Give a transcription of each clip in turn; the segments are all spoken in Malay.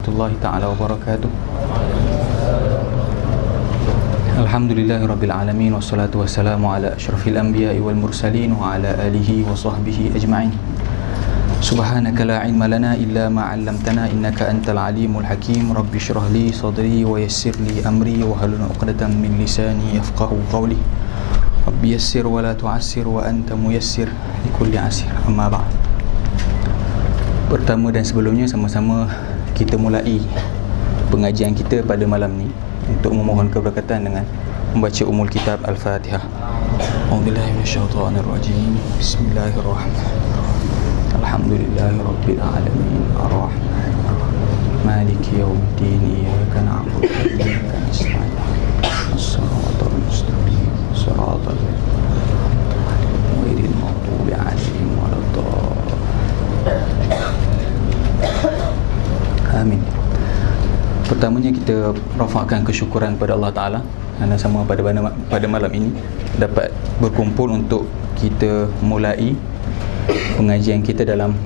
Warahmatullahi ta'ala wabarakatuh. Alhamdulillahi rabbil alamin, wassalatu wassalamu ala asyrafil anbiya'i wal mursalin wa ala alihi wa sahbihi ajma'in. Subhanaka la ilma lana illa ma 'allamtana innaka antal alimul hakim. Rabbi shrah li sadri wa yassir li amri wa hlul 'uqdatam min lisani yafqahu qawli. Rabbi yassir wa la tu'assir wa anta muyassir likulli 'asir. Amma ba'd. Pertama dan sebelumnya, sama-sama kita mulai pengajian kita pada malam ni untuk memohon keberkatan dengan membaca Ummul Kitab Al-Fatihah. A'udzubillahi minasyaitonir rajim. Bismillahirrahmanirrahim. Alhamdulillahirabbil alamin, arrahmanir rahim, maliki yaumiddin, iyyaka na'budu wa iyyaka nasta'in. Shiratal mustaqim, shiratal ghairil maghdubi 'alaihim waladdallin. Amin. Pertamanya kita rafakkan kesyukuran kepada Allah Ta'ala kerana sama pada malam ini dapat berkumpul untuk kita mulai pengajian kita dalam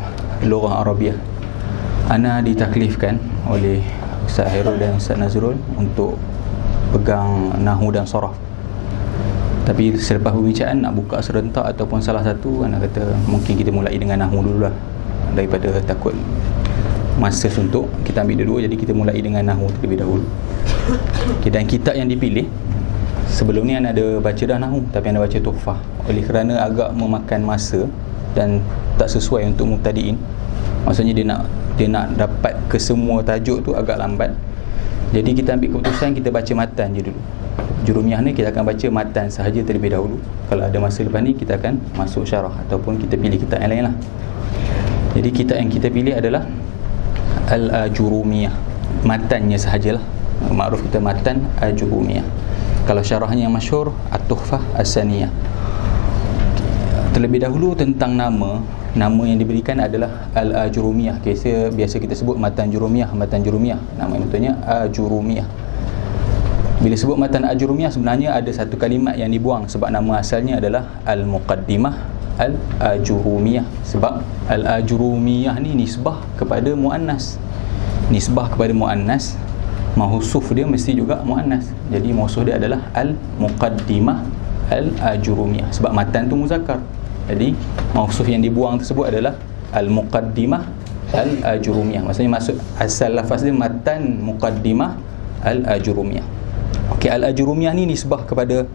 Lughah Arabiah. Ana ditaklifkan oleh Ustaz Hairul dan Ustaz Nazrul untuk pegang Nahwu dan Saraf. Tapi selepas pembicaraan nak buka serentak ataupun salah satu, Ana kata mungkin kita mulai dengan Nahwu dululah, daripada takut masa suntuk kita ambil dua-dua. Jadi kita mulai dengan Nahwu terlebih dahulu. Okay, dan kitab yang dipilih sebelum ni Ana ada baca dah Nahwu, tapi Ana baca Tuhfah. Oleh kerana agak memakan masa dan tak sesuai untuk mubtadiin, maksudnya dia nak dapat ke semua tajuk tu agak lambat. Jadi kita ambil keputusan kita baca matan je dulu. Jurumiyah ni kita akan baca matan sahaja terlebih dahulu. Kalau ada masa lepas ni kita akan masuk syarah ataupun kita pilih kitab yang lain lah. Jadi kitab yang kita pilih adalah Al-Ajurumiyah, matannya sahajalah. Makruf kita matan Ajurumiyah. Kalau syarahnya yang masyhur At-Tuhfah As-Saniyah. Terlebih dahulu tentang nama yang diberikan adalah Al-Ajurumiyah. Biasa kita sebut matan Jurumiyah. Nama yang betulnya Ajurumiyah. Bila sebut matan Ajurumiyah, sebenarnya ada satu kalimat yang dibuang sebab nama asalnya adalah Al-Muqaddimah Al-Ajurumiyah. Sebab Al-Ajurumiyah ni nisbah kepada muannas. Mausuf dia mesti juga muannas. Jadi mausuf dia adalah Al-Muqaddimah Al-Ajurumiyah. Sebab matan tu muzakkar. Jadi mausuf yang dibuang tersebut adalah Al-Muqaddimah Al-Ajurumiyah. Maksudnya asal lafaz dia matan Muqaddimah Al-Ajurumiyah. Okey, Al-Ajurumiyah ni nisbah kepada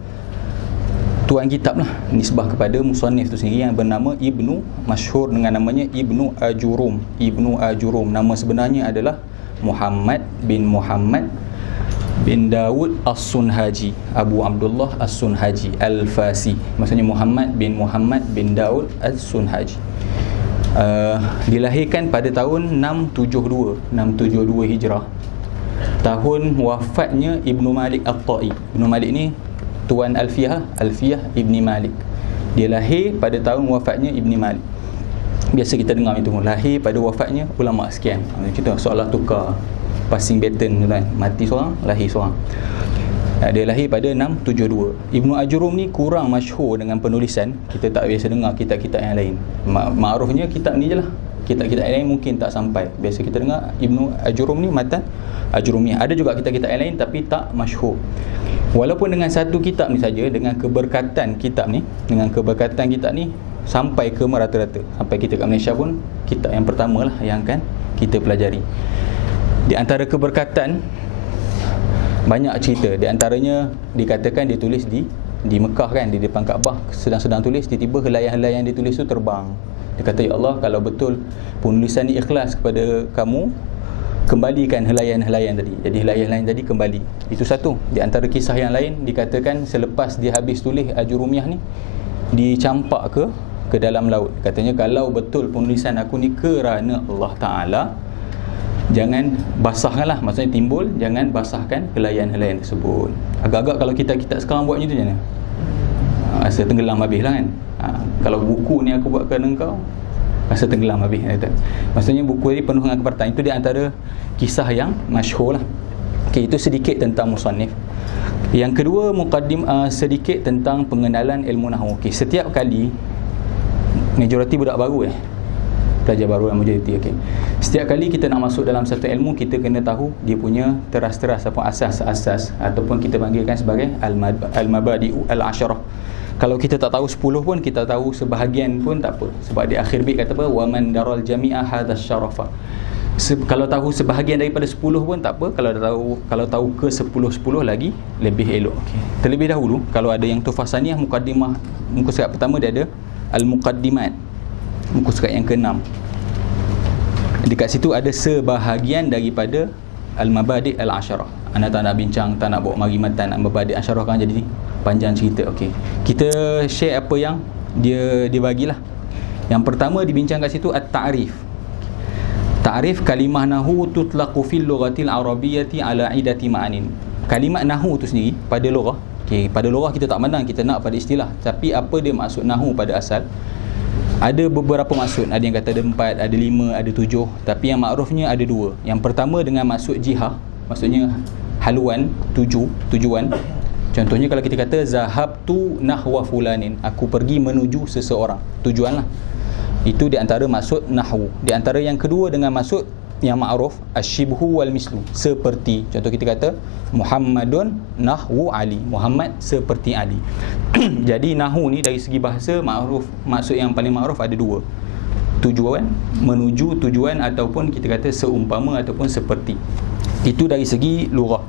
tuan kitab lah, nisbah kepada musannif tu sendiri yang bernama Ibnu, masyhur dengan namanya Ibnu Ajurum. Nama sebenarnya adalah Muhammad bin Dawud As-Sunhaji, Abu Abdullah As-Sunhaji Al-Fasi. Maksudnya Muhammad bin Dawud As-Sunhaji. Dilahirkan pada tahun 672 Hijrah. Tahun wafatnya Ibnu Malik At-Ta'i. Ibnu Malik ni Tuan Alfiyah Ibni Malik. Dia lahir pada tahun wafatnya Ibni Malik. Biasa kita dengar itu, lahir pada wafatnya ulama sekian. Kita seolah tukar passing baton tu kan. Mati seorang, lahir seorang. Dia lahir pada 672. Ibnu Ajurum ni kurang masyhur dengan penulisan. Kita tak biasa dengar kitab-kitab yang lain. Ma'rufnya kitab ni je lah. Kitab-kitab yang lain mungkin tak sampai. Biasa kita dengar Ibnu Ajurum ni matan Ajurumiyah. Ada juga kitab-kitab yang lain tapi tak masyhur. Walaupun dengan satu kitab ni saja, dengan keberkatan kitab ni sampai ke merata-rata. Sampai kita kat Malaysia pun kitab yang pertama lah yang akan kita pelajari. Di antara keberkatan banyak cerita. Di antaranya dikatakan dia tulis di Mekah kan, di depan Kaabah, sedang tulis, tiba-tiba helaian-helaian yang ditulis tu terbang. Dia kata, ya Allah, kalau betul penulisan ni ikhlas kepada kamu, kembalikan helaian-helaian tadi. Jadi helaian-helaian tadi kembali. Itu satu. Di antara kisah yang lain dikatakan selepas dia habis tulis Ajurumiyah ni, dicampak ke dalam laut. Katanya kalau betul penulisan aku ni kerana Allah Ta'ala, jangan basahkanlah. Maksudnya timbul, jangan basahkan helaian-helaian tersebut. Agak-agak kalau kita sekarang buat macam tu je. Rasa tenggelam habis lah kan. Kalau buku ni aku buat kerana engkau, rasa tenggelam habis. Maksudnya buku ni penuh dengan keberkatan. Itu di antara kisah yang masyhur lah. Okey, itu sedikit tentang musannif. Yang kedua, sedikit tentang pengenalan ilmu nahwu. Okey, setiap kali majoriti budak baru pelajar baru dalam majoriti. Okey. Setiap kali kita nak masuk dalam satu ilmu, kita kena tahu dia punya teras-teras ataupun asas-asas, ataupun kita panggilkan sebagai al-mabadi'u al-asharah. Kalau kita tak tahu 10 pun, kita tahu sebahagian pun tak apa. Sebab di akhir bait kata apa? Wa man daral jami'a hadha syarafa. Kalau tahu sebahagian daripada 10 pun tak apa. Kalau tahu ke 10 lagi lebih elok. Okay. Terlebih dahulu, kalau ada yang Tuhfah Saniyah mukaddimah, muka surat pertama dia ada al-muqaddimat, muka surat yang ke-6. Dekat situ ada sebahagian daripada al-mabadi' al-asharah. Anda tak nak bincang, tak nak bawa mari matan al-mabadi' al-asharah kan jadi panjang cerita. Okey. Kita share apa yang dia bagilah. Yang pertama dibincang kat situ at-ta'rif. Ta'rif kalimah nahu tutlaqu fil lughatil arabiyyati ala idati ma'anin. Kalimat nahu tu sendiri pada lughah, okey, pada lughah kita tak pandang, kita nak pada istilah. Tapi apa dia maksud nahu pada asal? Ada beberapa maksud. Ada yang kata ada 4, ada 5, ada 7, tapi yang makrufnya ada 2. Yang pertama dengan maksud jihah, maksudnya haluan, tujuan. Contohnya kalau kita kata zahabtu nahwa fulanin, aku pergi menuju seseorang, tujuanlah. Itu di antara maksud nahwu. Di antara yang kedua dengan maksud yang ma'ruf, asyibhu wal mislu, seperti. Contoh kita kata Muhammadun nahwu Ali, Muhammad seperti Ali. Jadi nahwu ni dari segi bahasa ma'ruf, maksud yang paling ma'ruf ada 2. Tujuan, menuju tujuan, ataupun kita kata seumpama ataupun seperti. Itu dari segi lughah.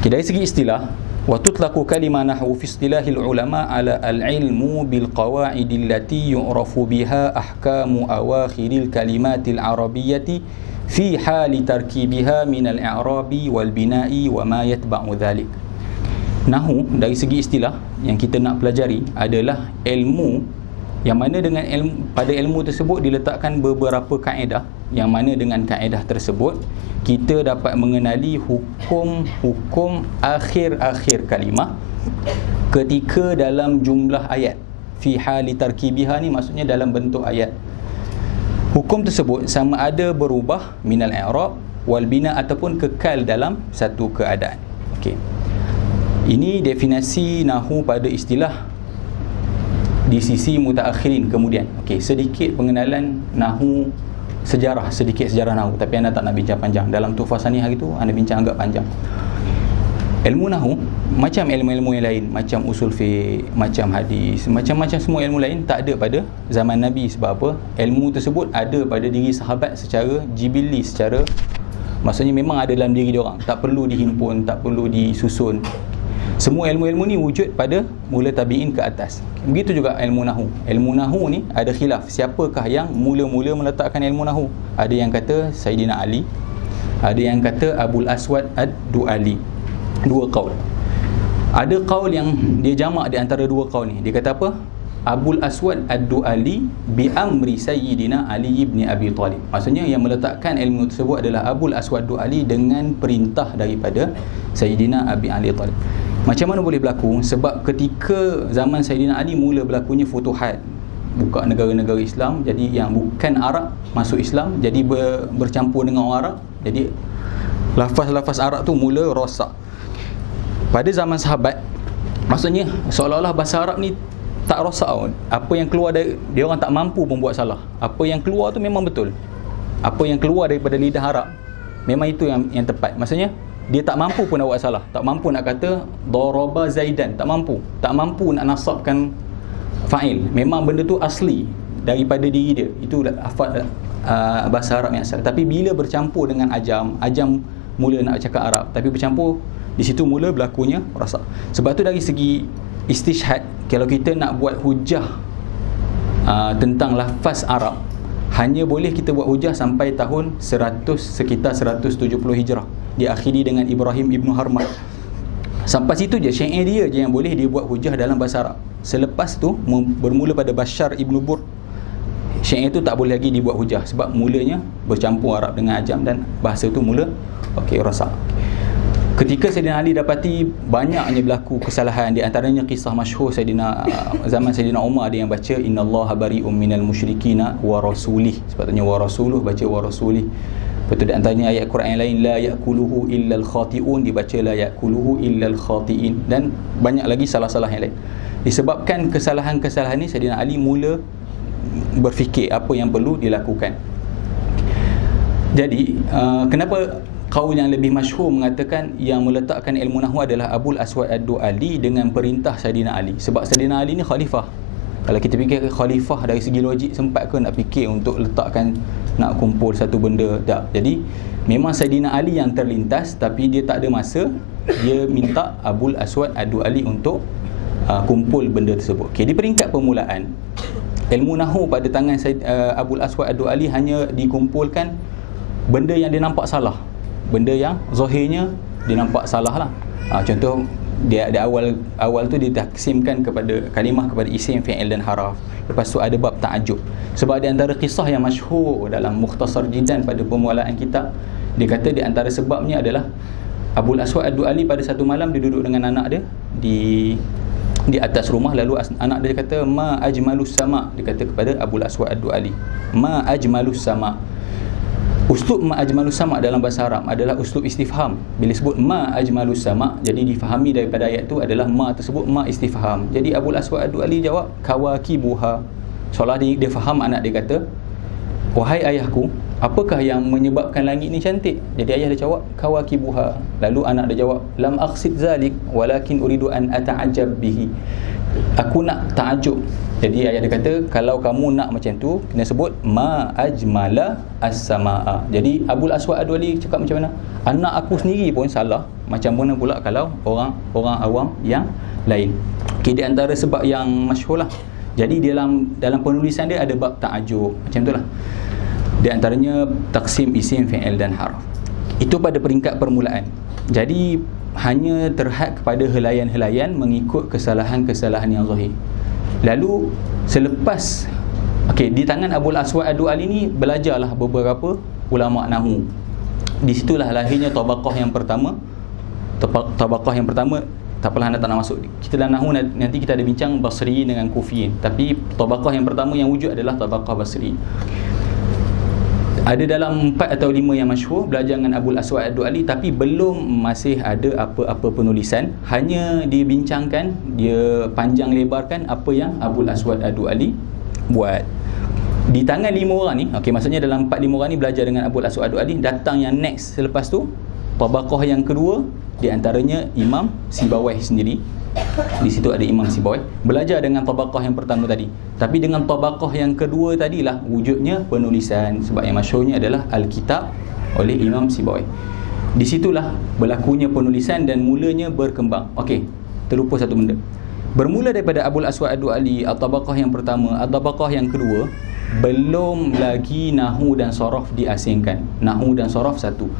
Okay, dari segi istilah, wa tutlaqu kalimah nahwu fi istilahil ulama ala al-ilmu bil qawaid allati yu'rafu biha ahkamu awakhiril kalimatil arabiyyati fi hali tarkibiha min al-i'rabi wal bina'i wa ma yatba'u dhalik. Nahwu dari segi istilah yang kita nak pelajari adalah ilmu yang mana dengan pada ilmu tersebut diletakkan beberapa kaedah, yang mana dengan kaedah tersebut kita dapat mengenali hukum-hukum akhir-akhir kalimah ketika dalam jumlah ayat. Fi hali tarkibiha ni maksudnya dalam bentuk ayat. Hukum tersebut sama ada berubah minal i'rab wal bina ataupun kekal dalam satu keadaan. Okey. Ini definisi nahwu pada istilah di sisi mutaakhirin kemudian. Okey, sedikit pengenalan nahwu, sedikit sejarah nahwu, tapi anda tak nak bincang panjang. Dalam Tuhfah Saniyah hari tu anda bincang agak panjang. Ilmu nahwu macam ilmu-ilmu yang lain, macam usul fiqh, macam hadis, macam-macam semua ilmu lain tak ada pada zaman Nabi. Sebab apa? Ilmu tersebut ada pada diri sahabat secara jibili, secara maksudnya memang ada dalam diri dia orang, tak perlu dihimpun, tak perlu disusun. Semua ilmu-ilmu ni wujud pada mula tabi'in ke atas. Begitu juga ilmu nahwu. Ilmu nahwu ni ada khilaf, siapakah yang mula-mula meletakkan ilmu nahwu. Ada yang kata Sayyidina Ali, ada yang kata Abul Aswad ad-Du'ali. Dua qaul. Ada qaul yang dia jamak di antara dua qaul ni. Dia kata apa? Abul Aswad ad-Du'ali bi amri Sayyidina Ali ibn Abi Talib. Maksudnya yang meletakkan ilmu tersebut adalah Abul Aswad ad-Du'ali dengan perintah daripada Sayyidina Abi Talib. Macam mana boleh berlaku? Sebab ketika zaman Sayyidina Ali mula berlakunya futuhat, buka negara-negara Islam, jadi yang bukan Arab masuk Islam, jadi bercampur dengan orang Arab, jadi lafaz-lafaz Arab tu mula rosak. Pada zaman sahabat, maksudnya seolah-olah bahasa Arab ni tak rosak. Apa yang keluar dari dia orang tak mampu pun buat salah. Apa yang keluar tu memang betul. Apa yang keluar daripada lidah Arab memang itu yang tepat. Maksudnya dia tak mampu pun nak buat salah. Tak mampu nak kata daraba Zaidan, tak mampu. Tak mampu nak nasabkan fa'il. Memang benda tu asli daripada diri dia. Itu bahasa Arab yang asal. Tapi bila bercampur dengan ajam mula nak cakap Arab, tapi bercampur, di situ mula berlakunya rosak. Sebab tu dari segi istishhad, kalau kita nak buat hujah tentang lafaz Arab, hanya boleh kita buat hujah sampai tahun sekitar 170 Hijrah, diakhiri dengan Ibrahim Ibn Harmad. Sampai situ je syair dia je yang boleh dia buat hujah dalam bahasa Arab. Selepas tu bermula pada Bashar Ibn Burd, syair tu tak boleh lagi dibuat hujah sebab mulanya bercampur Arab dengan ajam dan bahasa tu mula rosak. Ketika Sayyidina Ali dapati banyaknya berlaku kesalahan, di antaranya kisah masyhur zaman Sayyidina Umar, ada yang baca innallaha bari'um minal musyrikina wa rasulih, sepatutnya wa rasuluh, baca wa rasulih. Betul, di antaranya ayat Quran yang lain la ya'kuluhu illal khati'un, dibaca la ya'kuluhu illal khati'in, dan banyak lagi salah-salah yang lain. Disebabkan kesalahan-kesalahan ni, Sayyidina Ali mula berfikir apa yang perlu dilakukan. Jadi kenapa kaul yang lebih masyhur mengatakan yang meletakkan ilmu nahwu adalah Abul Aswad Ad-Du'ali dengan perintah Saidina Ali? Sebab Saidina Ali ni khalifah. Kalau kita fikir khalifah dari segi logik, sempat ke nak fikir untuk letakkan, nak kumpul satu benda? Tak. Jadi memang Saidina Ali yang terlintas, tapi dia tak ada masa, dia minta Abul Aswad Ad-Du'ali untuk kumpul benda tersebut. Okey, di peringkat permulaan, ilmu nahwu pada tangan Abul Aswad Ad-Du'ali hanya dikumpulkan benda yang dia nampak salah, benda yang zahirnya dia nampak salah lah. Contoh, dia ada awal tu ditaksimkan kepada kalimah kepada isim, fi'il dan haraf. Lepas tu ada bab ta'ajub. Sebab di antara kisah yang masyhur dalam Mukhtasar Jiddan pada permulaan kitab, dia kata di antara sebabnya adalah Abul Aswad Ad-Du'ali pada satu malam dia duduk dengan anak dia di atas rumah, lalu anak dia kata, ma ajmalus sama'. Dia kata kepada Abul Aswad Ad-Du'ali, ma ajmalus sama'. Uslub ma ajmalus sama' dalam bahasa Arab adalah uslub istifham. Bila sebut ma ajmalus sama', jadi difahami daripada ayat tu adalah ma tersebut ma istifham. Jadi Abul Aswad Ad-Du'ali jawab kawakibuha. Seolah dia faham anak dia kata, wahai ayahku, apakah yang menyebabkan langit ni cantik? Jadi ayah dia jawab kawakibuha. Lalu anak dia jawab, lam aqsid zalik walakin uridu an ata'ajjab bihi. Aku nak ta'ajub. Jadi ayah dia kata, kalau kamu nak macam tu, kena sebut ma ajmala as-samaa. Jadi Abul Aswad Ad-Du'ali cakap macam mana? Anak aku sendiri pun salah, macam mana pula kalau orang awam yang lain? Okey, di antara sebab yang masyhur lah. Jadi dalam penulisan dia ada bab ta'ajub, macam itulah. Di antaranya taksim isim, fi'il dan harf. Itu pada peringkat permulaan. Jadi hanya terhad kepada helaian-helaian mengikut kesalahan-kesalahan yang zahir. Lalu selepas di tangan Abul Aswad Ad-Du'ali ni belajarlah beberapa ulama nahwu. Di situlah lahirnya tabaqah yang pertama. Tabaqah yang pertama, tak apalah, anda tak nak masuk. Kita dalam nahwu nanti kita ada bincang Basri dengan Kufiyin. Tapi tabaqah yang pertama yang wujud adalah tabaqah Basri. Ada dalam 4 atau 5 yang masyhur belajar dengan Abul Aswad Ad-Du'ali, tapi belum masih ada apa-apa penulisan. Hanya dibincangkan, dia panjang lebarkan apa yang Abul Aswad Ad-Du'ali buat. Di tangan 5 orang ni, maksudnya dalam 4-5 orang ni belajar dengan Abul Aswad Ad-Du'ali. Datang yang next selepas tu, tabaqah yang kedua, di antaranya Imam Sibawayh sendiri. Di situ ada Imam Sibawayh belajar dengan tabaqah yang pertama tadi. Tapi dengan tabaqah yang kedua tadilah wujudnya penulisan. Sebab yang masyhurnya adalah Al-Kitab oleh Imam Sibawayh. Di situlah berlakunya penulisan dan mulanya berkembang. Terlupa satu benda. Bermula daripada Abul Aswad Ad-Du'ali, tabaqah yang pertama, tabaqah yang kedua, belum lagi nahwu dan saraf diasingkan. Nahwu dan saraf satu.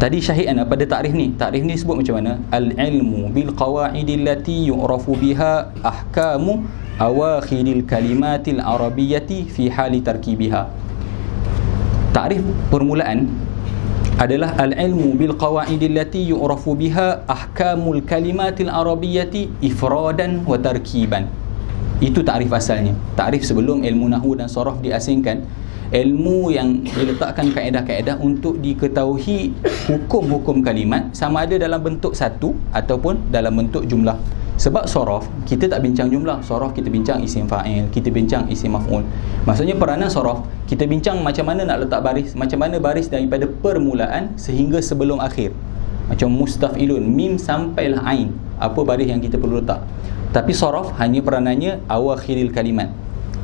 Tadi syahid pada takrif ni. Takrif ni sebut macam mana? Al-ilmu bil qawaidil lati yu'rafu biha ahkamu awakhiril kalimatil arabiyyati fi hali tarkibiha. Takrif permulaan adalah al-ilmu bil qawaidil lati yu'rafu biha ahkamul kalimatil arabiyyati ifradan wa tarkiban. Itu takrif asalnya. Takrif sebelum ilmu nahwu dan saraf diasingkan, ilmu yang diletakkan kaedah-kaedah untuk diketahui hukum-hukum kalimat, sama ada dalam bentuk satu ataupun dalam bentuk jumlah. Sebab saraf, kita tak bincang jumlah. Saraf kita bincang isim fa'il, kita bincang isim maf'ul. Maksudnya peranan saraf, kita bincang macam mana nak letak baris, macam mana baris daripada permulaan sehingga sebelum akhir. Macam mustaf'ilun, mim sampailah ain, apa baris yang kita perlu letak. Tapi saraf hanya peranannya awakhiril kalimat,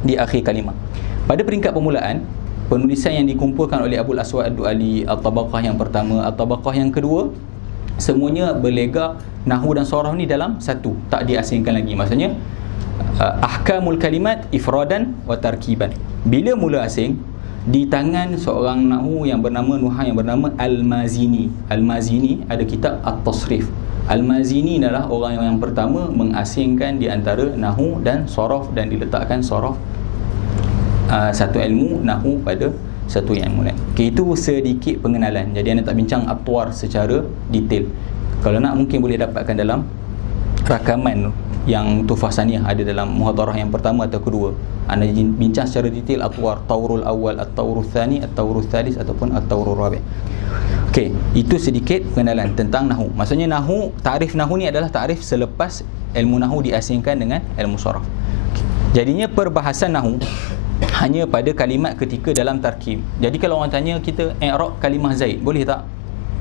di akhir kalimah. Pada peringkat permulaan, penulisan yang dikumpulkan oleh Abul Aswad Ad-Du'ali, at-tabaqah yang pertama, at-tabaqah yang kedua, semuanya berlega nahwu dan saraf ni dalam satu, tak diasingkan lagi. Maksudnya ahkamul kalimat ifradan wa tarkiban. Bila mula asing, di tangan seorang nahwu yang bernama nuhah yang bernama Al-Mazini. Al-Mazini ada kitab At-Tasrif. Al-Mazini adalah orang yang pertama mengasingkan di antara nahwu dan saraf dan diletakkan saraf satu ilmu nahwu pada satu ilmu lain. Itu sedikit pengenalan. Jadi anda tak bincang atwar secara detail. Kalau nak mungkin boleh dapatkan dalam rakaman yang Tuhfah Saniyah, ada dalam muhadarah yang pertama atau kedua. Anda bincang secara detail atwar, taurul awal, at-taurul thani, at-taurul thalith ataupun at-taurul rabi'. Itu sedikit pengenalan tentang nahwu. Maksudnya nahwu, takrif nahwu ni adalah takrif selepas ilmu nahwu diasingkan dengan ilmu saraf. Jadinya perbahasan nahwu hanya pada kalimat ketika dalam tarkib. Jadi kalau orang tanya kita i'rab kalimah Zaid, boleh tak?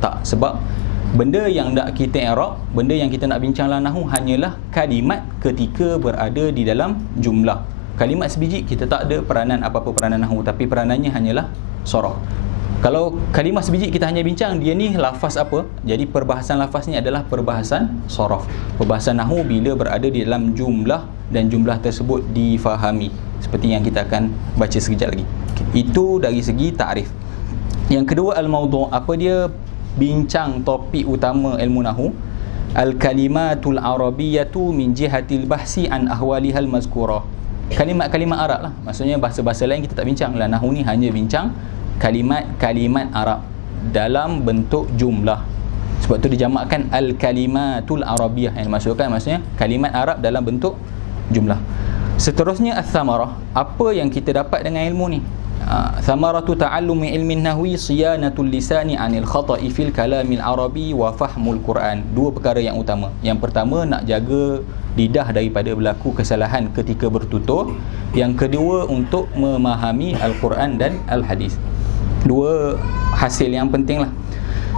Tak, sebab benda yang nak kita i'rab, benda yang kita nak bincang dalam nahwu hanyalah kalimat ketika berada di dalam jumlah. Kalimat sebiji kita tak ada peranan apa-apa peranan nahwu, tapi peranannya hanyalah sorof. Kalau kalimah sebiji kita hanya bincang dia ni lafaz apa, jadi perbahasan lafaz ni adalah perbahasan sorof. Perbahasan nahwu bila berada di dalam jumlah dan jumlah tersebut difahami, seperti yang kita akan baca sekejap lagi. Itu dari segi ta'rif. Yang kedua, al-mawdu'. Apa dia? Bincang topik utama ilmu nahwu. Al-kalimatul arabiyyatu min jihatil bahsi an ahwalihal mazkurah. Kalimat-kalimat Arab lah. Maksudnya bahasa-bahasa lain kita tak bincang lah. Nahwu ni hanya bincang kalimat-kalimat Arab dalam bentuk jumlah. Sebab tu dijamakkan al-kalimatul arabiyyah, yang dimaksudkan maksudnya kalimat Arab dalam bentuk jumlah. Seterusnya al-thamarah. Apa yang kita dapat dengan ilmu ni? Thamaratu ta'allumi ilmin nahwi siyanatul lisani anil khata'i fil kalamil arabi wa fahmul Quran. Dua perkara yang utama. Yang pertama, nak jaga lidah daripada berlaku kesalahan ketika bertutur. Yang kedua, untuk memahami Al-Quran dan Al-Hadis. Dua hasil yang penting lah.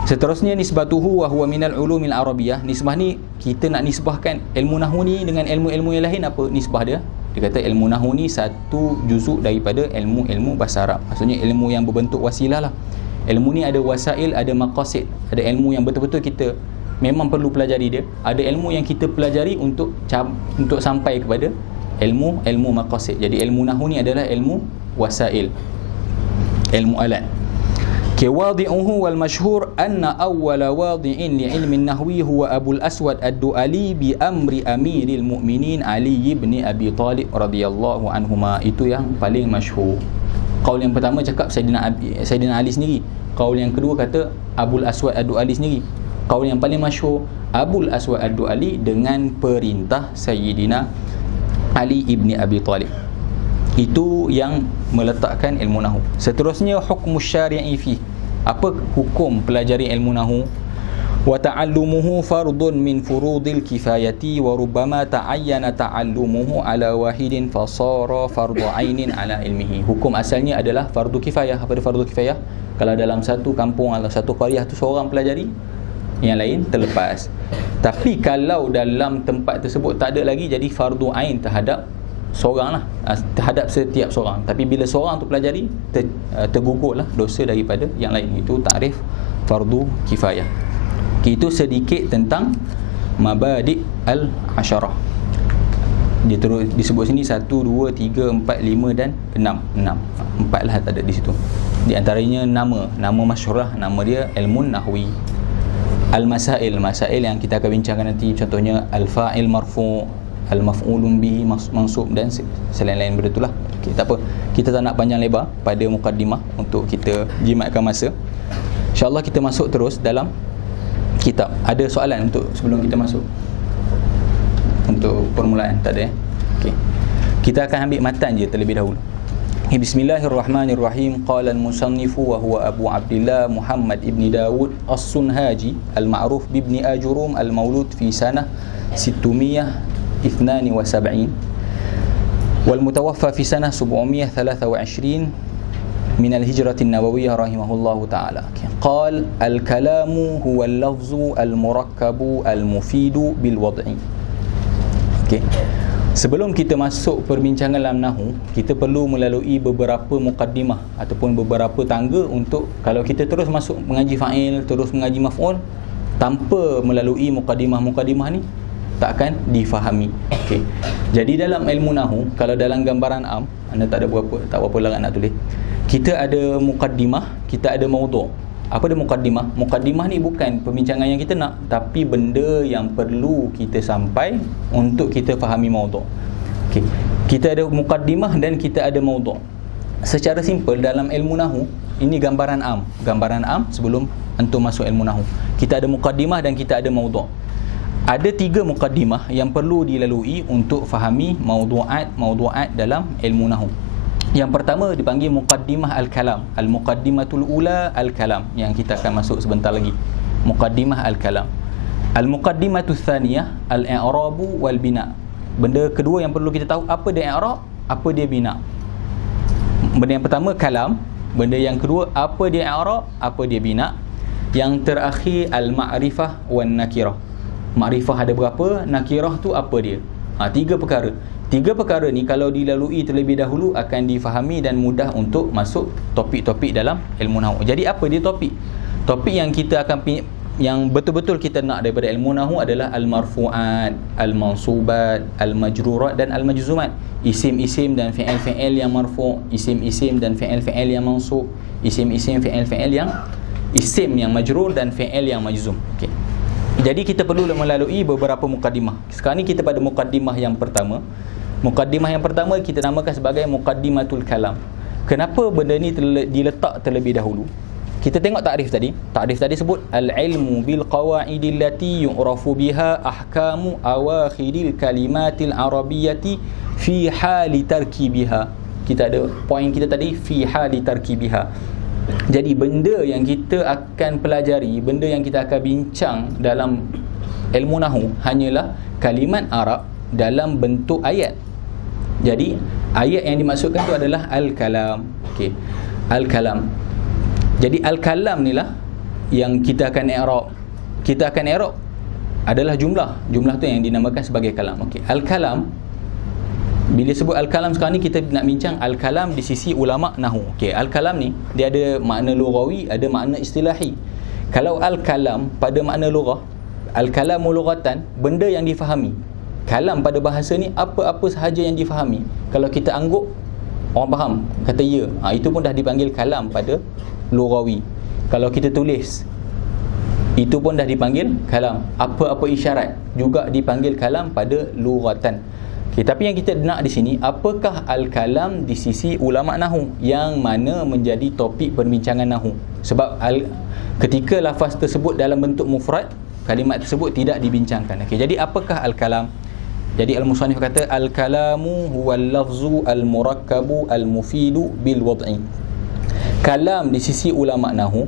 Seterusnya, nisbatuhu wa huwa minal ulumil arabiyah. Nisbah ni, kita nak nisbahkan ilmu nahwu ni dengan ilmu-ilmu yang lain. Apa nisbah dia? Dia kata ilmu nahwu ni satu juzuk daripada ilmu-ilmu bahasa Arab. Maksudnya ilmu yang berbentuk wasilah lah. Ilmu ni ada wasail, ada maqasid. Ada ilmu yang betul-betul kita memang perlu pelajari dia. Ada ilmu yang kita pelajari untuk sampai kepada ilmu maqasid. Jadi ilmu nahwu ni adalah ilmu wasail, ilmu alat. Wadi'uhu wal masyhur anna awwala wadi'in li ilmi nahwi huwa Abul Aswad ad-Du'ali bi amri amiril mu'minin Ali ibn Abi Talib radhiyallahu anhuma. Itu yang paling masyhur. Qaul yang pertama cakap Sayyidina Ali sendiri. Qaul yang kedua kata Abul Aswad ad-Du'ali sendiri. Qaul yang paling masyhur Abul Aswad ad-Du'ali dengan perintah Sayyidina Ali ibn Abi Talib. Itu yang meletakkan ilmu nahwu. Seterusnya, hukmu syari'i fi. Apa hukum pelajari ilmu nahwu? Wa ta'allumuhu fardun min furudil kifayati wa rubbama ta'ayyana ta'allumuhu ala wahidin fasara fardu ainin ala ilmihi. Hukum asalnya adalah fardu kifayah. Apa dia fardu kifayah? Kalau dalam satu kampung atau satu qaryah tu seorang pelajari, yang lain terlepas. Tapi kalau dalam tempat tersebut tak ada lagi, jadi fardu ain terhadap seorang lah, terhadap setiap seorang. Tapi bila seorang tu pelajari, tergugurlah dosa daripada yang lain. Itu takrif fardu kifayah. Itu sedikit tentang mabadi' al-asyarah. Dia terus disebut sini 1, 2, 3, 4, 5 dan 6. 4 lah tak ada di situ. Di antaranya nama masyhur lah, nama dia ilmun nahwi. Al-masail yang kita akan bincangkan nanti, contohnya al-fa'il marfu', al-maf'ulun bihi mansub dan selain-lain benda itulah. Okey, tak apa. Kita tak nak panjang lebar pada mukaddimah untuk kita jimatkan masa. InsyaAllah kita masuk terus dalam kitab. Ada soalan untuk sebelum kita masuk? Untuk permulaan tak ada Okey. Kita akan ambil matan je terlebih dahulu. Bismillahirrahmanirrahim. Qala al-musannifu wa huwa Abu Abdillah Muhammad ibn Dawud as-Sunhaji al-ma'ruf bi ibn Ajurum al-maulud fi sanah 672 wal mutawaffa fi sanah 723 min al-hijrah an-nabawiyyah rahimahullahu ta'ala. Qala al-kalamu huwa al-lafzu al-murakkabu al-mufidu bil wad'i. Okey. Sebelum kita masuk perbincangan dalam nahwu, kita perlu melalui beberapa mukaddimah ataupun beberapa tangga untuk kalau kita terus masuk mengaji fa'il, terus mengaji maf'ul tanpa melalui mukaddimah ni takkan difahami. Okey. Jadi dalam ilmu nahwu, kalau dalam gambaran am, anda tak berapa larat nak tulis. Kita ada mukaddimah, kita ada maudhu'. Apa dia mukaddimah? Mukaddimah ni bukan perbincangan yang kita nak, tapi benda yang perlu kita sampai untuk kita fahami maudhu'. Okey. Kita ada mukaddimah dan kita ada maudhu'. Secara simple dalam ilmu nahwu, ini gambaran am sebelum antum masuk ilmu nahwu. Kita ada mukaddimah dan kita ada maudhu'. Ada 3 mukaddimah yang perlu dilalui untuk fahami maudhu'at dalam ilmu nahwu. Yang pertama dipanggil muqaddimah al-kalam. Al-muqaddimatul ula al-kalam, yang kita akan masuk sebentar lagi. Muqaddimah al-kalam. Al-muqaddimatul thaniyah al-i'rabu wal bina. Benda kedua yang perlu kita tahu, apa dia i'rab, apa dia bina. Benda yang pertama kalam, benda yang kedua apa dia i'rab, apa dia bina. Yang terakhir al-ma'rifah wan nakirah. Ma'rifah ada berapa, nakirah tu apa dia. Tiga perkara. Tiga perkara ni kalau dilalui terlebih dahulu akan difahami dan mudah untuk masuk topik-topik dalam ilmu nahwu. Jadi apa dia topik? Topik yang kita akan yang betul-betul kita nak daripada ilmu nahwu adalah al-marfu'at, al-mansubat, al-majrurat dan al-majzumat. Isim-isim dan fi'il-fi'il yang marfu', isim-isim dan fi'il-fi'il yang mansub, isim-isim fi'il-fi'il yang isim yang majrur dan fi'il yang majzum. Okey. Jadi kita perlu melalui beberapa mukaddimah. Sekarang ni kita pada mukaddimah yang pertama. Mukaddimah yang pertama kita namakan sebagai muqaddimatul kalam. Kenapa benda ni diletak terlebih dahulu? Kita tengok takrif tadi. Takrif tadi sebut al-ilmu bil qawaidil lati yu'rafu biha ahkamu awakhiril kalimatil arabiyyati fi hali tarkibiha. Kita ada poin kita tadi fi hali tarkibiha. Jadi benda yang kita akan pelajari, benda yang kita akan bincang dalam ilmu nahwu hanyalah kalimat Arab dalam bentuk ayat. Jadi ayat yang dimaksudkan tu adalah al-kalam. Okey. Al-kalam. Jadi al-kalam ni lah yang kita akan i'rab. Kita akan i'rab adalah jumlah. Jumlah tu yang dinamakan sebagai kalam. Okey. Al-kalam, bila sebut al-kalam sekarang ni kita nak bincang al-kalam di sisi ulama nahwu. Okey, al-kalam ni dia ada makna lughawi, ada makna istilahi. Kalau al-kalam pada makna lughah, al-kalamu lughatan, benda yang difahami. Kalam pada bahasa ni apa-apa sahaja yang difahami. Kalau kita angguk, orang faham, kata ya, itu pun dah dipanggil kalam pada lughawi. Kalau kita tulis, itu pun dah dipanggil kalam. Apa-apa isyarat juga dipanggil kalam pada lughatan. Okay, tapi yang kita nak di sini, apakah al-kalam di sisi ulama nahwu, yang mana menjadi topik perbincangan nahwu. Sebab ketika lafaz tersebut dalam bentuk mufrad, kalimat tersebut tidak dibincangkan. Okay, jadi apakah al-kalam? Jadi al-musannif kata al-kalamu huwal lafzu al-murakkabu al-mufidu bil wad'i. Kalam di sisi ulama nahwu,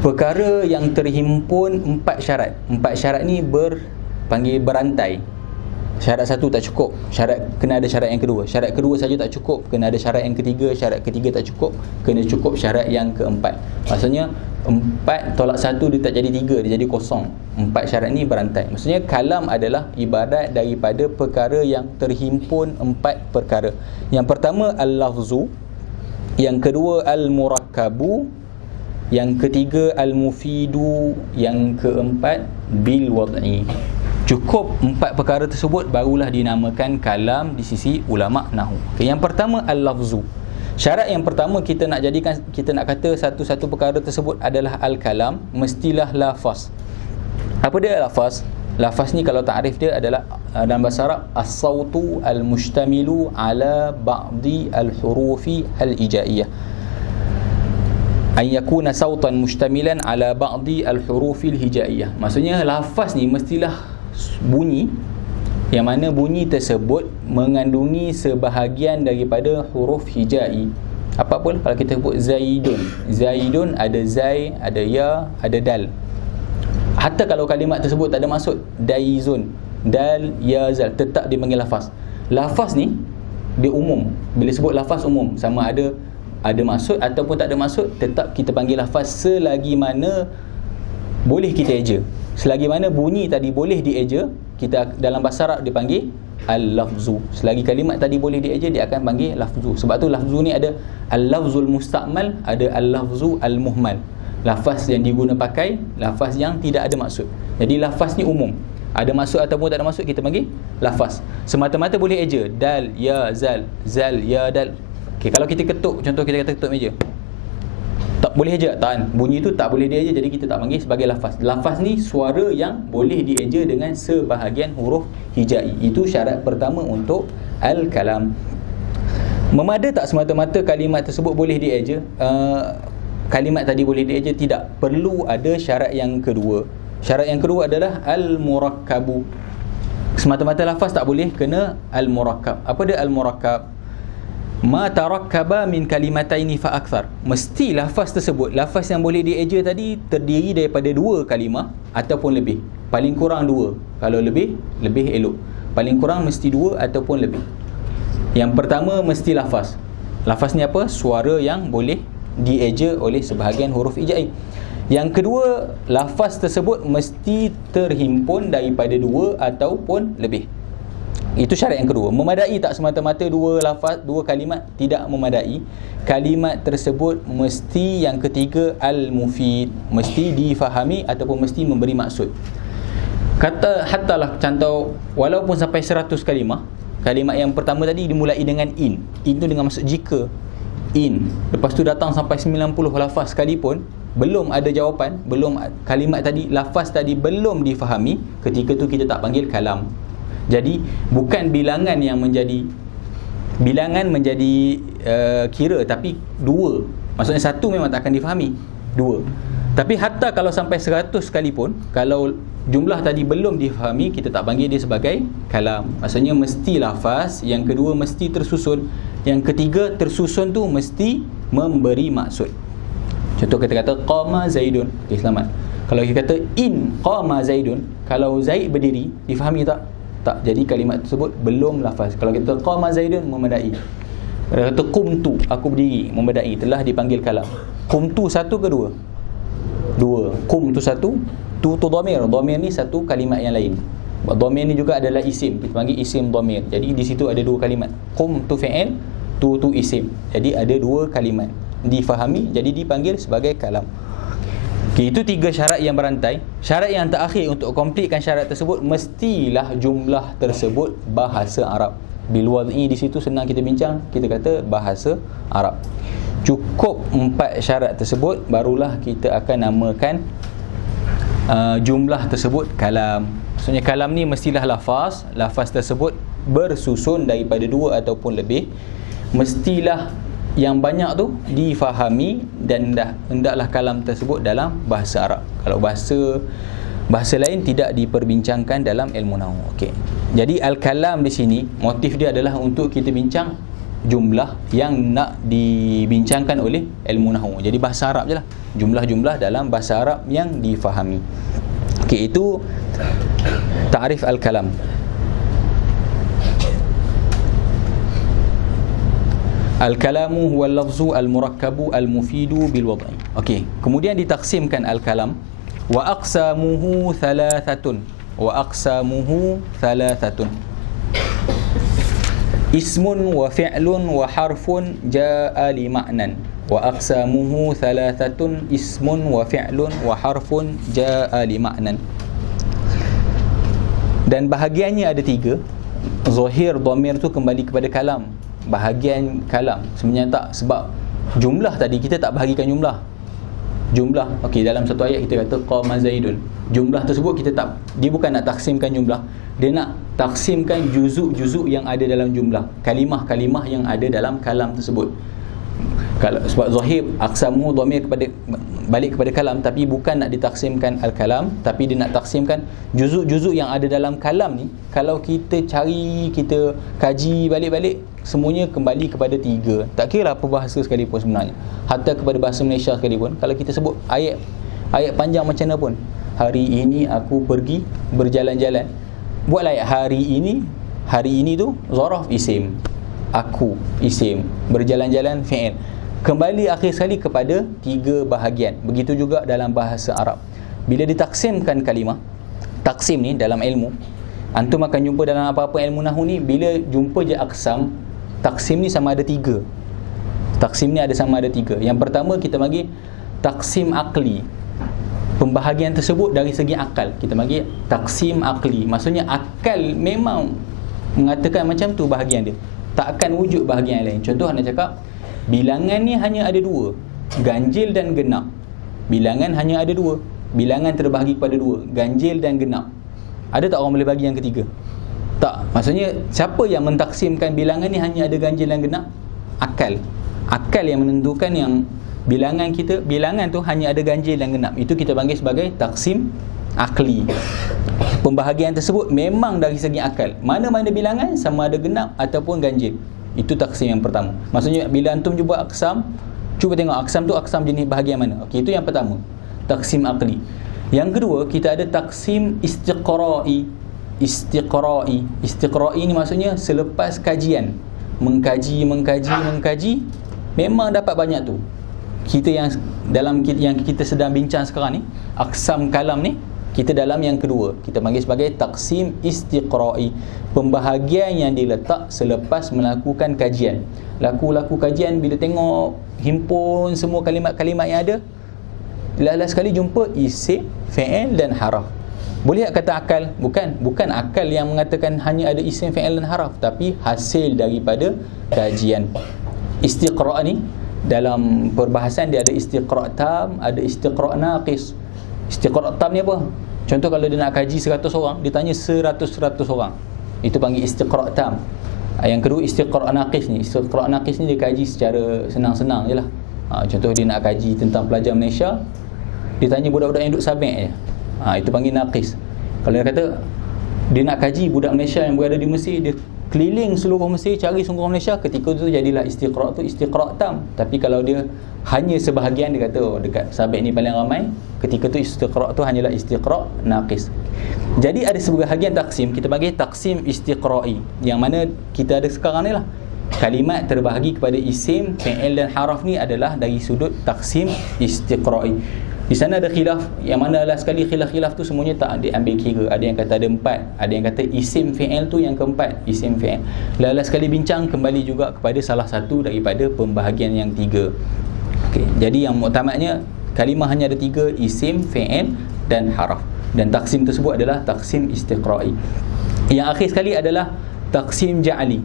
perkara yang terhimpun empat syarat. Empat syarat ni panggil berantai. Syarat satu tak cukup, kena ada syarat yang kedua. Syarat kedua saja tak cukup, kena ada syarat yang ketiga. Syarat ketiga tak cukup, kena cukup syarat yang keempat. Maksudnya empat tolak satu dia tak jadi tiga, dia jadi kosong. Empat syarat ni berantai. Maksudnya kalam adalah ibarat daripada perkara yang terhimpun empat perkara. Yang pertama al-lafzu, yang kedua al-murakkabu, yang ketiga al-mufidu, yang keempat bil wad'i. Cukup empat perkara tersebut barulah dinamakan kalam di sisi ulama nahwu. Okay, yang pertama al-lafzu. Syarat yang pertama kita nak kata satu-satu perkara tersebut adalah al-kalam, mestilah lafaz. Apa dia lafaz? Lafaz ni kalau takrif dia adalah dalam bahasa Arab as-sautu al-mushtamilu ala ba'di al-hurufi al-ijaiyah. An yakuna sautan mustamilan ala ba'di al-hurufi al-hijaiyah. Maksudnya lafaz ni mestilah bunyi yang mana bunyi tersebut mengandungi sebahagian daripada huruf hijai. Apa pun kalau kita sebut zaidun, zaidun ada zai, ada ya, ada dal. Hatta kalau kalimat tersebut tak ada maksud, daizun, dal, ya, zal, tetap dipanggil lafaz. Lafaz ni dia umum. Bila sebut lafaz umum, sama ada maksud ataupun tak ada maksud, tetap kita panggil lafaz selagi mana boleh kita eja. Selagi mana bunyi tadi boleh dieja, kita dalam bahasa Arab dipanggil al-lafzu. Selagi kalimat tadi boleh dieja, dia akan panggil lafzu. Sebab tu lafzu ni ada al-lafzul musta'mal, ada al-lafzu al-muhmal. Lafaz yang diguna pakai, lafaz yang tidak ada maksud. Jadi lafaz ni umum. Ada maksud ataupun tak ada maksud, kita panggil lafaz. Semata-mata boleh eja, dal, ya, zal, zal, ya, dal. Okay, kalau kita ketuk, contoh kita kata ketuk meja, tak boleh eja, tak, bunyi tu tak boleh dieja, jadi kita tak panggil sebagai lafaz. Lafaz ni suara yang boleh dieja dengan sebahagian huruf hijai. Itu syarat pertama untuk al-kalam. Memada tak semata-mata kalimat tersebut boleh dieja, kalimat tadi boleh dieja, tidak. Perlu ada syarat yang kedua. Syarat yang kedua adalah al-murakkabu. Semata-mata lafaz tak boleh, kena al-murakkab. Apa dia al-murakkab? Ma tarakkaba min kalimataini fa akthar. Mesti lafaz tersebut, lafaz yang boleh dieja tadi terdiri daripada dua kalimah ataupun lebih. Paling kurang dua. Kalau lebih elok. Paling kurang mesti dua ataupun lebih. Yang pertama mesti lafaz. Lafaz ni apa? Suara yang boleh dieja oleh sebahagian huruf ijai. Yang kedua, lafaz tersebut mesti terhimpun daripada dua ataupun lebih. Itu syarat yang kedua. Memadai tak semata-mata dua lafaz, dua kalimat, tidak memadai. Kalimat tersebut mesti, yang ketiga, al-mufid, mesti difahami ataupun mesti memberi maksud. Kata hatalah contoh, walaupun sampai 100 kalimah, kalimat yang pertama tadi dimulai dengan in. In tu dengan maksud jika. In. Lepas tu datang sampai 90 lafaz sekalipun, belum ada jawapan, belum kalimat tadi, lafaz tadi belum difahami, ketika tu kita tak panggil kalam. Jadi bukan bilangan yang menjadi kira, tapi dua. Maksudnya satu memang tak akan difahami, dua. Tapi hatta kalau sampai 100 sekalipun, kalau jumlah tadi belum difahami, kita tak panggil dia sebagai kalam. Maksudnya mesti lafaz, yang kedua mesti tersusun, yang ketiga tersusun tu mesti memberi maksud. Contoh kita kata qama Zaidun. Okey, selamat. Kalau kita kata in qama Zaidun, kalau Zaid berdiri, difahami tak? Tak. Jadi kalimat tersebut belum lafaz. Kalau kita kata qama Zaidun, memadai. Kalau kata qumtu, aku berdiri, memadai, telah dipanggil kalam. Qumtu satu ke dua? Dua. Qum tu satu, tu dhamir. Dhamir ni satu kalimat yang lain. Dhamir ni juga adalah isim. Kita panggil isim dhamir. Jadi di situ ada dua kalimat. Qum tu fi'il, tu isim. Jadi ada dua kalimat. Difahami, jadi dipanggil sebagai kalam. Okay, itu tiga syarat yang berantai. Syarat yang terakhir untuk komplitkan syarat tersebut, mestilah jumlah tersebut bahasa Arab. Bil wad'i di situ senang kita bincang, kita kata bahasa Arab. Cukup 4 syarat tersebut, barulah kita akan namakan jumlah tersebut kalam. Maksudnya kalam ni mestilah lafaz. Lafaz tersebut bersusun daripada dua ataupun lebih. Mestilah yang banyak tu difahami, dan hendaklah kalam tersebut dalam bahasa Arab. Kalau bahasa lain tidak diperbincangkan dalam ilmu nahwu. Okey. Jadi al-kalam di sini motif dia adalah untuk kita bincang jumlah yang nak dibincangkan oleh ilmu nahwu. Jadi bahasa Arab je lah. Jumlah-jumlah dalam bahasa Arab yang difahami. Okey, itu ta'rif al-kalam. Al-kalamu huwa al-lafzu al-murakkabu al-mufidu bil-wad'i. Okey, kemudian ditaksimkan al-kalam. Wa aqsamuhu thalathatun. Wa aqsamuhu thalathatun. Ismun wa fi'lun wa harfun jaa'a li ma'nan. Wa aqsamuhu thalathatun. Ismun wa fi'lun wa harfun jaa'a li ma'nan. Dan bahagiannya ada 3. Zahir dhamir tu kembali kepada kalam. Bahagian kalam sebenarnya tak, sebab jumlah tadi kita tak bahagikan jumlah. Okey, dalam satu ayat kita kata qama Zaidun. Jumlah tersebut kita tak, dia bukan nak taksimkan jumlah, dia nak taksimkan juzuk-juzuk yang ada dalam jumlah, kalimah-kalimah yang ada dalam kalam tersebut. Kalau sebab zahir aqsamu dhamir balik kepada kalam, tapi bukan nak ditaksimkan al-kalam, tapi dia nak taksimkan juzuk-juzuk yang ada dalam kalam ni. Kalau kita cari, kita kaji balik-balik, semuanya kembali kepada 3. Tak kira apa bahasa sekalipun sebenarnya, hatta kepada bahasa Malaysia sekalipun. Kalau kita sebut ayat panjang macam mana pun, hari ini aku pergi berjalan-jalan, buatlah ayat hari ini tu zaraf isim, aku isim, berjalan-jalan fi'il. Kembali akhir sekali kepada 3 bahagian. Begitu juga dalam bahasa Arab. Bila ditaksimkan kalimah, taksim ni dalam ilmu, antum akan jumpa dalam apa-apa ilmu nahwu ni, bila jumpa je aksam, taksim ni sama ada 3. Taksim ni sama ada 3. Yang pertama kita bagi taksim akli. Pembahagian tersebut dari segi akal. Kita bagi taksim akli. Maksudnya akal memang mengatakan macam tu bahagian dia. Tak akan wujud bahagian lain. Contoh nak cakap, bilangan ni hanya ada 2, ganjil dan genap. Bilangan hanya ada 2, bilangan terbahagi kepada 2, ganjil dan genap. Ada tak orang boleh bagi yang ketiga? Tak. Maksudnya siapa yang mentaksimkan bilangan ni hanya ada ganjil dan genap? Akal. Akal yang menentukan yang bilangan tu hanya ada ganjil dan genap. Itu kita panggil sebagai taksim akli. Pembahagian tersebut memang dari segi akal. Mana-mana bilangan sama ada genap ataupun ganjil. Itu taksim yang pertama. Maksudnya bila antum cuba aksam, cuba tengok aksam tu aksam jenis bahagian mana. Okey, itu yang pertama, taksim akli. Yang kedua, kita ada taksim istiqra'i. Istiqra'i ni maksudnya selepas kajian. mengkaji, memang dapat banyak tu. Kita yang yang kita sedang bincang sekarang ni, aqsam kalam ni, kita dalam yang kedua, kita panggil sebagai taqsim istiqra'i, pembahagian yang diletak selepas melakukan kajian. Laku kajian, bila tengok himpun semua kalimat-kalimat yang ada, last sekali jumpa isim, fi'il dan haraf. Boleh tak kata akal? Bukan akal yang mengatakan hanya ada isim, fi'il dan haraf, tapi hasil daripada kajian. Istiqra' ni dalam perbahasan dia ada istiqra' tam, ada istiqra' naqis. Istiqra' tam ni apa? Contoh kalau dia nak kaji 100 orang, dia tanya 100 orang. Itu panggil istiqra' tam. Yang kedua istiqra' naqis ni. Istiqra' naqis ni dia kaji secara senang-senang je lah. Contoh dia nak kaji tentang pelajar Malaysia, dia tanya budak-budak yang duduk Sabek je. Itu panggil naqis. Kalau dia kata dia nak kaji budak Malaysia yang berada di Mesir, dia keliling seluruh Mesir cari seluruh Malaysia, ketika tu jadilah istiqra' tu istiqra' tam. Tapi kalau dia hanya sebahagian, dia kata dekat Sabek ni paling ramai, ketika tu istiqra' tu hanyalah istiqra' naqis. Jadi ada sebahagian taksim kita bagi taksim istiqra'i, yang mana kita ada sekarang ni lah. Kalimat terbahagi kepada isim, fi'il dan haraf ni adalah dari sudut taksim istiqra'i. Di sana ada khilaf, yang mana lah sekali khilaf-khilaf tu semuanya tak diambil kira. Ada yang kata ada 4, ada yang kata isim fi'il tu yang keempat, isim fi'il. Lala sekali bincang kembali juga kepada salah satu daripada pembahagian yang 3. Okey, jadi yang muktamadnya kalimah hanya ada 3, isim, fi'il dan haraf. Dan taksim tersebut adalah taksim istiqra'i. Yang akhir sekali adalah taksim ja'li.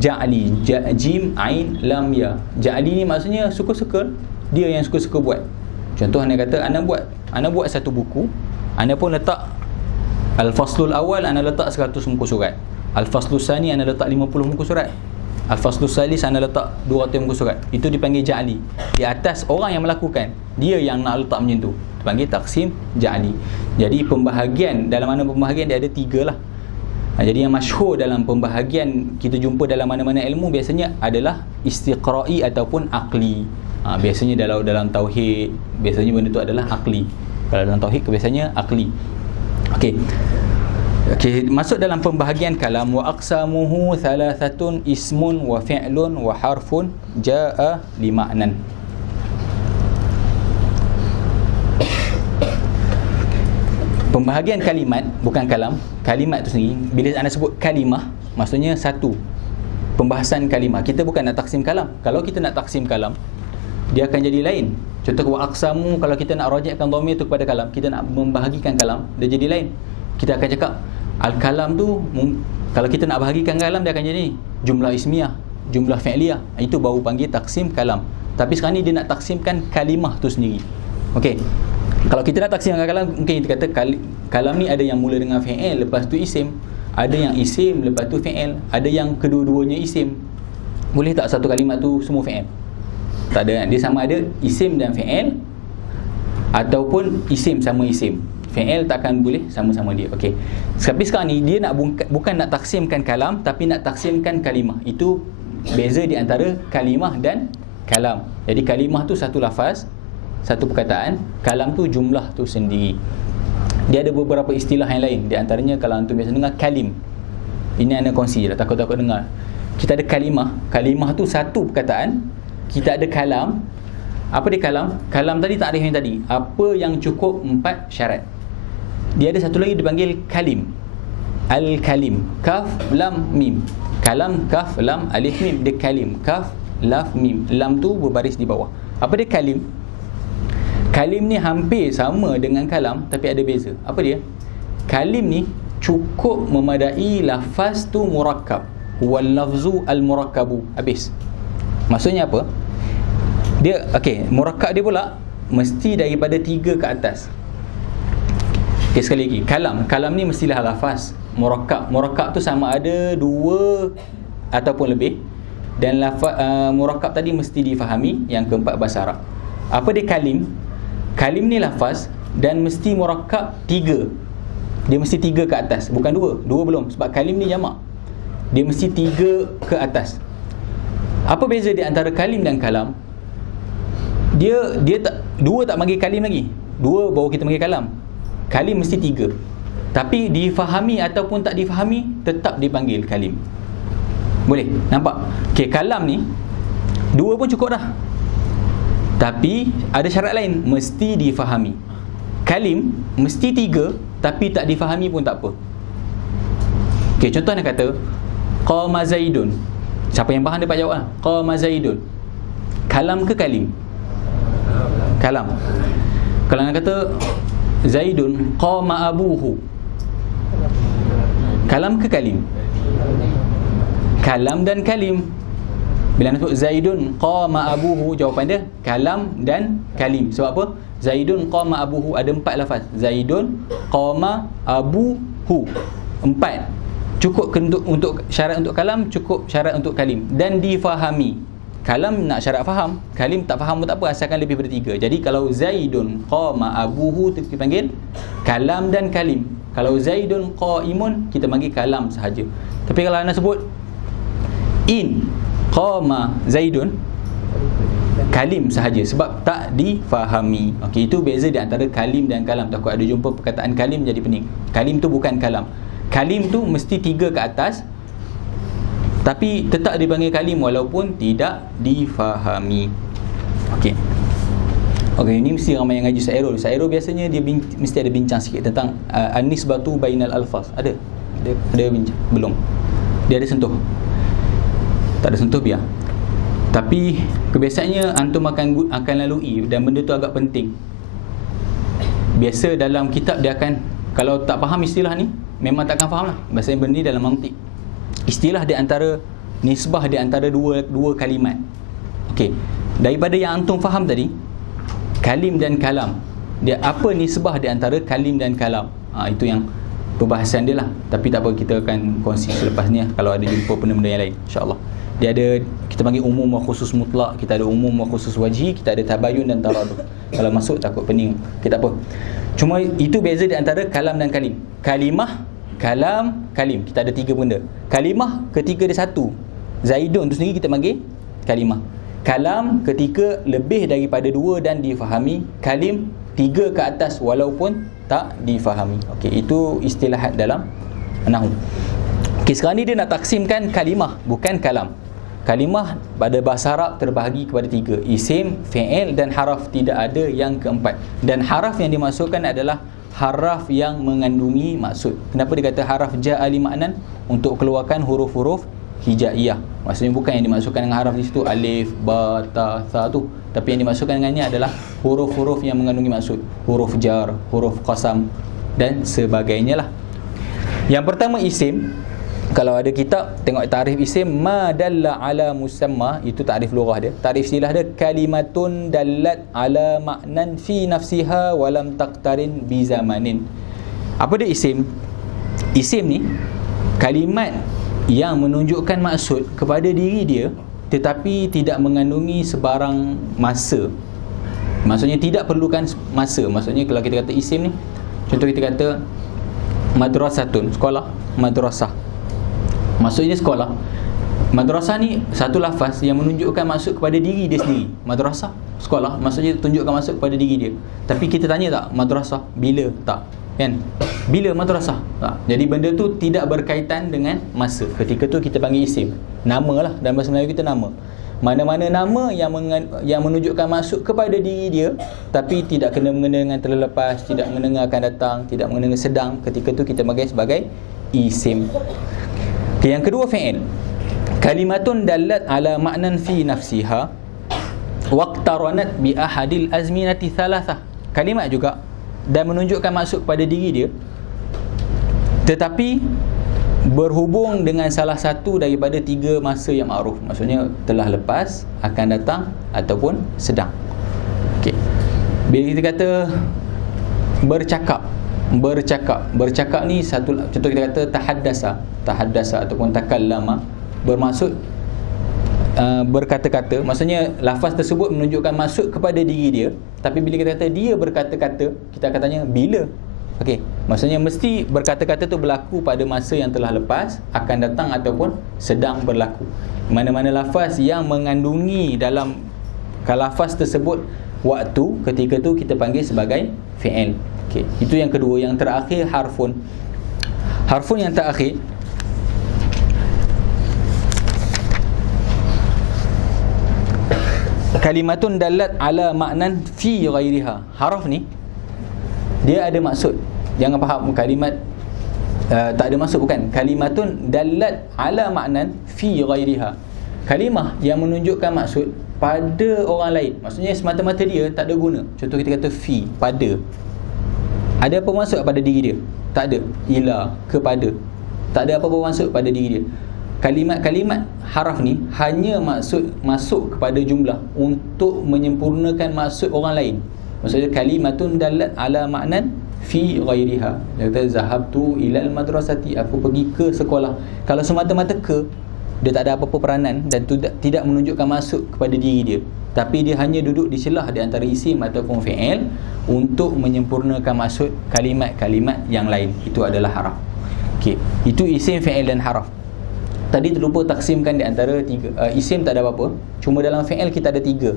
Ja'li, jim, ain, lam, ya. Ja'li ni maksudnya suka-suka, dia yang suka-suka buat. Contoh anda kata anda buat satu buku, anda pun letak al-faslul awal, anda letak 100 muka surat. Al-faslul sani anda letak 50 muka surat. Al-faslul salis anda letak 200 muka surat. Itu dipanggil ja'li. Di atas orang yang melakukan, dia yang nak letak macam tu. Dipanggil taksim ja'li. Jadi pembahagian, dalam mana pembahagian dia ada 3 lah. Jadi yang masyhur dalam pembahagian kita jumpa dalam mana-mana ilmu biasanya adalah istiqra'i ataupun aqli. Biasanya dalam tauhid, biasanya benda tu adalah akli. Kalau dalam tauhid biasanya akli. Okey, masuk dalam pembahagian kalam. Wa aqsamuhu thalathatun ismun wa fi'lun wa harfun jaa li ma'nan. Pembahagian kalimat, bukan kalam. Kalimat tu sendiri, bila anda sebut kalimah, maksudnya satu pembahasan kalimah. Kita bukan nak taksim kalam. Kalau kita nak taksim kalam, dia akan jadi lain. Contoh wa aqsamu, kalau kita nak rajakkan dhamir tu kepada kalam, kita nak membahagikan kalam, dia jadi lain. Kita akan cakap al-kalam tu, kalau kita nak bahagikan kalam, dia akan jadi jumlah ismiyah, jumlah fi'liyah. Itu baru panggil taksim kalam. Tapi sekarang ni dia nak taksimkan kalimah tu sendiri. Okey. Kalau kita nak taksimkan kalam, mungkin kita kata kalam ni ada yang mula dengan fi'il, lepas tu isim, ada yang isim, lepas tu fi'il, ada yang kedua-duanya isim. Boleh tak satu kalimat tu semua fi'il? Tak ada. Dia sama ada isim dan fi'il, ataupun isim sama isim. Fi'il takkan boleh sama-sama dia. Okey. Tapi sekarang ni dia nak bukan nak taksimkan kalam, tapi nak taksimkan kalimah. Itu beza di antara kalimah dan kalam. Jadi kalimah tu satu lafaz, satu perkataan, kalam tu jumlah tu sendiri. Dia ada beberapa istilah yang lain. Di antaranya kalau antum biasa dengar kalim. Ini anda kongsi je, takut-takut dengar. Kita ada kalimah. Kalimah tu satu perkataan. Kita ada kalam. Apa dia kalam? Kalam tadi takrif yang tadi. Apa yang cukup 4 syarat. Dia ada satu lagi dipanggil kalim. Al-kalim. Kaf, lam, mim. Kalam, kaf, lam, alif, mim. Dia kalim. Kaf, laf, mim. Lam tu berbaris di bawah. Apa dia kalim? Kalim ni hampir sama dengan kalam, tapi ada beza. Apa dia? Kalim ni cukup memadai lafaz tu murakkab. Wal lafzu al-murakkabu. Habis. Maksudnya apa? Dia, okey, murakkab dia pula mesti daripada 3 ke atas. Okey, sekali lagi. Kalam ni mestilah lafaz murakkab. Murakkab tu sama ada 2 ataupun lebih. Dan lafaz murakkab tadi mesti difahami. Yang keempat bahasa Arab. Apa dia kalim? Kalim ni lafaz dan mesti murakkab 3. Dia mesti 3 ke atas, bukan 2. 2 belum, sebab kalim ni jamak. Dia mesti 3 ke atas. Apa beza di antara kalim dan kalam? Dia tak, 2 tak panggil kalim lagi. 2 baru kita panggil kalam. Kalim mesti 3. Tapi difahami ataupun tak difahami, tetap dipanggil kalim. Boleh? Nampak? Okey, kalam ni 2 pun cukup dah. Tapi ada syarat lain, mesti difahami. Kalim mesti 3 tapi tak difahami pun tak apa. Okey, contoh nak kata qama Zaidun. Siapa yang faham dapat jawab lah. Qama Zaidun. Kalam ke kalim? Kalam. Kalau nak kata Zaidun qama abuhu. Kalam ke kalim? Kalam dan kalim. Bila nak sebut Zaidun qama abuhu, jawapan dia kalam dan kalim. Sebab apa? Zaidun qama abuhu, ada 4 lafaz. Zaidun qama abuhu, 4. Cukup untuk syarat untuk kalam, cukup syarat untuk kalim, dan difahami. Kalam nak syarat faham, kalim tak faham pun tak apa, asalkan lebih daripada 3. Jadi kalau Zaidun qama abuhu tu kita panggil kalam dan kalim. Kalau Zaidun qaimun kita panggil kalam sahaja. Tapi kalau nak sebut in qama Zaidun, kalim sahaja sebab tak difahami. Okey, itu beza di antara kalim dan kalam. Takut ada jumpa perkataan kalim jadi pening. Kalim tu bukan kalam. Kalim tu mesti 3 ke atas, tapi tetap dipanggil kalim walaupun tidak difahami. Okey. Okey, ini mesti ramai yang ngaji Sairul. Sairul biasanya dia mesti ada bincang sikit tentang an-nisbatu bainal alfaz. Ada bincang? Belum. Dia ada sentuh. Tak ada sentuh biar. Tapi kebiasaannya antum akan lalui, dan benda tu agak penting. Biasa dalam kitab dia akan, kalau tak faham istilah ni, memang takkan faham lah. Bahasa benda ni dalam mantik. Istilah di antara, nisbah di antara dua kalimat. Okey, daripada yang antum faham tadi, kalim dan kalam, dia apa nisbah di antara kalim dan kalam? Itu yang perbahasan dia lah. Tapi tak apa, kita akan kongsi selepas ni lah, kalau ada jumpa benda-benda yang lain, insyaAllah. Dia ada, kita panggil umum wa khusus mutlak, kita ada umum wa khusus wajhi, kita ada tabayun dan taraduf. Kalau masuk takut pening, kita apa. Cuma itu beza di antara kalam dan kalim. Kalimah, kalam, kalim. Kita ada 3 benda. Kalimah ketika dia satu, Zaidun tu sendiri kita panggil kalimah. Kalam ketika lebih daripada 2 dan difahami. Kalim 3 ke atas walaupun tak difahami. Okey, itu istilahat dalam nahwu. Okey, sekarang ni dia nak taksimkan kalimah, bukan kalam. Kalimah pada bahasa Arab terbahagi kepada 3, isim, fi'il dan haraf, tidak ada yang keempat. Dan haraf yang dimasukkan adalah haraf yang mengandungi maksud. Kenapa dia kata haraf ja'a li ma'nan? Untuk keluarkan huruf-huruf hijaiyah. Maksudnya bukan yang dimasukkan dengan haraf di situ alif, ba, ta, tha tu, tapi yang dimasukkan dengannya adalah huruf-huruf yang mengandungi maksud. Huruf jar, huruf qasam dan sebagainya lah. Yang pertama isim. Kalau ada kitab tengok tarif isim, ma dalla ala musamma, itu tarif lughah dia. Tarif istilah dia kalimatun dallat ala ma'nan fi nafsiha wa lam taqtarin bi zamanin. Apa dia isim? Isim ni kalimat yang menunjukkan maksud kepada diri dia tetapi tidak mengandungi sebarang masa. Maksudnya tidak perlukan masa. Maksudnya kalau kita kata isim ni, contoh kita kata madrasatun, sekolah, madrasah. Maksudnya sekolah. Madrasah ni satu lafaz yang menunjukkan maksud kepada diri dia sendiri. Madrasah, sekolah, maksudnya tunjukkan maksud kepada diri dia. Tapi kita tanya tak, madrasah bila? Tak, kan? Bila madrasah? Tak. Jadi benda tu tidak berkaitan dengan masa. Ketika tu kita panggil isim. Nama lah, dalam bahasa Melayu kita nama. Mana-mana nama yang menunjukkan maksud kepada diri dia tapi tidak kena-mengena dengan terlepas, tidak mengena akan datang, tidak mengena sedang, ketika tu kita panggil sebagai isim. Okay, yang kedua fi'il. Kalimatun dallat ala ma'nan fi nafsiha waqtaranat bi ahadil azminati thalathah. Kalimat juga dan menunjukkan maksud kepada diri dia tetapi berhubung dengan salah satu daripada 3 masa yang ma'ruf. Maksudnya telah lepas, akan datang ataupun sedang. Okey. Bila kita kata bercakap ni satu, contoh kita kata tahaddasa ataupun takallama, bermaksud berkata-kata. Maksudnya lafaz tersebut menunjukkan maksud kepada diri dia, tapi bila kita kata dia berkata-kata, kita akan tanya bila. Okey, maksudnya mesti berkata-kata tu berlaku pada masa yang telah lepas, akan datang ataupun sedang berlaku. Mana-mana lafaz yang mengandungi dalam lafaz tersebut waktu, ketika tu kita panggil sebagai fi'il. Okey, itu yang kedua. Yang terakhir harfun. Harfun yang terakhir kalimatun dalat ala maknan fi ghairiha. Haraf ni dia ada maksud. Jangan faham kalimat tak ada maksud, bukan. Kalimatun dalat ala maknan fi ghairiha. Kalimah yang menunjukkan maksud pada orang lain. Maksudnya semata-mata dia tak ada guna. Contoh kita kata fi, pada. Ada apa maksud pada diri dia? Tak ada. Ila, kepada. Tak ada apa-apa maksud pada diri dia. Kalimat-kalimat haraf ni hanya masuk kepada jumlah untuk menyempurnakan maksud orang lain. Maksudnya kalimatun dalat ala maknan fi ghairiha. Dia kata zahabtu ilal madrasati, aku pergi ke sekolah. Kalau semata-mata ke, dia tak ada apa-apa peranan dan tidak menunjukkan maksud kepada diri dia, tapi dia hanya duduk di celah di antara isim ataupun fi'il untuk menyempurnakan maksud kalimat-kalimat yang lain. Itu adalah haraf. Okey, itu isim, fi'il dan haraf. Tadi terlupa taksimkan di antara tiga. Isim tak ada apa-apa, cuma dalam fi'il kita ada tiga.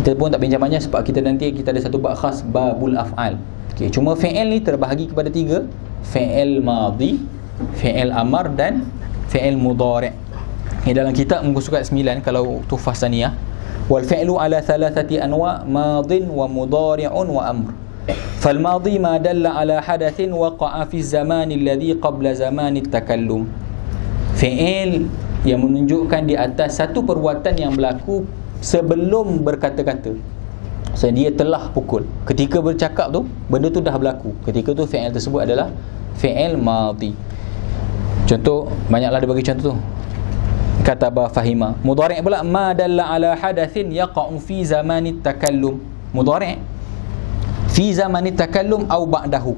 Kita pun tak bincang banyak sebab kita nanti kita ada satu bab khas, babul af'al. Okey, cuma fi'il ni terbahagi kepada tiga: fi'il madhi, fi'il amar dan fi'il mudhari'. Dalam kitab muka surat 9 kalau Tuhfah Saniyah, wal fi'lu ala thalathati anwa' madin wa mudhari'un wa amr. Fal madhi ma dalla ala hadathin waqa'a fi zaman alladhi qabla zaman at-takallum. Fi'il yang menunjukkan di atas satu perbuatan yang berlaku sebelum berkata-kata. So, dia telah pukul. Ketika bercakap tu, benda tu dah berlaku. Ketika tu fi'il tersebut adalah fi'il madhi. Contoh, banyaklah dia bagi contoh tu. Kata ba fahima. Mudhari' pula, ma dalla ala hadathin yaqa'u fi zamanit takallum. Mudhari' fi zamanit takallum au ba'dahu.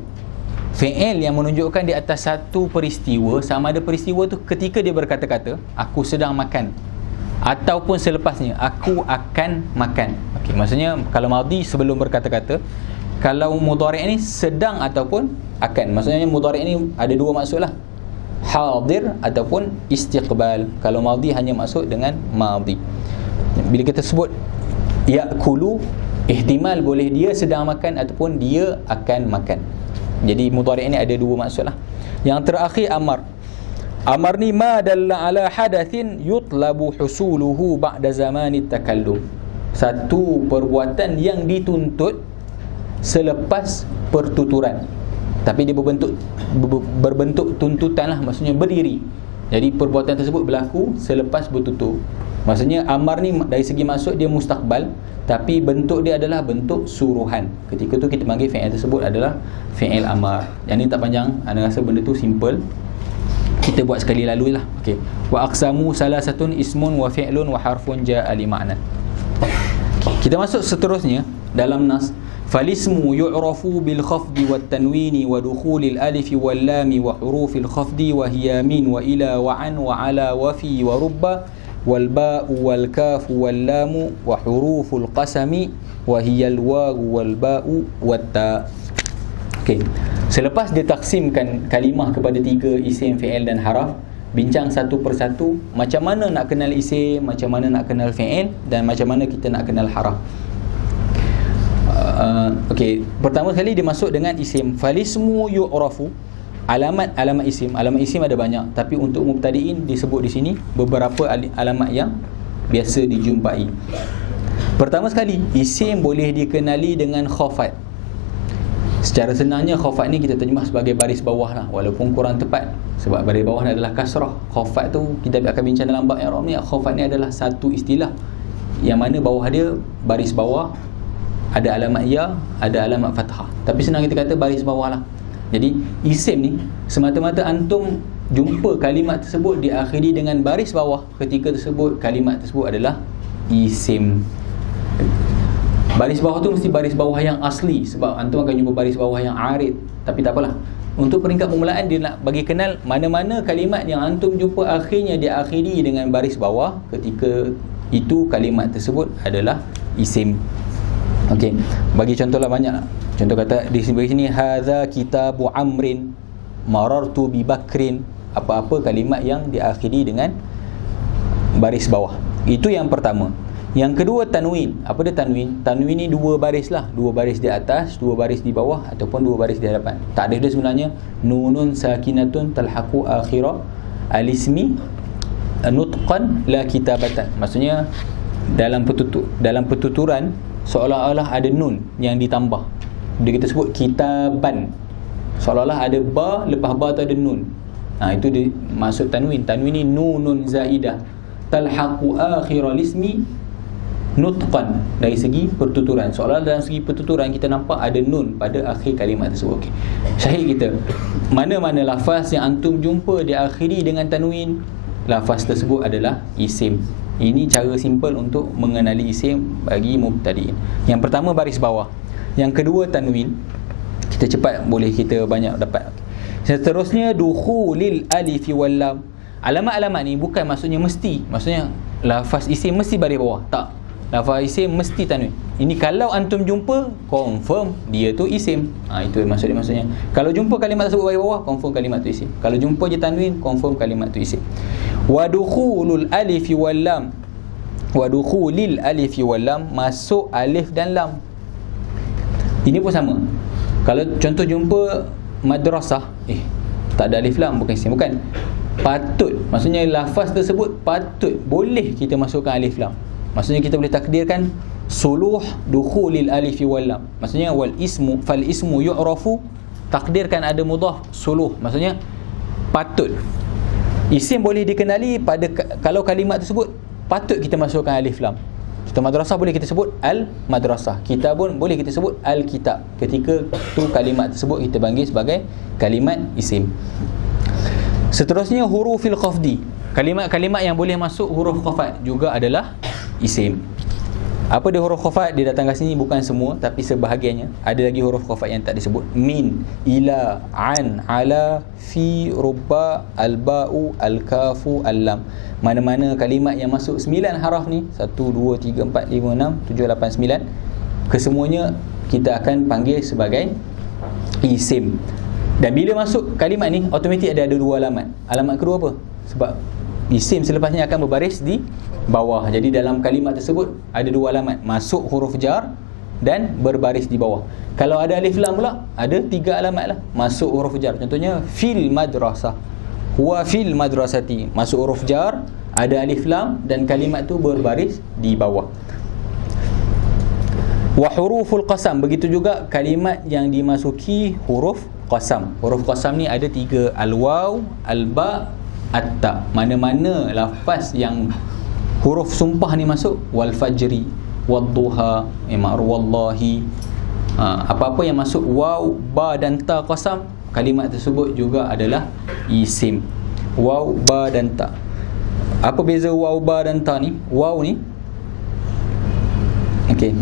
Fi'il yang menunjukkan di atas satu peristiwa, sama ada peristiwa tu ketika dia berkata-kata, aku sedang makan, ataupun selepasnya, aku akan makan. Okey, maksudnya kalau madhi sebelum berkata-kata, kalau mudhari' ni sedang ataupun akan. Maksudnya mudhari' ni ada dua maksud lah, hadir ataupun istiqbal. Kalau madhi hanya maksud dengan madhi. Bila kita sebut ya'kulu, ihtimal boleh dia sedang makan ataupun dia akan makan. Jadi mudhari' ni ada dua maksud lah. Yang terakhir amar. Amar ni ma dalla ala hadathin yutlabu husuluhu ba'da zamanit takallum. Satu perbuatan yang dituntut selepas pertuturan, tapi dia berbentuk tuntutan lah, maksudnya berdiri. Jadi perbuatan tersebut berlaku selepas bertutur. Maksudnya amar ni dari segi maksud dia mustaqbal, tapi bentuk dia adalah bentuk suruhan. Ketika tu kita panggil fi'il tersebut adalah fi'il amar. Yang ni tak panjang, anda rasa benda tu simple, kita buat sekali lalu lah. Okey. Wa aqsamu salasatun ismun wa fi'lun wa harfun ja'a li ma'nan. Kita masuk seterusnya dalam nas. Falismu yu'rafu bil khafdi wat tanwini wa dukhulil alif wal lam wa hurufil khafdi wa hiya min wa ila wa an wa ala wa fi wa rubba wal ba'u wal kafu wal lamu wa huruful qasami wa hiya al wawu wal ba'u wat ta. Okey. Selepas dia taksimkan kalimah kepada tiga isim, fi'il dan haraf, bincang satu persatu macam mana nak kenal isim, macam mana nak kenal fi'il dan macam mana kita nak kenal haraf. Okey, pertama sekali dia masuk dengan isim. Falismu yu'rafu, alamat isim. Alamat isim ada banyak, tapi untuk mubtadi'in disebut di sini beberapa alamat yang biasa dijumpai. Pertama sekali, isim boleh dikenali dengan khafat. Secara senangnya khafat ni kita terjemah sebagai baris bawah lah, walaupun kurang tepat sebab baris bawah ni adalah kasrah. Khafat tu kita akan bincang dalam bab i'rab ni. Khafat ni adalah satu istilah yang mana bawah dia baris bawah, ada alamat ya, ada alamat fathah, tapi senang kita kata baris bawah lah. Jadi isim ni semata-mata antum jumpa kalimat tersebut diakhiri dengan baris bawah, ketika tersebut kalimat tersebut adalah isim. Baris bawah tu mesti baris bawah yang asli, sebab antum akan jumpa baris bawah yang arid. Tapi tak apalah, untuk peringkat permulaan dia nak bagi kenal mana-mana kalimat yang antum jumpa akhirnya diakhiri dengan baris bawah, ketika itu kalimat tersebut adalah isim. Okey, bagi contohlah banyak. Contoh kata di sini, hadza kitabu amrin, marartu bi bakrin. Apa-apa kalimat yang diakhiri dengan baris bawah. Itu yang pertama. Yang kedua tanwin. Apa dia tanwin? Tanwin ni dua baris lah, dua baris di atas, dua baris di bawah, ataupun dua baris di hadapan. Takrif dia sebenarnya nunun sakinatun talhaqu akhira alismi nutqan la kitabatan. Maksudnya dalam pertuturan seolah-olah ada nun yang ditambah. Dia kita sebut kitaban, seolah-olah ada ba, lepas ba tu ada nun. Itu dia maksud tanwin. Tanwin ni nunun zaidah talhaqu akhiral ismi nutqan, dari segi pertuturan. Seolah-olah dalam segi pertuturan kita nampak ada nun pada akhir kalimat tersebut. Okey. Syahid kita, mana-mana lafaz yang antum jumpa diakhiri dengan tanwin, lafaz tersebut adalah isim. Ini cara simple untuk mengenali isim bagi mubtadi'in. Yang pertama baris bawah. Yang kedua tanwin. Kita cepat boleh kita banyak dapat. Seterusnya dukhulil alif wal lam. Alamat-alamat ni bukan maksudnya mesti. Maksudnya lafaz isim mesti baris bawah. Tak. Lafaz isim mesti tanwin. Ini kalau antum jumpa, confirm dia tu isim. Itu maksudnya. Kalau jumpa kalimat tersebut baris bawah, confirm kalimat tu isim. Kalau jumpa je tanwin, confirm kalimat tu isim. Wa dukhulul alif wal lam. Wa dukhulil alif wal lam, masuk alif dan lam. Ini pun sama. Kalau contoh jumpa madrasah, tak ada alif lam, bukan isim, bukan. Patut, maksudnya lafaz tersebut patut, boleh kita masukkan alif lam. Maksudnya kita boleh takdirkan suluh dukhulil alif wal lam. Maksudnya wal ismu fal ismu yu'rafu, takdirkan ada mudhaf suluh. Maksudnya patut. Isim boleh dikenali pada kalau kalimat tersebut patut kita masukkan alif lam. Contoh madrasah boleh kita sebut al-madrasah. Kitab pun boleh kita sebut al-kitab. Ketika tu kalimat tersebut kita panggil sebagai kalimat isim. Seterusnya hurufil khafdi. Kalimat-kalimat yang boleh masuk huruf khafat juga adalah isim. Apa dia huruf khafat? Dia datang kat sini bukan semua, tapi sebahagiannya. Ada lagi huruf khafat yang tak disebut. Min, ila, an, ala, fi, rubba, al-ba'u, al-kafu, al-lam. Mana-mana kalimat yang masuk 9 haraf ni, 1, 2, 3, 4, 5, 6, 7, 8, 9, kesemuanya kita akan panggil sebagai isim. Dan bila masuk kalimat ni, automatik ada dua alamat. Alamat kedua apa? Sebab isim selepasnya akan berbaris di bawah. Jadi dalam kalimat tersebut ada dua alamat, masuk huruf jar dan berbaris di bawah. Kalau ada alif lam pula, ada 3 alamat lah. Masuk huruf jar, contohnya fil madrasah, huwa fil madrasati, masuk huruf jar, ada alif lam dan kalimat tu berbaris di bawah. Wa huruful qasam, begitu juga kalimat yang dimasuki huruf qasam. Huruf qasam ni ada 3, al-waw, al-ba, at-ta. Mana-mana lafaz yang huruf sumpah ni masuk, wal fajri, wad duha, wallahi, apa-apa yang masuk waw, ba dan ta qasam, kalimat tersebut juga adalah isim. Waw, ba dan ta. Apa beza waw, ba dan ta ni? Waw ni, okey,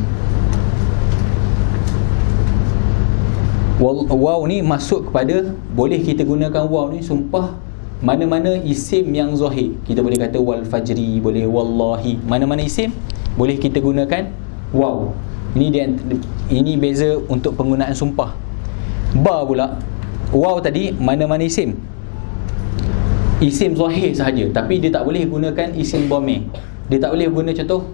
waw ni masuk kepada, boleh kita gunakan waw ni sumpah mana-mana isim yang zahir. Kita boleh kata wal fajri, boleh wallahi, mana-mana isim boleh kita gunakan waw. Ini beza untuk penggunaan sumpah. Ba pula, waw tadi mana-mana isim zahir sahaja, tapi dia tak boleh gunakan isim dhamir. Dia tak boleh guna contoh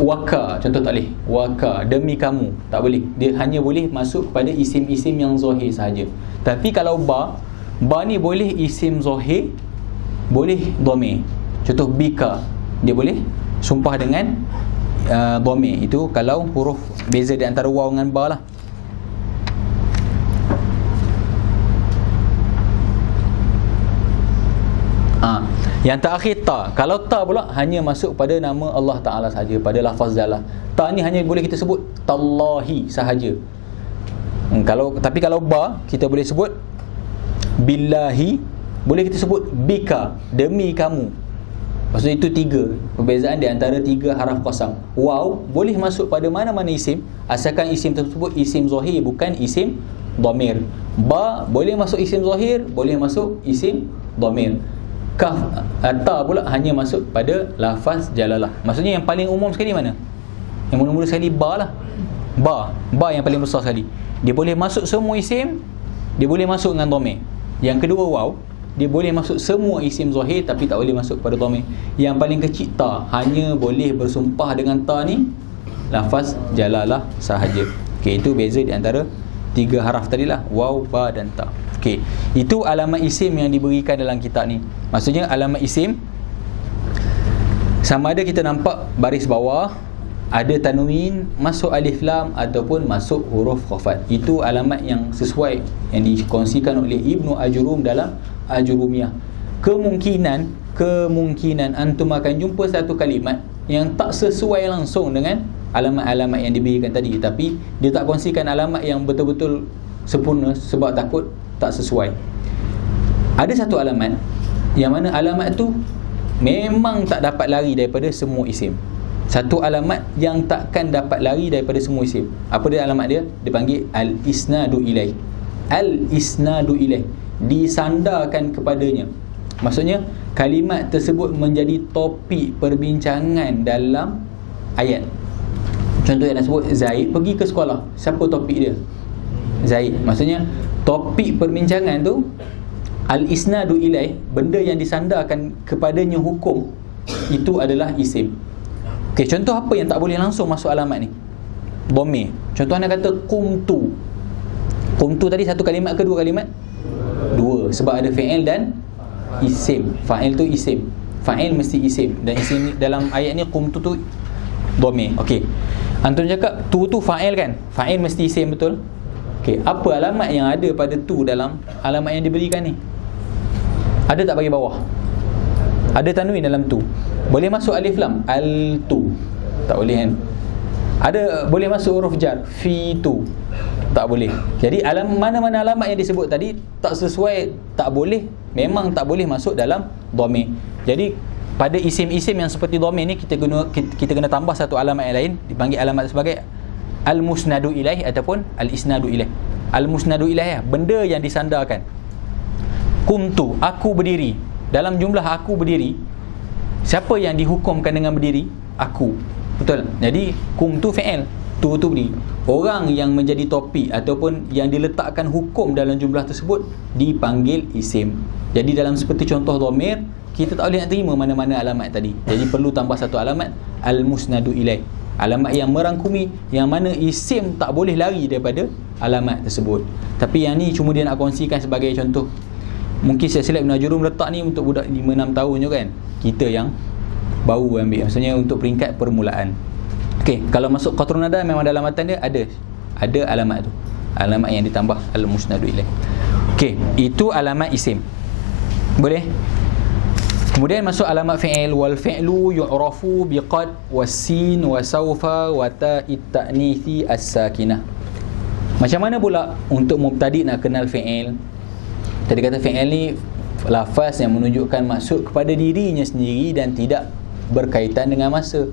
waka, contoh tak boleh. Waka, demi kamu, tak boleh. Dia hanya boleh masuk kepada isim-isim yang zahir sahaja. Tapi kalau ba ni boleh isim zahir, boleh dhamir. Contoh bika, dia boleh sumpah dengan dhamir. Itu kalau huruf, beza di antara waw dengan ba lah. Yang terakhir ta. Kalau ta pula hanya masuk pada nama Allah Ta'ala sahaja, pada lafaz jalalah. Ta ni hanya boleh kita sebut tallahi sahaja. Tapi kalau ba, kita boleh sebut billahi, boleh kita sebut bika, demi kamu. Maksudnya itu 3 perbezaan di antara 3 haraf qasam. Waw boleh masuk pada mana-mana isim, asalkan isim tersebut isim zahir, bukan isim dhamir. Ba boleh masuk isim zahir, boleh masuk isim dhamir. Kaf, ta pula hanya masuk pada lafaz jalalah. Maksudnya yang paling umum sekali mana? Yang mula-mula sekali ba lah. Ba yang paling besar sekali. Dia boleh masuk semua isim, dia boleh masuk dengan dhamir. Yang kedua waw, dia boleh masuk semua isim zahir tapi tak boleh masuk pada dhamir. Yang paling kecil ta, hanya boleh bersumpah dengan ta ni lafaz jalalah sahaja. Okey, itu beza di antara 3 haraf tadilah, waw, ba dan ta. Okey, itu alamat isim yang diberikan dalam kitab ni. Maksudnya alamat isim Sama ada kita nampak baris bawah ada tanwin masuk alif lam ataupun masuk huruf khafat. Itu alamat yang sesuai yang dikongsikan oleh Ibnu Ajurum dalam Ajurumiyah. Kemungkinan antum akan jumpa satu kalimat yang tak sesuai langsung dengan alamat-alamat yang diberikan tadi, tapi dia tak kongsikan alamat yang betul-betul sempurna sebab takut tak sesuai. Ada satu alamat yang mana alamat tu memang tak dapat lari daripada semua isim. Satu alamat yang takkan dapat lari daripada semua isim. Apa dia alamat dia? Dipanggil al-isnadu ilaih. Al-isnadu ilaih, disandarkan kepadanya. Maksudnya kalimat tersebut menjadi topik perbincangan dalam ayat. Contoh yang nak sebut, Zaid pergi ke sekolah. Siapa topik dia? Zaid. Maksudnya topik perbincangan tu al-isnadu ilaih, benda yang disandarkan kepadanya hukum, itu adalah isim. Okey, contoh apa yang tak boleh langsung masuk alamat ni? Dhamir. Contoh anda kata qumtu. Qumtu tadi satu kalimat ke dua kalimat? Dua, sebab ada fi'il dan isim. Fa'il tu isim. Fa'il mesti isim, dan isim dalam ayat ni qumtu tu dhamir. Okey. Antum cakap tu fa'il kan? Fa'il mesti isim, betul? Okey, apa alamat yang ada pada tu dalam alamat yang diberikan ni? Ada tak bagi bawah? Ada tanwin dalam tu. Boleh masuk alif lam? Al-tu. Tak boleh kan? Ada boleh masuk huruf jar? Fi-tu. Tak boleh. Jadi mana-mana alamat yang disebut tadi tak sesuai, tak boleh, memang tak boleh masuk dalam dhamir. Jadi pada isim-isim yang seperti dhamir ni kita kena tambah satu alamat yang lain, dipanggil alamat sebagai al-musnadu ilaih ataupun al-isnadu ilaih. Al-musnadu ilaih, benda yang disandarkan. Qumtu, aku berdiri. Dalam jumlah aku berdiri, siapa yang dihukumkan dengan berdiri? Aku. Betul? Jadi qumtu fi'il, tu berdiri. Orang yang menjadi topik ataupun yang diletakkan hukum dalam jumlah tersebut dipanggil isim. Jadi dalam seperti contoh dhamir, kita tak boleh nak terima mana-mana alamat tadi. Jadi perlu tambah satu alamat, al-musnadu ilaih. Alamat yang merangkumi, yang mana isim tak boleh lari daripada alamat tersebut. Tapi yang ni cuma dia nak kongsikan sebagai contoh. Mungkin saya silap Ibn Ajurum letak ni untuk budak 5-6 tahun je kan. Kita yang baru ambil, maksudnya untuk peringkat permulaan. Okey, kalau masuk qatrun nada memang dalam matan dia ada alamat tu. Alamat yang ditambah al-musnadu ilaih. Okey, itu alamat isim. Boleh? Kemudian masuk alamat fi'il. Wal fi'lu yu'rafu biqad was-sin wa sawfa wa ta'it ta'nithi as-sakinah. Macam mana pula untuk mubtadi nak kenal fi'il? Tadi kata fi'il ni lafaz yang menunjukkan maksud kepada dirinya sendiri dan tidak berkaitan dengan masa.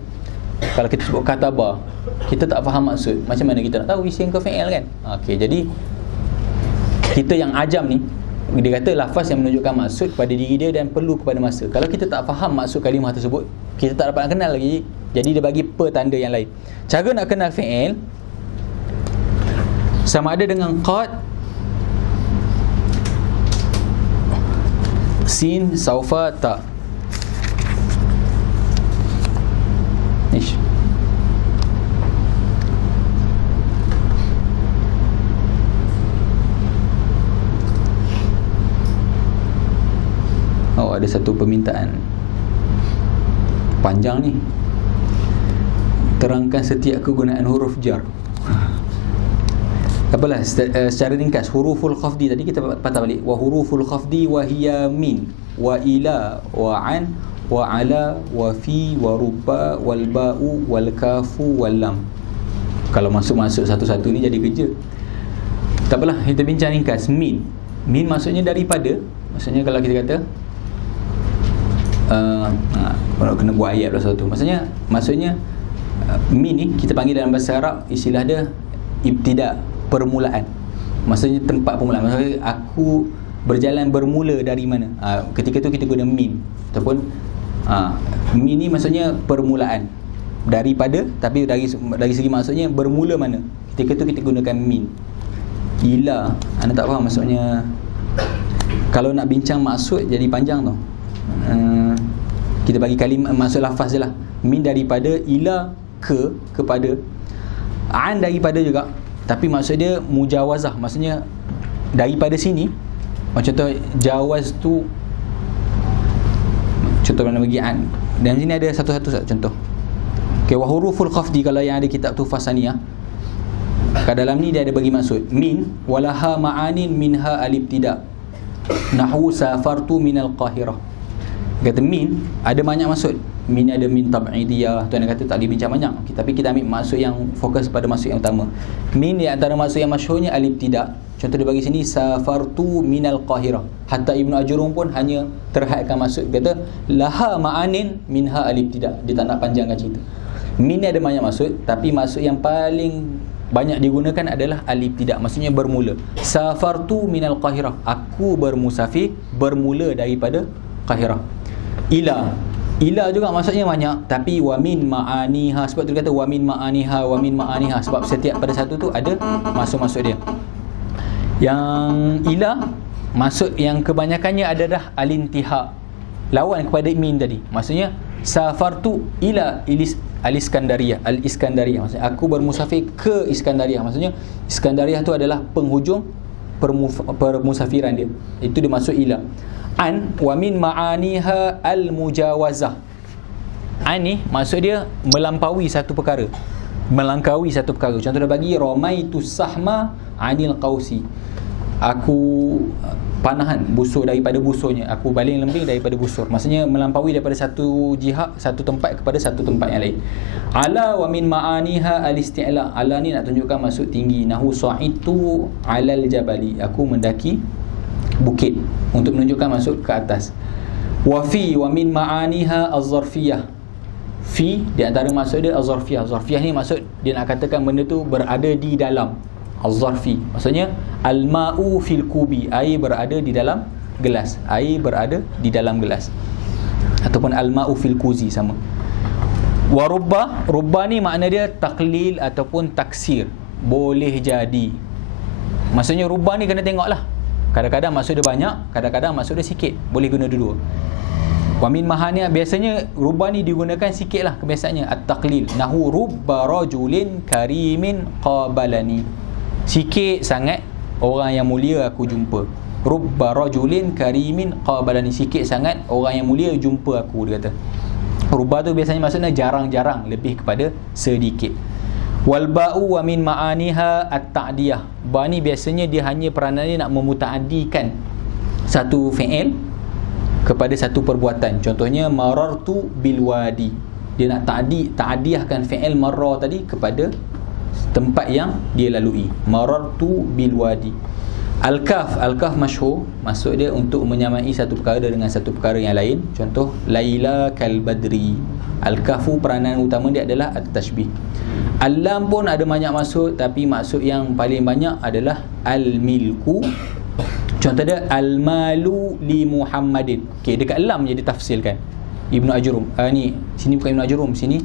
Kalau kita sebut kataba, kita tak faham maksud, macam mana kita nak tahu isim ke fi'il kan? Okey, jadi kita yang ajam ni, dia kata lafaz yang menunjukkan maksud kepada diri dia dan perlu kepada masa. Kalau kita tak faham maksud kalimah tersebut, kita tak dapat nak kenal lagi. Jadi dia bagi petanda yang lain. Cara nak kenal fi'il sama ada dengan qad, sin, saufa, ta. Ish. Oh, ada satu permintaan panjang ni. Terangkan setiap kegunaan huruf jar. Apalah, secara ringkas, huruful khafdi tadi kita patah balik. Wa huruful khafdi wa hiya min wa ila wa an wa ala wa fi wa rubba wal ba'u wal kafu wal lam. Kalau masuk-masuk satu-satu ni jadi kerja. Tak apalah, kita bincang ringkas. Min maksudnya daripada. Maksudnya kalau kita kata kena buat ayat pula satu. Maksudnya min ni kita panggil dalam bahasa Arab, istilah dia ibtida, permulaan. Maksudnya tempat permulaan. Maksudnya aku berjalan bermula dari mana? Ketika tu kita guna min ataupun min ni maksudnya permulaan daripada, tapi dari segi maksudnya bermula mana? Ketika tu kita gunakan min. Ila, anda tak faham maksudnya. Kalau nak bincang maksud jadi panjang tu. Kita bagi kalimah maksud lafaz je lah. Min daripada, ila kepada, an daripada juga. Tapi maksud dia mujawazah, maksudnya daripada sini. Macam contoh jawaz tu, Contoh mana bagi an. Dan sini ada satu-satu contoh. Okay, wa huruful khafdi, kalau yang ada kitab Tuhfah Saniyah, kat dalam ni dia ada bagi maksud. Min walaha ma'anin minha al-ibtida. Nahwu safartu minal Qahirah. Kata min ada banyak maksud. Min ada min tab'idiyah, tuan kata tak boleh bincang banyak. Okay, tapi kita ambil maksud yang fokus pada maksud yang utama. Min di antara maksud yang masyhurnya al-ibtida. Contoh dia bagi sini safartu minal Qahirah. Hatta Ibnu Ajurum pun hanya terhadkan maksud, kata laha ma'anin minha al-ibtida. Dia tak nak panjangkan cerita. Min ada banyak maksud, tapi maksud yang paling banyak digunakan adalah al-ibtida, maksudnya bermula. Safartu minal Qahirah, aku bermusafir bermula daripada Qahirah. Ila juga maksudnya banyak, tapi wa min ma'aniha, sebab tu dia kata wa min ma'aniha, sebab setiap pada satu tu ada maksud-maksud dia. Yang ila, maksud yang kebanyakannya adalah al-intiha, lawan kepada min tadi. Maksudnya safartu ila al-Iskandariyah, maksudnya aku bermusafir ke Iskandariyah. Maksudnya Iskandariyah tu adalah penghujung permusafiran dia. Itu dia maksud ila. An wa min ma'aniha al-mujawazah. An ni maksud dia melampaui satu perkara. Contoh dia bagi ramaitu sahma anil qausi. Aku panahan busur daripada busurnya, aku baling lembing daripada busur. Maksudnya melampaui daripada satu jihad, satu tempat kepada satu tempat yang lain. Ala wa min ma'aniha al-isti'la. Ala ni nak tunjukkan maksud tinggi. Nahu sa'itu alal jabali, aku mendaki bukit, untuk menunjukkan maksud ke atas. Wa fi wa min ma'aniha az-zarfiyah. Fi di antara maksud dia az-zarfiyah. Zarfiyah ni maksud dia nak katakan benda tu berada di dalam. Az-zarfi maksudnya al-ma'u fil kubi, air berada di dalam gelas. Ataupun al-ma'u fil kuzi, sama. Wa rubba ni makna dia taklil ataupun taksir, boleh jadi. Maksudnya rubba ni kena tengoklah, kadang-kadang maksud dia banyak, kadang-kadang maksud dia sikit, boleh guna dua-dua. Wa min mahani, biasanya rubba ni digunakan sikit lah kebiasaannya. At-taqlil, nahu rubba rajulin karimin qabalani, sikit sangat orang yang mulia aku jumpa. Rubba rajulin karimin qabalani, sikit sangat orang yang mulia jumpa aku, dia kata. Rubba tu biasanya maksudnya jarang-jarang, lebih kepada sedikit. Wal ba'u wa min ma'aniha at-ta'diyah. Ba ni biasanya dia hanya peranan dia nak memutaaddikan satu fi'il kepada satu perbuatan. Contohnya marartu bil wadi, dia nak ta'diyahkan fi'il marra tadi kepada tempat yang dia lalui. Marartu bil wadi. Al-kaf masyhur, maksud dia untuk menyamai satu perkara dengan satu perkara yang lain. Contoh Laila kal badri. Al-kafu peranan utama dia adalah at-tashbih. Al-lam pun ada banyak maksud, tapi maksud yang paling banyak adalah al-milku. Contoh dia al-malu li Muhammadin. Okey, dekat lam je ditafsirkan Ibnu Ajurum. Sini bukan Ibnu Ajurum, sini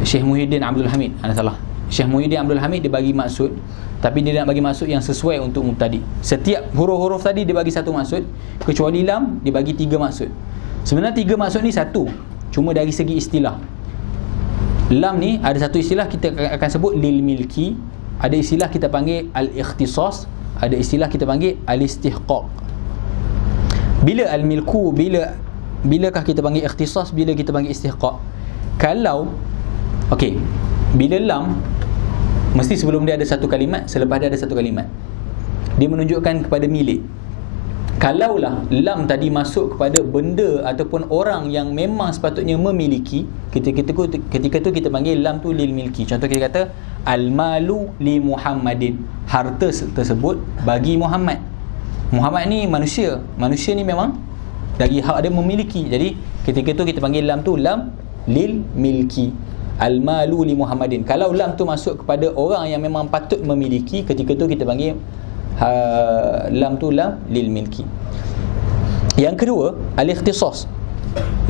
Syekh Muhyiddin Abdul Hamid. Salah. Syekh Muhyiddin Abdul Hamid dia bagi maksud, tapi dia nak bagi maksud yang sesuai untuk mubtadi. Setiap huruf-huruf tadi dia bagi satu maksud, kecuali lam dia bagi tiga maksud. Sebenarnya tiga maksud ni satu, cuma dari segi istilah. Lam ni ada satu istilah kita akan sebut lil milki, ada istilah kita panggil al-ikhtisas, ada istilah kita panggil al-istihqaq. Bila al-milku, bilakah kita panggil ikhtisas, bila kita panggil istihqaq? Kalau bila lam, mesti sebelum dia ada satu kalimat, selepas dia ada satu kalimat, dia menunjukkan kepada milik. Kalaulah lam tadi masuk kepada benda ataupun orang yang memang sepatutnya memiliki, ketika tu kita panggil lam tu lil milki. Contoh kita kata al-malu li Muhammadin, harta tersebut bagi Muhammad. Muhammad ni manusia ni memang dari hak dia memiliki. Jadi ketika tu kita panggil lam tu lam lil milki, al-malu li Muhammadin. Kalau lam tu masuk kepada orang yang memang patut memiliki, ketika tu kita panggil lam tu lam lil milki. Yang kedua, al-ikhtisas.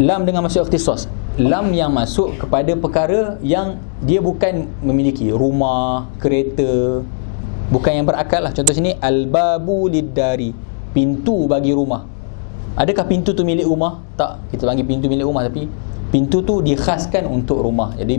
Lam dengan maksud ikhtisas, lam yang masuk kepada perkara yang dia bukan memiliki, rumah, kereta, bukan yang berakal lah. Contoh sini al-babu lid-dari, pintu bagi rumah. Adakah pintu tu milik rumah? Tak, kita panggil pintu milik rumah, tapi pintu tu dikhaskan untuk rumah. Jadi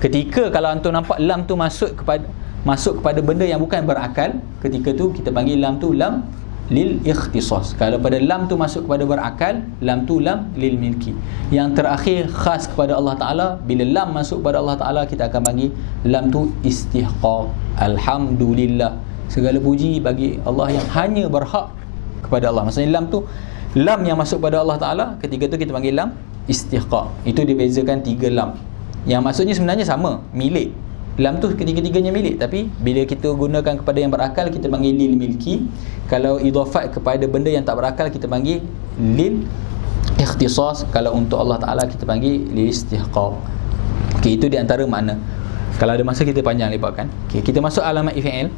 ketika kalau antum nampak lam tu masuk kepada benda yang bukan berakal, ketika tu kita panggil lam tu lam lil ikhtisas. Kalau pada lam tu masuk kepada berakal, lam tu lam lil milki. Yang terakhir khas kepada Allah Ta'ala, bila lam masuk kepada Allah Ta'ala, kita akan panggil lam tu istihqaq. Alhamdulillah, segala puji bagi Allah yang hanya berhak kepada Allah. Maksudnya lam tu, lam yang masuk pada Allah Ta'ala, ketika tu kita panggil lam istihqaq. Itu dibezakan 3 lam yang maksudnya sebenarnya sama, milik. Lam tu ketiga-tiganya milik, tapi bila kita gunakan kepada yang berakal, kita panggil lil milki. Kalau idhafat kepada benda yang tak berakal, kita panggil lil ikhtisas. Kalau untuk Allah Ta'ala, kita panggil lil istihqaq. Okey, itu di antara makna. Kalau ada masa kita panjang lebarkan. Okey, kita masuk alamat fi'il.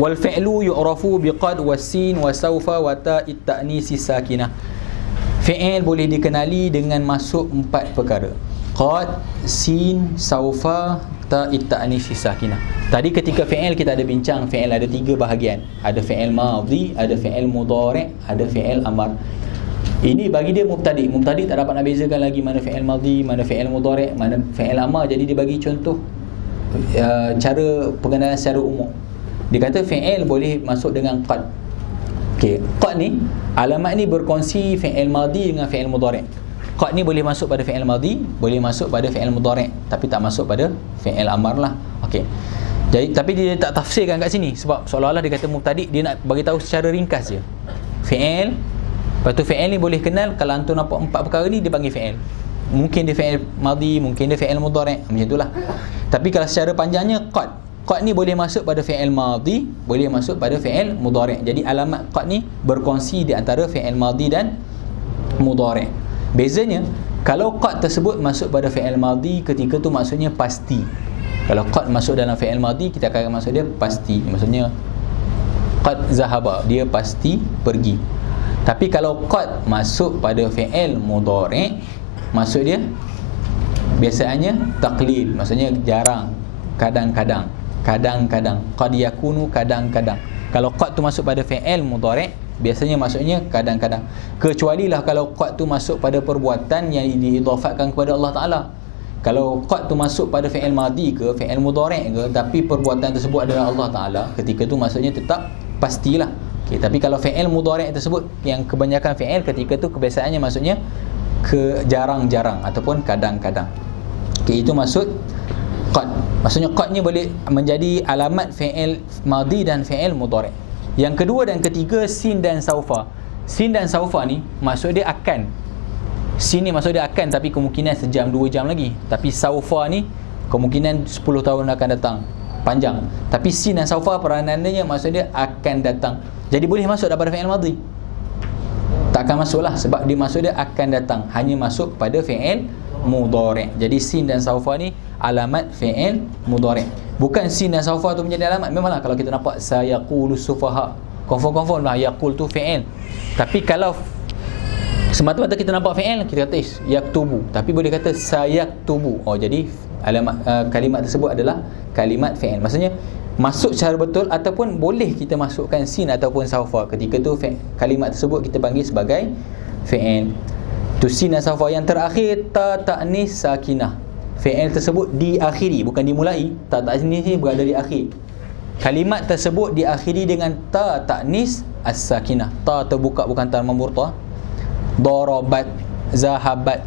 Wal fi'lu yu'rafu biqad wasin wa sawfa wa ta'it ta'nisi sakinah. Fi'il boleh dikenali dengan masuk 4 perkara. Qad, sin, sawfa, ta'it ta'nisi sakinah. Tadi ketika fi'il kita ada bincang, fi'il ada 3 bahagian. Ada fi'il madhi, ada fi'il mudhari', ada fi'il amar. Ini bagi dia mubtadi'. Mubtadi' tak dapat nak bezakan lagi mana fi'il madhi, mana fi'il mudhari', mana fi'il amar. Jadi dia bagi contoh cara pengenalan secara umum. Dia kata fi'il boleh masuk dengan qad. Okey, qad ni, alamat ni berkongsi fi'il madhi dengan fi'il mudhari'. Qad ni boleh masuk pada fi'il madhi, boleh masuk pada fi'il mudhari', tapi tak masuk pada fi'il amar lah. Okey. Jadi tapi dia tak tafsirkan kat sini sebab seolah-olah dia kata mubtadi', dia nak bagi tahu secara ringkas je. Fi'il, lepas tu fi'il ni boleh kenal, kalau antum nampak 4 perkara ni dia panggil fi'il. Mungkin dia fi'il madhi, mungkin dia fi'il mudhari', macam itulah. Tapi kalau secara panjangnya qad. Qad ni boleh masuk pada fi'il madhi, boleh masuk pada fi'il mudhari'. Jadi alamat qad ni berkongsi di antara fi'il madhi dan mudhari'. Bezanya, kalau qad tersebut masuk pada fi'il madhi, ketika tu maksudnya pasti. Kalau qad masuk dalam fi'il madhi, kita akan maksud dia pasti. Maksudnya qad zahaba, dia pasti pergi. Tapi kalau qad masuk pada fi'il mudhari', maksud dia biasanya taqlil, maksudnya jarang, kadang-kadang. Kadang-kadang, qad yakunu, kadang-kadang. Kalau qad tu masuk pada fi'il mudhari', biasanya maksudnya kadang-kadang. Kecuali lah kalau qad tu masuk pada perbuatan yang diidhafatkan kepada Allah Ta'ala. Kalau qad tu masuk pada fi'il madhi ke fi'il mudhari' ke, tapi perbuatan tersebut adalah Allah Ta'ala, ketika tu maksudnya tetap pastilah. Okay, tapi kalau fi'il mudhari' tersebut yang kebanyakan fi'il, ketika tu kebiasaannya maksudnya jarang-jarang ataupun kadang-kadang. Okay, itu maksud qad. Maksudnya qad ni boleh menjadi alamat fi'il madhi dan fi'il mudhari'. Yang kedua dan ketiga, sin dan saufa. Sin dan saufa ni maksud dia akan. Sin ni maksud dia akan, tapi kemungkinan sejam 2 jam lagi. Tapi saufa ni kemungkinan 10 tahun akan datang, panjang. Tapi sin dan saufa peranannya maksud dia akan datang. Jadi boleh masuk daripada fi'il madhi? Tak akan masuk lah, sebab dia maksud dia akan datang. Hanya masuk pada fi'il mudhari'. Jadi sin dan saufa ni alamat fi'il mudhari'. Bukan sin dan saufa tu menjadi alamat. Memanglah kalau kita nampak sayaqulu sufaha, confirm lah yaqul tu fi'il. Tapi kalau semata-mata kita nampak fi'il, kita kata yaktubu, tapi boleh kata sayaktubu. Oh, jadi alamat kalimat tersebut adalah kalimat fi'il. Maksudnya masuk secara betul, ataupun boleh kita masukkan sin ataupun saufa. Ketika tu kalimat tersebut kita panggil sebagai fi'il. Tu sin dan saufa. Yang terakhir, ta ta'nis sakinah. Fi'il tersebut diakhiri, bukan dimulai. Ta ta'nis ni berada di akhir. Kalimat tersebut diakhiri dengan ta ta'nis as-sakinah. Ta terbuka, bukan ta memburta. Darabat, zahabat,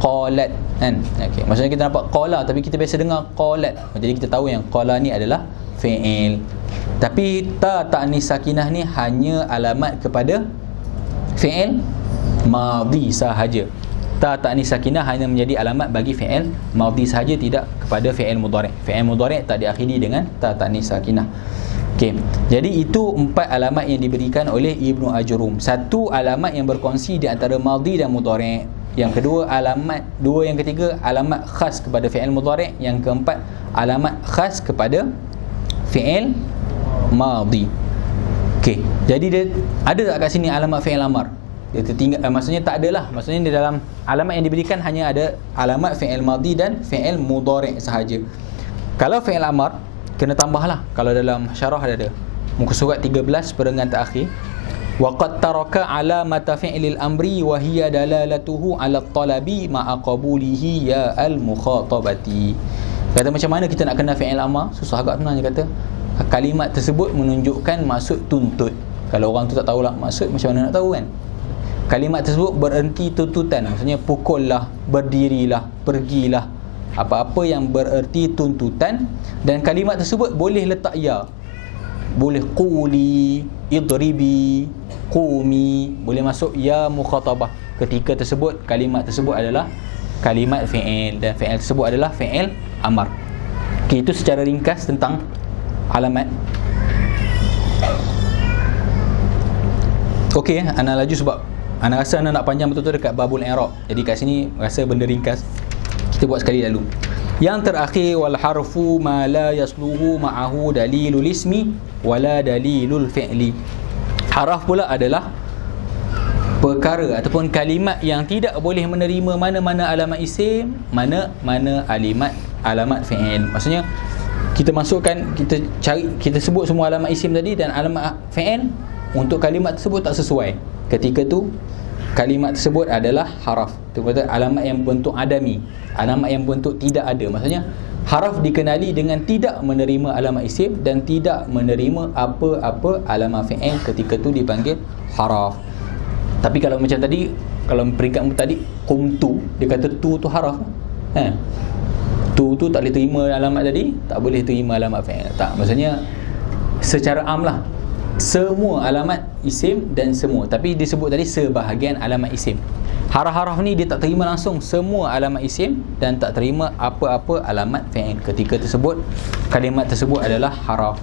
qalat, kan? Okey, maksudnya kita nampak qala, tapi kita biasa dengar qalat. Jadi kita tahu yang qala ni adalah fi'il. Tapi ta ta'nis sakinah ni hanya alamat kepada fi'il madhi sahaja. Ta ta'nis sakinah hanya menjadi alamat bagi fi'il madhi sahaja, tidak kepada fi'il mudhari'. Fi'il mudhari' tak diakhiri dengan ta ta'nis sakinah. Okey. Jadi itu 4 alamat yang diberikan oleh Ibnu Ajrum. Satu, alamat yang berkongsi di antara madhi dan mudhari'. Yang kedua, yang ketiga, alamat khas kepada fi'il mudhari'. Yang keempat, alamat khas kepada fi'il madhi. Okey. Jadi dia ada tak kat sini alamat fi'il amar? Dia tertinggal, maksudnya tak adalah. Maksudnya di dalam alamat yang diberikan hanya ada alamat fi'il madhi dan fi'il mudhari' sahaja. Kalau fi'il amar, kena tambahlah. Kalau dalam syarah ada muka surat 13 perenggan terakhir, wa qad taraka alamata fi'lil amri wa hiya dalalatuhu 'ala at-talabi ma'a qabulihi ya al-mukhatabati. Kata macam mana kita nak kenal fi'il amar? Susah agak sebenarnya. Kata kalimat tersebut menunjukkan maksud tuntut. Kalau orang tu tak tahulah maksud, macam mana nak tahu kan? Kalimat tersebut bererti tuntutan, maksudnya pukullah, berdirilah, pergilah, apa-apa yang bererti tuntutan. Dan kalimat tersebut boleh letak ya, boleh quli, idribi, qumi, boleh masuk ya mukhatabah ketika tersebut kalimat tersebut adalah kalimat fi'il dan fi'il tersebut adalah fi'il amar. Okey, itu secara ringkas tentang alamat. Okey, ana laju sebab ana rasa ana nak panjang betul-betul dekat babul i'rab. Jadi kat sini rasa benda ringkas. Kita buat sekali lalu. Yang terakhir, wal harfu ma la yasluhu ma'ahu dalilul ismi wala dalilul fi'li. Haraf pula adalah perkara ataupun kalimat yang tidak boleh menerima mana-mana alamat isim, mana-mana alamat fi'il. Maksudnya kita masukkan, kita cari, kita sebut semua alamat isim tadi dan alamat fi'il, untuk kalimat tersebut tak sesuai, ketika tu kalimat tersebut adalah haraf. Itu kata alamat yang bentuk adami, alamat yang bentuk tidak ada. Maksudnya haraf dikenali dengan tidak menerima alamat isim dan tidak menerima apa-apa alamat fi'il, ketika tu dipanggil haraf. Tapi kalau macam tadi, kalau peringkat tadi qumtu, dia kata tu haraf. Tu tak boleh terima alamat tadi, tak boleh terima alamat fi'il. Tak, maksudnya secara am lah, semua alamat isim dan semua, tapi disebut tadi sebahagian alamat isim. Haraf-haraf ni dia tak terima langsung semua alamat isim dan tak terima apa-apa alamat fi'il, ketika tersebut kalimat tersebut adalah haraf.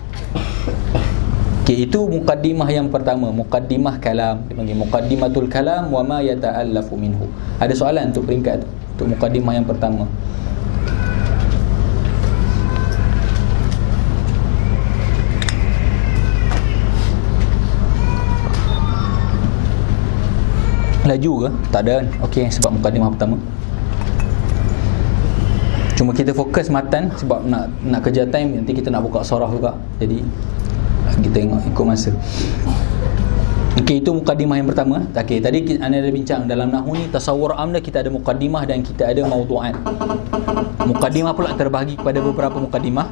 Okay, itu muqaddimah yang pertama, muqaddimah kalam, dipanggil muqaddimatul kalam wa ma yata'allafu minhu. Ada soalan untuk peringkat tu, untuk muqaddimah yang pertama? Laju ke? Tak ada kan? Okey, sebab muqaddimah pertama. Cuma kita fokus matan sebab nak kerja time, nanti kita nak buka surah juga. Jadi kita tengok ikut masa. Okey, itu muqaddimah yang pertama. Okey, tadi anda dah bincang dalam nahwu ni tasawwur am dah, kita ada muqaddimah dan kita ada mawdu'at. Muqaddimah pula terbahagi kepada beberapa muqaddimah.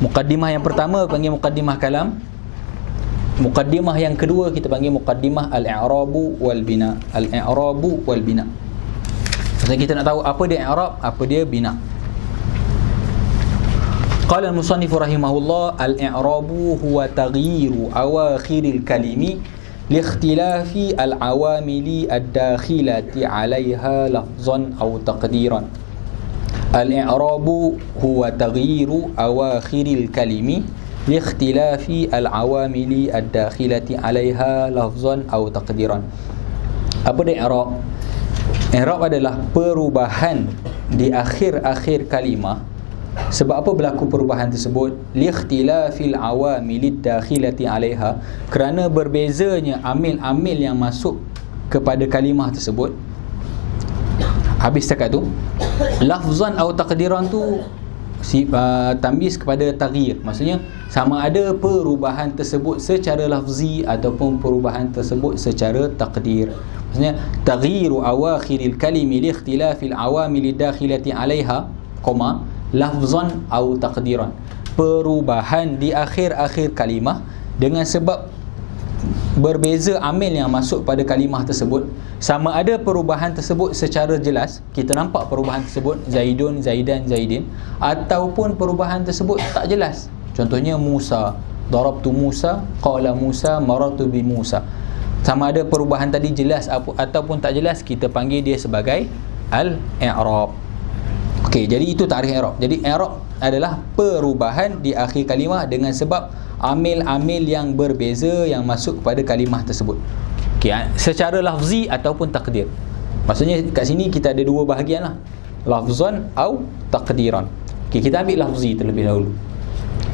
Muqaddimah yang pertama panggil muqaddimah kalam. Muqaddimah yang kedua kita panggil muqaddimah al-i'rabu wal bina. Al-i'rabu wal bina. Maksudnya kita nak tahu apa dia i'rab, apa dia bina. Qala al-musannif rahimahullah, al-i'rabu huwa taghyiru awakhiril kalimi li ikhtilafi al-awamili ad-dakhilati 'alayha lafzan aw taqdiran. Al-i'rabu huwa taghyiru awakhiril kalimi liikhtilafi al-awamili ad-dakhilati 'alaiha lafzan aw taqdiran. Apa dia i'rab? I'rab adalah perubahan di akhir-akhir kalimah. Sebab apa berlaku perubahan tersebut? Liikhtilafi al-awamili ad-dakhilati 'alaiha, kerana berbezanya amil-amil yang masuk kepada kalimah tersebut. Habis cakap tu, lafzan aw taqdiran tu tamyiz kepada taghyir, maksudnya sama ada perubahan tersebut secara lafzi ataupun perubahan tersebut secara takdir. Maksudnya taghyiru awakhiril kalimi li ikhtilafil awamil dakhilati 'alaiha, lafzan au taqdiran. Perubahan di akhir-akhir kalimah dengan sebab berbeza amil yang masuk pada kalimah tersebut. Sama ada perubahan tersebut secara jelas, kita nampak perubahan tersebut, Zaidun, Zaidan, Zaidin, ataupun perubahan tersebut tak jelas. Contohnya Musa, darabtu Musa, qala Musa, marartu bi Musa. Sama ada perubahan tadi jelas ataupun tak jelas, kita panggil dia sebagai al-i'rab. Okey, jadi itu takrif i'rab. Jadi i'rab adalah perubahan di akhir kalimah dengan sebab amil-amil yang berbeza yang masuk kepada kalimah tersebut. Okey, secara lafzi ataupun takdir. Maksudnya kat sini kita ada dua bahagian lah, lafzan atau takdiran. Okey, kita ambil lafzi terlebih dahulu.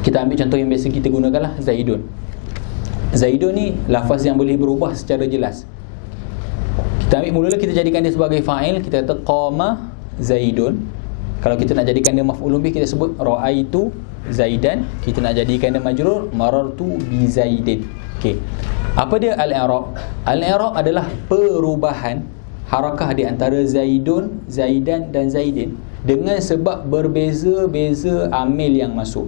Kita ambil contoh yang biasa kita gunakanlah, Zaidun. Zaidun ni lafaz yang boleh berubah secara jelas. Kita ambil mula-mula, kita jadikan dia sebagai fa'il, kita kata qama Zaidun. Kalau kita nak jadikan dia maf'ulun bih, kita sebut ra'aitu Zaidan. Kita nak jadikan dia majrur, marartu bi Zaidin. Okey. Apa dia al-i'rab? Al-i'rab adalah perubahan harakah di antara Zaidun, Zaidan dan Zaidin dengan sebab berbeza-beza amil yang masuk.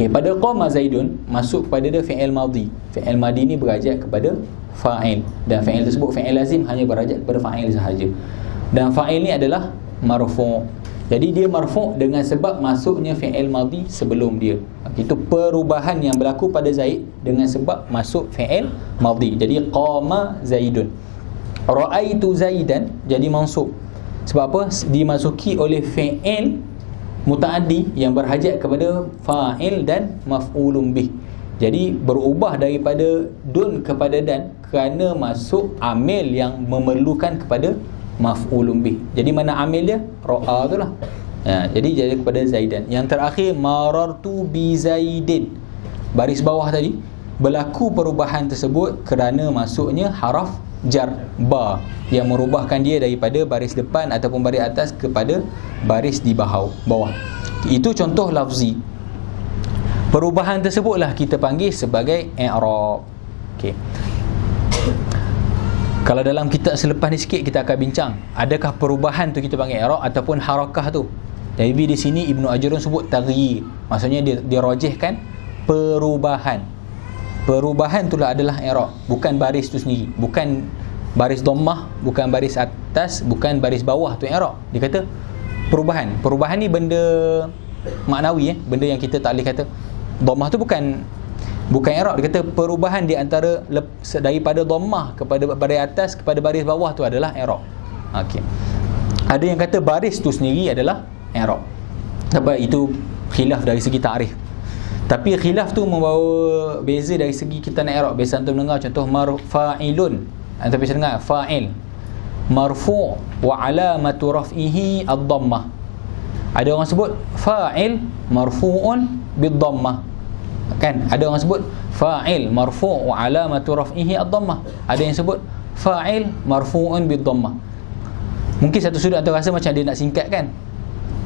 Okey, pada qama Zaidun masuk kepada dia fi'il madhi. Fi'il madhi ni berajak kepada fa'il, dan fa'il tersebut fi'il lazim hanya berajak kepada fa'il sahaja. Dan fa'il ni adalah marfu'. Jadi dia marfu' dengan sebab masuknya fi'il madhi sebelum dia. Itu perubahan yang berlaku pada Zaid dengan sebab masuk fi'il madhi. Jadi qama Zaidun. Ra'aitu Zaidan jadi mansub. Sebab apa? Dimasuki oleh fi'il mutaaddi yang berhajat kepada fa'il dan maf'ulun bih. Jadi berubah daripada dun kepada dan kerana masuk amil yang memerlukan kepada maf'ulun bih. Jadi mana amil dia? Ra'a tu lah. Jadi kepada Zaidan. Yang terakhir, marartu bi Zaidin. Baris bawah tadi berlaku perubahan tersebut kerana masuknya haraf jar ba yang merubahkan dia daripada baris depan ataupun baris atas kepada baris di bawah. Itu contoh lafzi. Perubahan tersebutlah kita panggil sebagai i'rab. Okey. Kalau dalam kitab selepas ni sikit kita akan bincang, adakah perubahan tu kita panggil i'rab ataupun harakah tu. Jadi di sini Ibnu Ajurun sebut taghyir. Maksudnya dia rajihkan perubahan. Perubahan itulah adalah i'rab, bukan baris tu sendiri, bukan baris dhammah, bukan baris atas, bukan baris bawah tu i'rab. Dia kata perubahan. Perubahan ni benda maknawi, benda yang kita tak boleh kata. Dhammah tu bukan i'rab. Dia kata perubahan di antara daripada dhammah kepada baris atas kepada baris bawah tu adalah i'rab. Okey. Ada yang kata baris tu sendiri adalah i'rab. Sebab itu khilaf dari segi ta'rif. Tapi khilaf tu membawa beza dari segi kita nak i'rab. Biasa antum dengar contoh fa'ilun. Antum biasa dengar fa'il marfu' wa alamatu raf'ihi ad-dhammah. Ada orang sebut fa'il marfu'un bid-dhammah. Kan? Ada orang sebut fa'il marfu' wa alamatu raf'ihi ad-dhammah. Ada yang sebut fa'il marfu'un bid-dhammah. Mungkin satu sudut antum rasa macam dia nak singkat kan?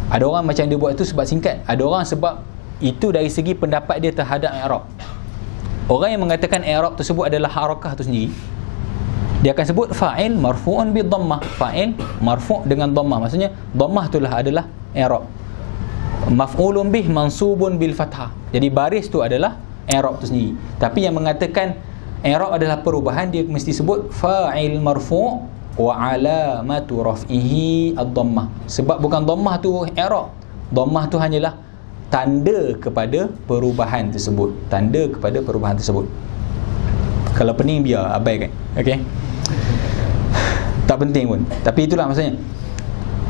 Ada orang macam dia buat itu sebab singkat. Ada orang sebab itu dari segi pendapat dia terhadap i'rab. Orang yang mengatakan i'rab tersebut adalah harakah tu sendiri, dia akan sebut fa'il marfu'un bi dhammah. Fa'il marfu' dengan dhammah. Maksudnya dhammah itulah adalah i'rab. Maf'ulun bih mansubun bil fathah. Jadi baris tu adalah i'rab tu sendiri. Tapi yang mengatakan i'rab adalah perubahan, dia mesti sebut fa'il marfu' wa alamatu raf'ihi ad-dhammah. Sebab bukan dhammah tu i'rab. Dhammah tu hanyalah tanda kepada perubahan tersebut. Tanda kepada perubahan tersebut. Kalau pening biar abaikan. Okey. Tak penting pun. Tapi itulah maksudnya.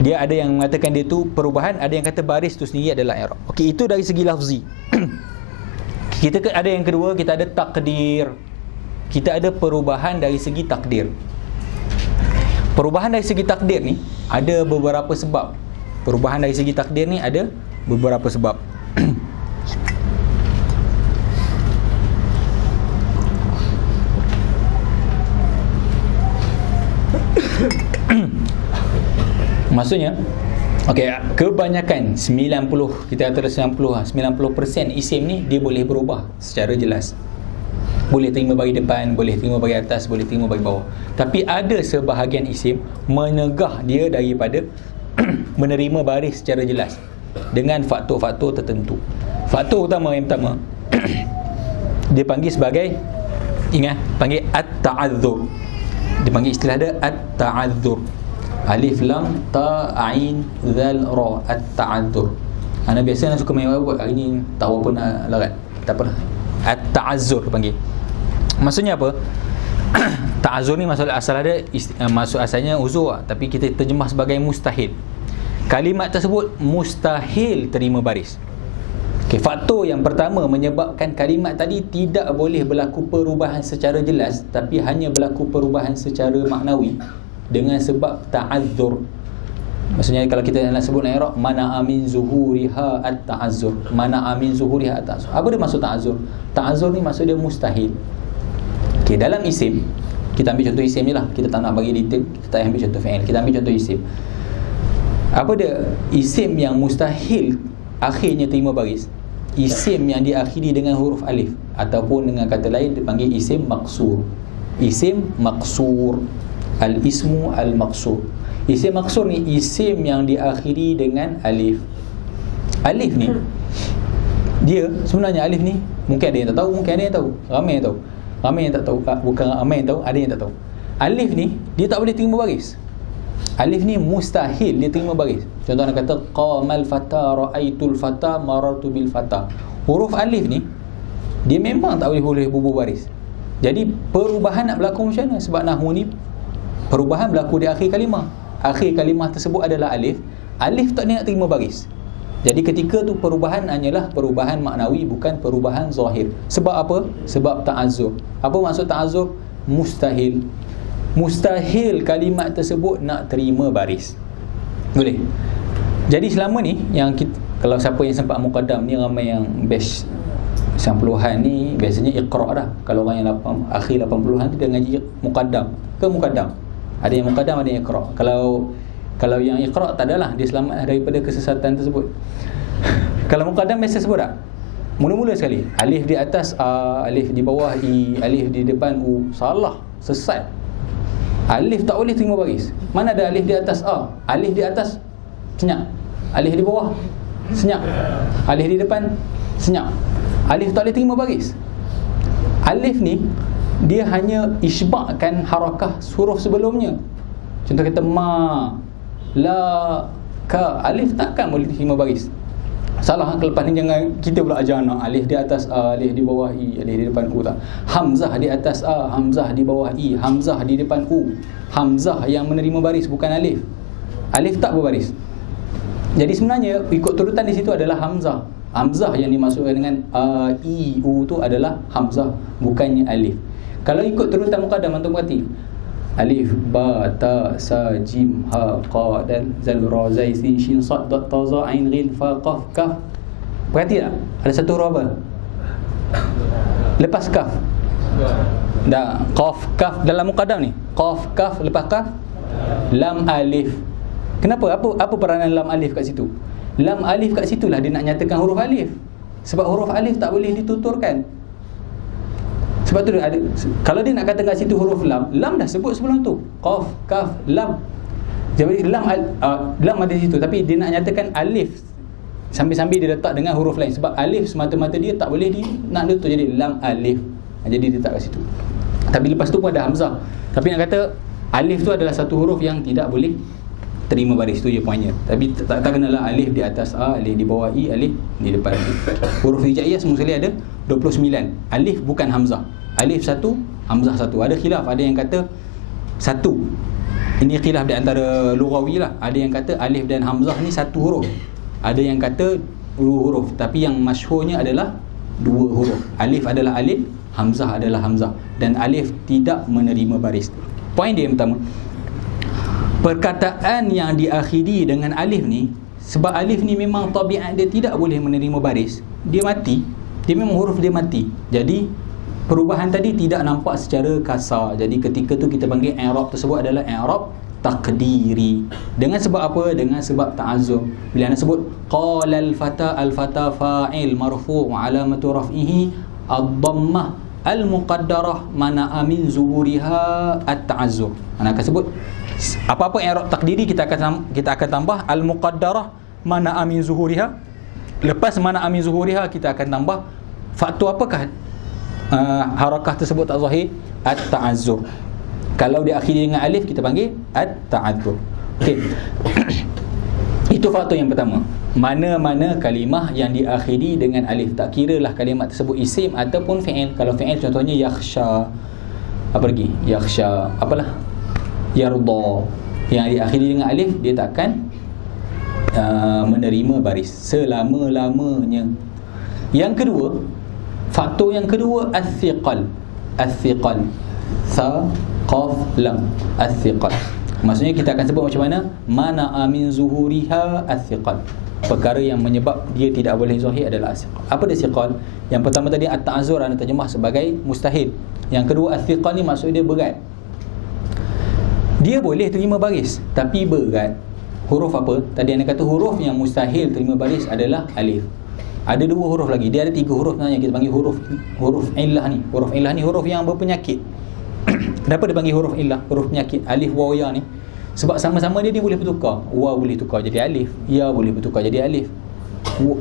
Dia ada yang mengatakan dia tu perubahan, ada yang kata baris tu sendiri adalah i'rab. Okey, itu dari segi lafzi. Kita ada yang kedua, kita ada takdir. Kita ada perubahan dari segi takdir. Perubahan dari segi takdir ni ada beberapa sebab. Perubahan dari segi takdir ni ada beberapa sebab. Maksudnya okey, kebanyakan 90, kita kata 90% isim ni dia boleh berubah secara jelas. Boleh terima bagi depan, boleh terima bagi atas, boleh terima bagi bawah. Tapi ada sebahagian isim menegah dia daripada menerima baris secara jelas dengan faktor-faktor tertentu. Faktor utama yang pertama dia panggil sebagai, ingat, panggil at-ta'adzur. Dia panggil istilah dia at-ta'adzur. Alif lam ta ain zal ra, at-ta'adzur. Ana biasa suka main buat hari ni tak apa pun nak larat. Tak apalah. At-ta'azzur panggil. Maksudnya apa? Ta'azzur ni maksud asal dia maksud asalnya uzur, tapi kita terjemah sebagai mustahil. Kalimat tersebut mustahil terima baris. Okey, faktor yang pertama menyebabkan kalimat tadi tidak boleh berlaku perubahan secara jelas, tapi hanya berlaku perubahan secara maknawi dengan sebab ta'azzur. Maksudnya kalau kita nak sebut i'rab, mana amin zuhuriha at-ta'azzur. Mana amin zuhuriha at-ta'azzur. Apa dia maksud ta'azzur? Ta'azzur ni maksud dia mustahil. Okey, dalam isim, kita ambil contoh isim je lah. Kita tak nak bagi detail, kita tak ambil contoh fi'il. Kita ambil contoh isim. Apa dia? Isim yang mustahil akhirnya terima baris. Isim yang diakhiri dengan huruf alif, ataupun dengan kata lain dipanggil isim maksur. Isim maksur. Al-ismu al-maksur. Isim maksur ni isim yang diakhiri dengan alif. Alif ni Dia sebenarnya alif ni mungkin ada yang tak tahu, mungkin ada yang tahu, ramai yang tahu. Ramai yang tak tahu, bukan ramai yang tahu, ada yang tak tahu. Alif ni dia tak boleh terima baris. Alif ni mustahil dia terima baris. Contoh nak kata qamal fata raaitul fata marartu bil fata. Huruf alif ni dia memang tak boleh bubuh baris. Jadi perubahan nak berlaku macam mana? Sebab nahwu ni perubahan berlaku di akhir kalimah. Akhir kalimah tersebut adalah alif. Alif tak nak terima baris. Jadi ketika tu perubahan hanyalah perubahan maknawi, bukan perubahan zahir. Sebab apa? Sebab ta'azzur. Apa maksud ta'azzur? Mustahil. Mustahil kalimat tersebut nak terima baris. Boleh. Jadi selama ni yang kita, kalau siapa yang sempat muqaddam ni, ramai yang batch 90-an ni biasanya iqra' dah. Kalau orang yang akhir 80-an tu dia ngaji muqaddam ke muqaddam. Ada yang muqaddam, ada yang iqra'. Kalau yang iqra' tak adalah, dia selamat daripada kesesatan tersebut. Kalau muqaddam biasa sebut tak? Mula-mula sekali alif di atas A, alif di bawah I, alif di depan U. Salah, sesat. Alif tak boleh terima baris. Mana ada alif di atas A? Alif di atas senyap, alif di bawah senyap, alif di depan senyap. Alif tak boleh terima baris. Alif ni dia hanya isbakkan harakah huruf sebelumnya. Contoh kata ma, la, ka. Alif takkan boleh terima baris. Salah, kelepas ni jangan kita pula ajar anak alif di atas A, alif di bawah I, alif di depan U tak. Hamzah di atas A, hamzah di bawah I, hamzah di depan U. Hamzah yang menerima baris, bukan alif. Alif tak berbaris. Jadi sebenarnya ikut turutan di situ adalah hamzah. Hamzah yang dimaksudkan dengan A, I, U tu adalah hamzah, bukannya alif. Kalau ikut turutan muqaddam, antum perhati. Alif, ba, ta, sa, jim, ha, qa, dal, zal, ra, zai, sin, shin, sad, dad, ta, za, ain, ghin, fa, qaf, kaf. Perhati tak? Ada satu huruf apa? Lepas kaf. Dah, qaf, kaf dalam muqaddam ni. Qaf, kaf, lepas kaf, lam, alif. Kenapa? Apa peranan lam alif kat situ? Lam alif kat situlah dia nak nyatakan huruf alif. Sebab huruf alif tak boleh dituturkan. Sebab tu ada, kalau dia nak kata kat situ huruf lam, lam dah sebut sebelum tu. Qaf, kaf, lam. Jadi lam ada di situ, tapi dia nak nyatakan alif. Sambil-sambil dia letak dengan huruf lain. Sebab alif semata-mata dia tak boleh nak tutur, jadi lam alif. Jadi dia letak kat situ. Tapi lepas tu pun ada hamzah. Tapi nak kata alif tu adalah satu huruf yang tidak boleh terima baris, tu je poinnya. Tapi tak kenalah alif di atas A, alif di bawah I, alif di depan I. Huruf hijaiyah semua sekali ada 29. Alif bukan hamzah. Alif satu, hamzah satu. Ada khilaf, ada yang kata satu. Ini khilaf di antara lughawi lah. Ada yang kata alif dan hamzah ni satu huruf. Ada yang kata dua huruf. Tapi yang masyhurnya adalah dua huruf. Alif adalah alif, hamzah adalah hamzah. Dan alif tidak menerima baris. Poin dia yang pertama, perkataan yang diakhiri dengan alif ni, sebab alif ni memang tabiat dia tidak boleh menerima baris, dia mati, dia memang huruf dia mati. Jadi perubahan tadi tidak nampak secara kasar. Jadi ketika tu kita panggil i'rab tersebut adalah i'rab taqdiri. Dengan sebab apa? Dengan sebab ta'azzur. Bila anda sebut qala al-fata fa'il marfu' wa alamatu raf'ihi ad-dhammah al-muqaddarah mana'a min zuhuriha at-ta'azzur. Anda akan sebut apa-apa i'rab takdiri kita akan tambah al-muqaddarah mana'a min zuhuriha. Lepas mana'a min zuhuriha kita akan tambah faktor apakah harakah tersebut tak zahir? At-ta'azzur. Kalau diakhiri dengan alif kita panggil at-ta'azzur. Okey. Itu faktor yang pertama. Mana-mana kalimah yang diakhiri dengan alif, tak kiralah kalimat tersebut isim ataupun fi'il. Kalau fi'il contohnya yakhsha, apa lagi? Yakhsha, apalah? Yarda. Yang diakhiri dengan alif dia takkan menerima baris selama-lamanya. Yang kedua, faktor yang kedua as-thiqal. As-thiqal. Tha, qaf, lam. As-thiqal. Maksudnya kita akan sebut macam mana? Mana'a min zuhuriha as-thiqal. Perkara yang menyebab dia tidak boleh zahir adalah as-thiqal. Apa dia thiqal? Yang pertama tadi at-ta'azzur anda terjemah sebagai mustahil. Yang kedua as-thiqal ni maksud dia berat. Dia boleh terima baris tapi berat. Huruf apa? Tadi anda kata huruf yang mustahil terima baris adalah alif. Ada dua huruf lagi. Dia ada tiga huruf sebenarnya, kita panggil huruf illah ni. Huruf illah ni huruf yang berpenyakit. Kenapa dia panggil huruf illah? Huruf penyakit. Alif, waw, ya ni. Sebab sama-sama dia boleh bertukar. Waw boleh tukar jadi alif, ya boleh bertukar jadi alif.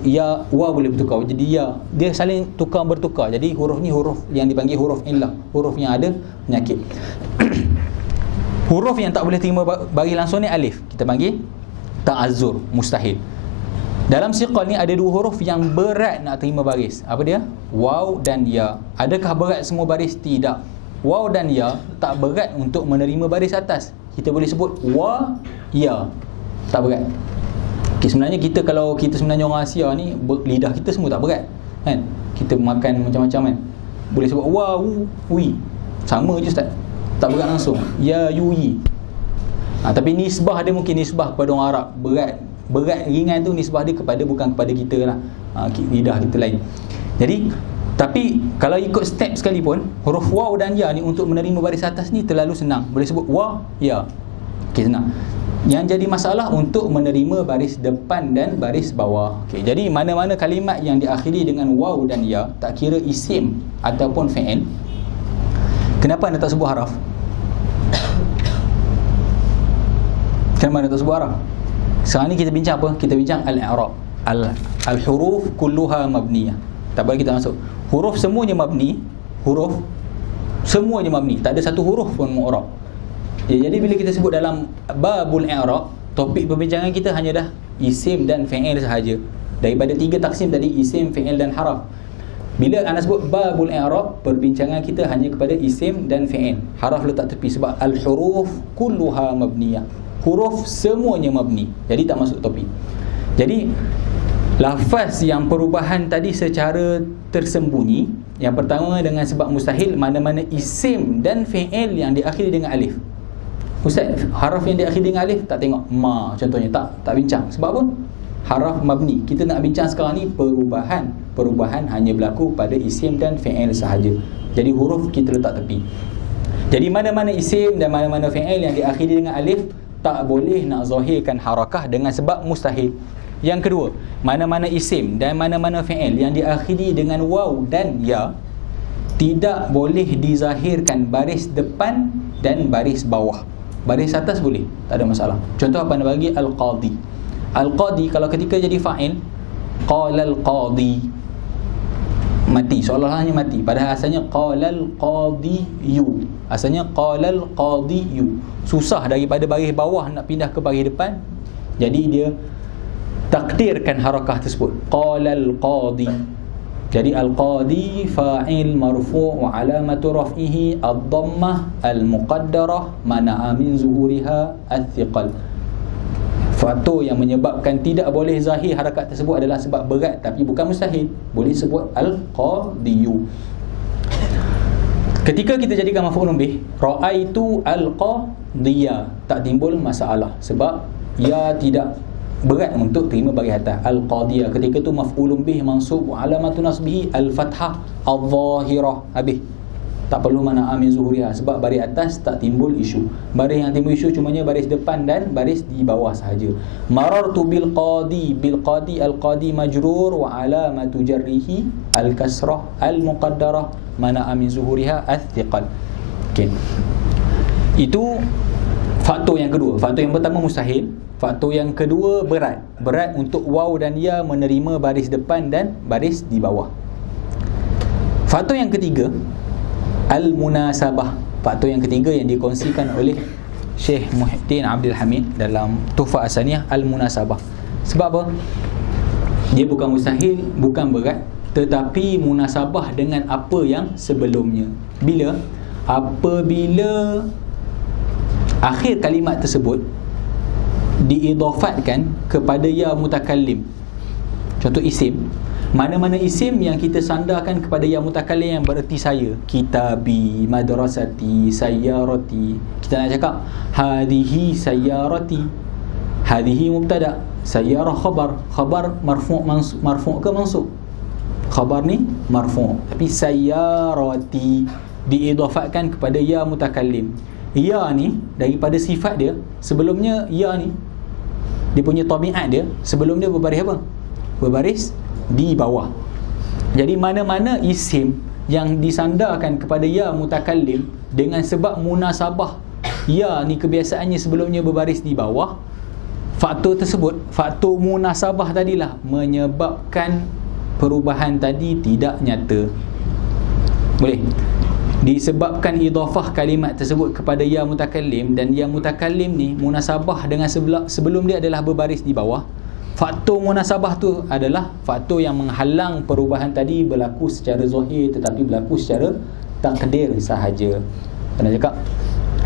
Ya, wa boleh bertukar jadi ya. Dia saling bertukar. Jadi huruf ni huruf yang dipanggil huruf illah, huruf yang ada penyakit. Huruf yang tak boleh terima baris langsung ni alif, kita panggil ta'azzur, mustahil. Dalam siqal ni ada dua huruf yang berat nak terima baris. Apa dia? Waw dan ya. Adakah berat semua baris? Tidak. Waw dan ya tak berat untuk menerima baris atas. Kita boleh sebut wa, ya. Tak berat. Okay, sebenarnya kalau kita sebenarnya orang Asia ni, lidah kita semua tak berat, kan? Kita makan macam-macam, kan? Boleh sebut wa, wu, wi. Sama je, Ustaz. Tak berat langsung. Ya, yu, yi. Tapi nisbah dia mungkin nisbah kepada orang Arab. Berat ringan tu nisbah dia bukan kepada kita lah. Lidah kita lain. Jadi, tapi kalau ikut step sekalipun, huruf waw dan ya ni untuk menerima baris atas ni terlalu senang. Boleh sebut wa, ya. Okey, senang. Yang jadi masalah untuk menerima baris depan dan baris bawah. Okey, jadi mana-mana kalimat yang diakhiri dengan waw dan ya, tak kira isim ataupun fi'il. Kenapa anda tak sebut haraf? Kenapa anda tak sebut haraf? Sekarang ni kita bincang apa? Kita bincang al-i'rab. Al-huruf kulluha mabniyah. Tak boleh kita masuk. Huruf semuanya mabni. Huruf semuanya mabni. Tak ada satu huruf pun mu'rab. Jadi bila kita sebut dalam babul i'rab, topik perbincangan kita hanya dah isim dan fi'il sahaja. Daripada 3 taksim tadi, isim, fi'il dan haraf. Bila anda sebut babul i'rab, perbincangan kita hanya kepada isim dan fi'il. Haraf letak tepi sebab al-huruf kulluha mabniyah. Huruf semuanya mabni. Jadi tak masuk topik. Jadi lafaz yang perubahan tadi secara tersembunyi, yang pertama dengan sebab mustahil, mana-mana isim dan fi'il yang diakhiri dengan alif. Ustaz, haraf yang diakhiri dengan alif tak tengok. Ma contohnya, tak bincang. Sebab apa? Haraf mabni. Kita nak bincang sekarang ni perubahan. Perubahan hanya berlaku pada isim dan fi'il sahaja. Jadi huruf kita letak tepi. Jadi mana-mana isim dan mana-mana fi'il yang diakhiri dengan alif tak boleh nak zahirkan harakah dengan sebab mustahil. Yang kedua, mana-mana isim dan mana-mana fi'il yang diakhiri dengan waw dan ya tidak boleh dizahirkan baris depan dan baris bawah. Baris atas boleh, tak ada masalah. Contoh apa anda bagi? Al-qadi. Al-qadi kalau ketika jadi fa'il, qala al-qadi, mati, seolah-olahnya mati. Padahal asalnya qala al-qadiyu. Asalnya qala al-qadiyu. Susah daripada baris bawah nak pindah ke baris depan. Jadi dia takdirkan harakah tersebut. Qala al-qadi. Jadi al-qadi fa'il marfu' wa alamatu raf'ihi ad-dhammah al-muqaddarah mana'a min zuhuriha al-thiqal. Faktor yang menyebabkan tidak boleh zahir harakat tersebut adalah sebab berat, tapi bukan mustahil. Boleh sebut al-qadiyu. Ketika kita jadikan maf'ulun bih, ra'aitu al-qadiyya, tak timbul masalah sebab ya tidak berat untuk terima baris atas. Al-qadiyah ketika tu maf'ulun bih mansub wa alamatu nasbihi al-fathah al-zahirah. Habis. Tak perlu mana amin zuhuriha sebab baris atas tak timbul isu. Baris yang timbul isu cumanya baris depan dan baris di bawah sahaja. Marartu bil qadi, al-qadi majrur wa alamatu jarrihi al-kasrah al-muqaddarah mana amin zuhuriha al-thiqal. Okey. Itu faktor yang kedua. Faktor yang pertama mustahil. Faktor yang kedua berat. Berat untuk waw dan ya menerima baris depan dan baris di bawah. Faktor yang ketiga, al-munasabah. Faktor yang ketiga yang dikongsikan oleh Syekh Muhyiddin Abdul Hamid dalam Tuhfah As-Saniyah, al-munasabah. Sebab apa? Dia bukan mustahil, bukan berat, tetapi munasabah dengan apa yang sebelumnya. Bila? Apabila akhir kalimat tersebut diidafatkan kepada ya mutakallim. Contoh isim. Mana-mana isim yang kita sandarkan kepada ya mutakallim yang bererti saya, kitabi, madrasati, sayyarati. Kita nak cakap hadhihi sayyarati. Hadhihi mubtada, sayyarah khabar. Khabar marfu' ke mansub? Khabar ni marfu', tapi sayyarati diidafatkan kepada ya mutakallim. Ya ni daripada sifat dia, sebelumnya ya ni dia punya tabiat dia sebelum dia berbaris apa? Berbaris di bawah. Jadi mana-mana isim yang disandarkan kepada ya mutakallim dengan sebab munasabah ya ni kebiasaannya sebelumnya berbaris di bawah, faktor tersebut, faktor munasabah tadilah menyebabkan perubahan tadi tidak nyata. Boleh? Disebabkan idhafah kalimat tersebut kepada ya mutakallim, dan ya mutakallim ni munasabah dengan sebelum dia adalah berbaris di bawah. Faktor munasabah tu adalah faktor yang menghalang perubahan tadi berlaku secara zahir, tetapi berlaku secara takdir sahaja. Pernah cakap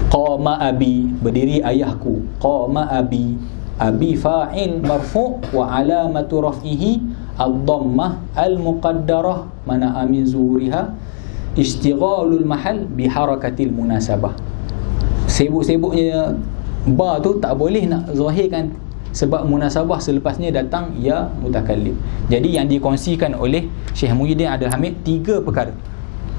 qama abi, berdiri ayahku. Qama abi, abi fa'il marfu' wa alamatu raf'ihi ad-dhammah al-muqaddarah mana min zuhuriha istighalul mahal biharakatil munasabah. Sibuk-sibuknya ba tu tak boleh nak zahirkan sebab munasabah selepasnya datang ya mutakallim. Jadi yang dikongsikan oleh Syekh Muhyiddin Abdul Hamid 3 perkara.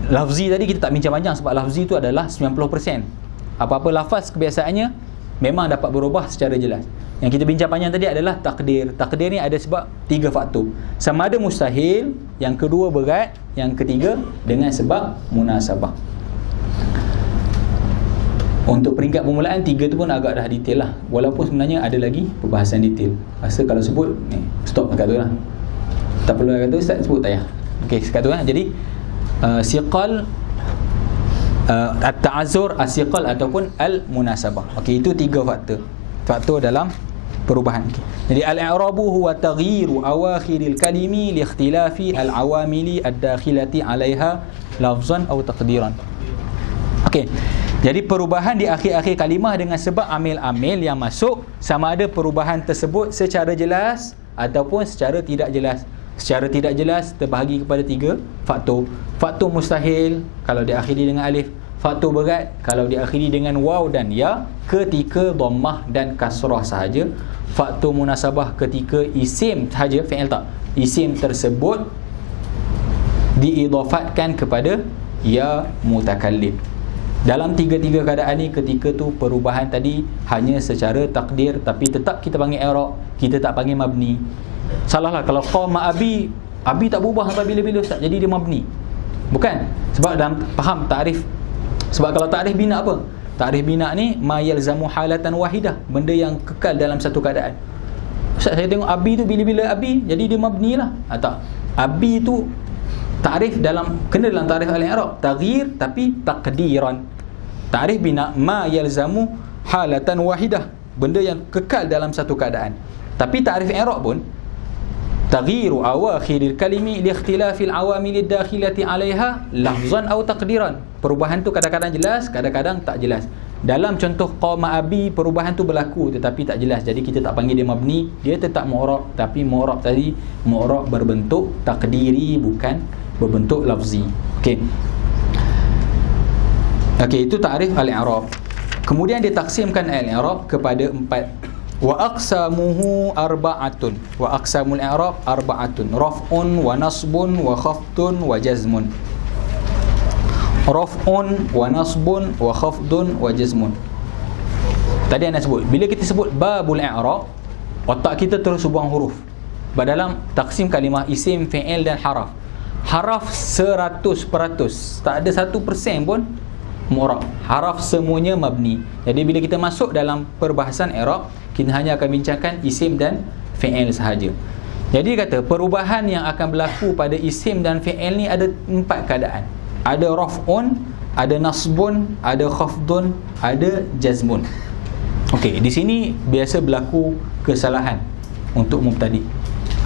Lafzi tadi kita tak bincang panjang sebab lafzi tu adalah 90%. Apa-apa lafaz kebiasaannya memang dapat berubah secara jelas. Yang kita bincang panjang tadi adalah takdir. Takdir ni ada sebab 3 faktor. Sama ada mustahil, yang kedua berat, yang ketiga dengan sebab munasabah. Untuk peringkat permulaan 3 tu pun agak dah detail lah. Walaupun sebenarnya ada lagi perbahasan detail. Rasa kalau sebut ni stop dekat tu lah. Tak perlu dekat tu, Ustaz sebut tak ya. Okey, dekat tu lah. Jadi siqal, at-ta'azzur, as-siqal ataupun al-munasabah. Okey, itu 3 faktor. Faktor dalam perubahan. Okay. Jadi al-i'rabu huwa taghyiru awakhiril kalimi li ikhtilafi al-awamili ad-dakhilati 'alaiha lafzan atau taqdiran. Okey. Jadi perubahan di akhir-akhir kalimah dengan sebab amil-amil yang masuk, sama ada perubahan tersebut secara jelas ataupun secara tidak jelas. Secara tidak jelas terbahagi kepada 3 faktor. Faktor mustahil kalau diakhiri dengan alif, faktor berat kalau diakhiri dengan waw dan ya ketika dhammah dan kasrah sahaja. Faktor munasabah ketika isim sahaja, fi'il tak, isim tersebut diidhafatkan kepada ya mutakallim. Dalam 3 keadaan ni, ketika tu perubahan tadi hanya secara takdir, tapi tetap kita panggil i'rab, kita tak panggil mabni. Salah lah kalau qama abi, abi tak berubah sampai bila-bila Ustaz, jadi dia mabni. Bukan, sebab dalam faham takrif. Sebab kalau takrif bina apa? Takrif bina ni ma yalzamu halatan wahidah, benda yang kekal dalam satu keadaan. Ustaz, saya tengok abi tu bila-bila abi, jadi dia mabni lah. Tak. Abi tu takrif kena dalam takrif al-i'rab, taghyir tapi taqdiran. Takrif bina ma yalzamu halatan wahidah, benda yang kekal dalam satu keadaan. Tapi takrif i'rab pun taghyiru awakhiril kalimi li ikhtilafil awamil ad-dakhilati 'alaiha lafzan atau taqdiran. Perubahan tu kadang-kadang jelas, kadang-kadang tak jelas. Dalam contoh qama abi, perubahan tu berlaku tetapi tak jelas. Jadi kita tak panggil dia mabni, dia tetap mu'rab, tapi mu'rab tadi mu'rab berbentuk takdiri, bukan berbentuk lafzi. Okey. Okey, itu ta'rif al-i'rab. Kemudian ditaksimkan al-i'rab kepada 4. Wa aqsamuhu arba'atun. Wa aqsamul i'rab arba'atun. Raf'un wa nasbun wa khafdun wa jazmun. Raf'un wa nasbun wa khafdun wa jazmun. Tadi anda sebut, bila kita sebut babul i'rab, otak kita terus buang huruf. Dalam taksim kalimah isim, fi'il dan haraf. Haraf 100%, tak ada 1% pun mu'rab. Haraf semuanya mabni. Jadi bila kita masuk dalam perbahasan i'rab, kita hanya akan bincangkan isim dan fi'il sahaja. Jadi kata perubahan yang akan berlaku pada isim dan fi'il ni ada 4 keadaan. Ada raf'un, ada nasbun, ada khafdun, ada jazmun. Okey, di sini biasa berlaku kesalahan untuk mubtadi.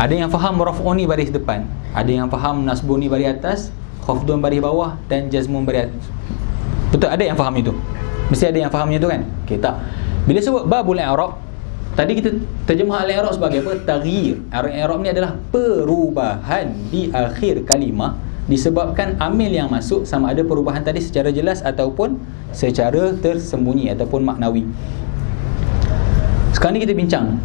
Ada yang faham raf'un ni baris depan, ada yang faham nasbun ni baris atas, khafdun baris bawah dan jazmun baris atas. Betul, ada yang faham itu. Mesti ada yang fahamnya tu kan? Okey, tak. Bila sebut babul i'rab, tadi kita terjemah al-i'rab sebagai apa? Taghyir. Al-i'rab ni adalah perubahan di akhir kalimah disebabkan amil yang masuk, sama ada perubahan tadi secara jelas ataupun secara tersembunyi ataupun maknawi. Sekarang ni kita bincang.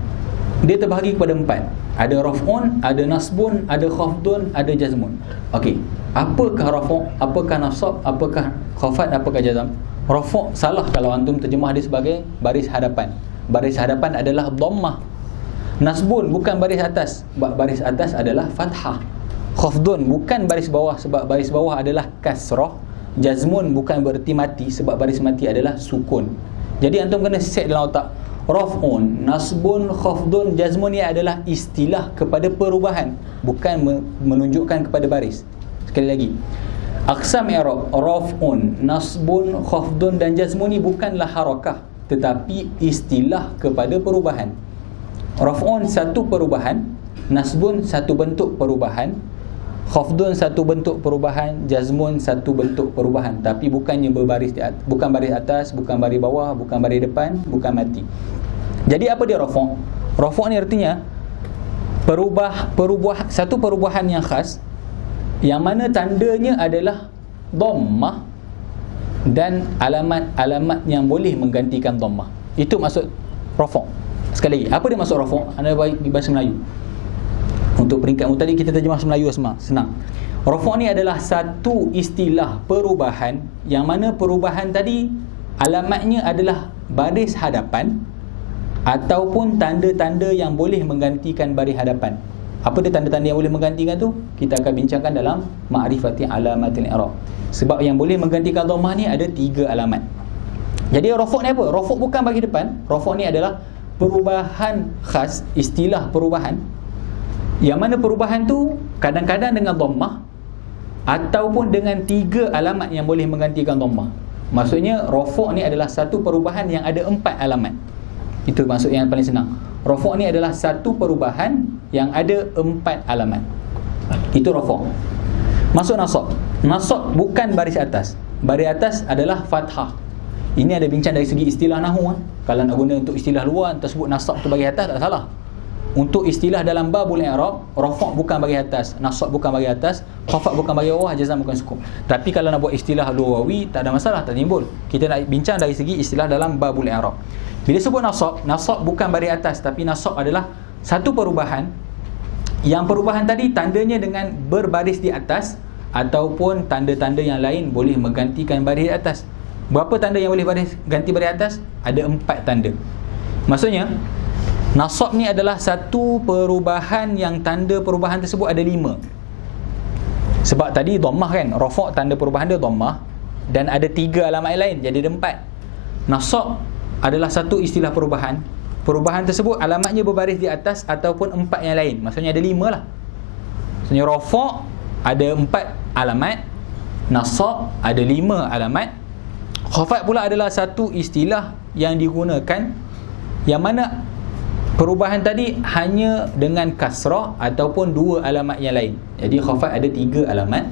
Dia terbahagi kepada 4. Ada raf'un, ada nasbun, ada khafdun, ada jazmun. Okey. Apakah raf'u', apakah nasab, apakah khafad, apakah jazm? Raf'u' salah kalau antum terjemah dia sebagai baris hadapan. Baris hadapan adalah dhammah. Nasbun bukan baris atas, sebab baris atas adalah fathah. Khafdun bukan baris bawah, sebab baris bawah adalah kasrah. Jazmun bukan bererti mati, sebab baris mati adalah sukun. Jadi antum kena set dalam otak, Raf'un, nasbun, khafdun, jazmun ni adalah istilah kepada perubahan, bukan menunjukkan kepada baris. Sekali lagi, aqsam i'rab raf'un, nasbun, khafdun dan jazmun ni bukanlah harakah, tetapi istilah kepada perubahan. Raf'un satu perubahan, nasbun satu bentuk perubahan, khafdun satu bentuk perubahan, jazmun satu bentuk perubahan, tapi bukannya berbaris bukan baris atas, bukan baris bawah, bukan baris depan, bukan mati. Jadi apa dia rafa'? Rafa' ni artinya satu perubahan yang khas, yang mana tandanya adalah dhammah dan alamat-alamat yang boleh menggantikan dhammah. Itu maksud rafa'. Sekali lagi, apa dia maksud rafa'? Anda bagi bahasa Melayu. Untuk peringkat tadi kita terjemah bahasa Melayu senang. Rafa' ni adalah satu istilah perubahan yang mana perubahan tadi alamatnya adalah baris hadapan ataupun tanda-tanda yang boleh menggantikan baris hadapan. Apa dia tanda-tanda yang boleh menggantikan tu? Kita akan bincangkan dalam ma'rifati alamatil i'rab. Sebab yang boleh menggantikan dhammah ni ada 3 alamat. Jadi rafa' ni apa? Rafa' bukan bagi depan. Rafa' ni adalah perubahan khas, istilah perubahan yang mana perubahan tu kadang-kadang dengan dhammah ataupun dengan 3 alamat yang boleh menggantikan dhammah. Maksudnya rafa' ni adalah satu perubahan yang ada 4 alamat. Itu maksud yang paling senang. Rafa' ni adalah satu perubahan yang ada 4 alamat. Itu rafa'. Masuk nasab. Nasab bukan baris atas. Baris atas adalah fathah. Ini ada bincang dari segi istilah nahwu. Kalau nak guna untuk istilah luar, tersebut nasab tu baris atas, tak salah. Untuk istilah dalam babul i'rab, rafa' bukan baris atas, nasab bukan baris atas, khafad bukan baris bawah, jazam bukan sukun. Tapi kalau nak buat istilah lugawi, tak ada masalah, tak timbul. Kita nak bincang dari segi istilah dalam babul i'rab. Bila sebut nasab bukan baris atas, tapi nasab adalah satu perubahan yang perubahan tadi tandanya dengan berbaris di atas ataupun tanda-tanda yang lain boleh menggantikan baris di atas. Berapa tanda yang boleh ganti baris atas? Ada 4 tanda. Maksudnya nasab ni adalah satu perubahan yang tanda perubahan tersebut ada 5. Sebab tadi dhammah kan, rafa' tanda perubahan dia dhammah dan ada 3 alamat lain, jadi ada 4. Nasab adalah satu istilah perubahan. Perubahan tersebut alamatnya berbaris di atas ataupun 4 yang lain. Maksudnya ada 5 lah. Maksudnya rafa' ada 4 alamat, nasab ada 5 alamat, khafad pula adalah satu istilah yang digunakan yang mana perubahan tadi hanya dengan kasrah ataupun 2 alamat yang lain. Jadi khafad ada 3 alamat.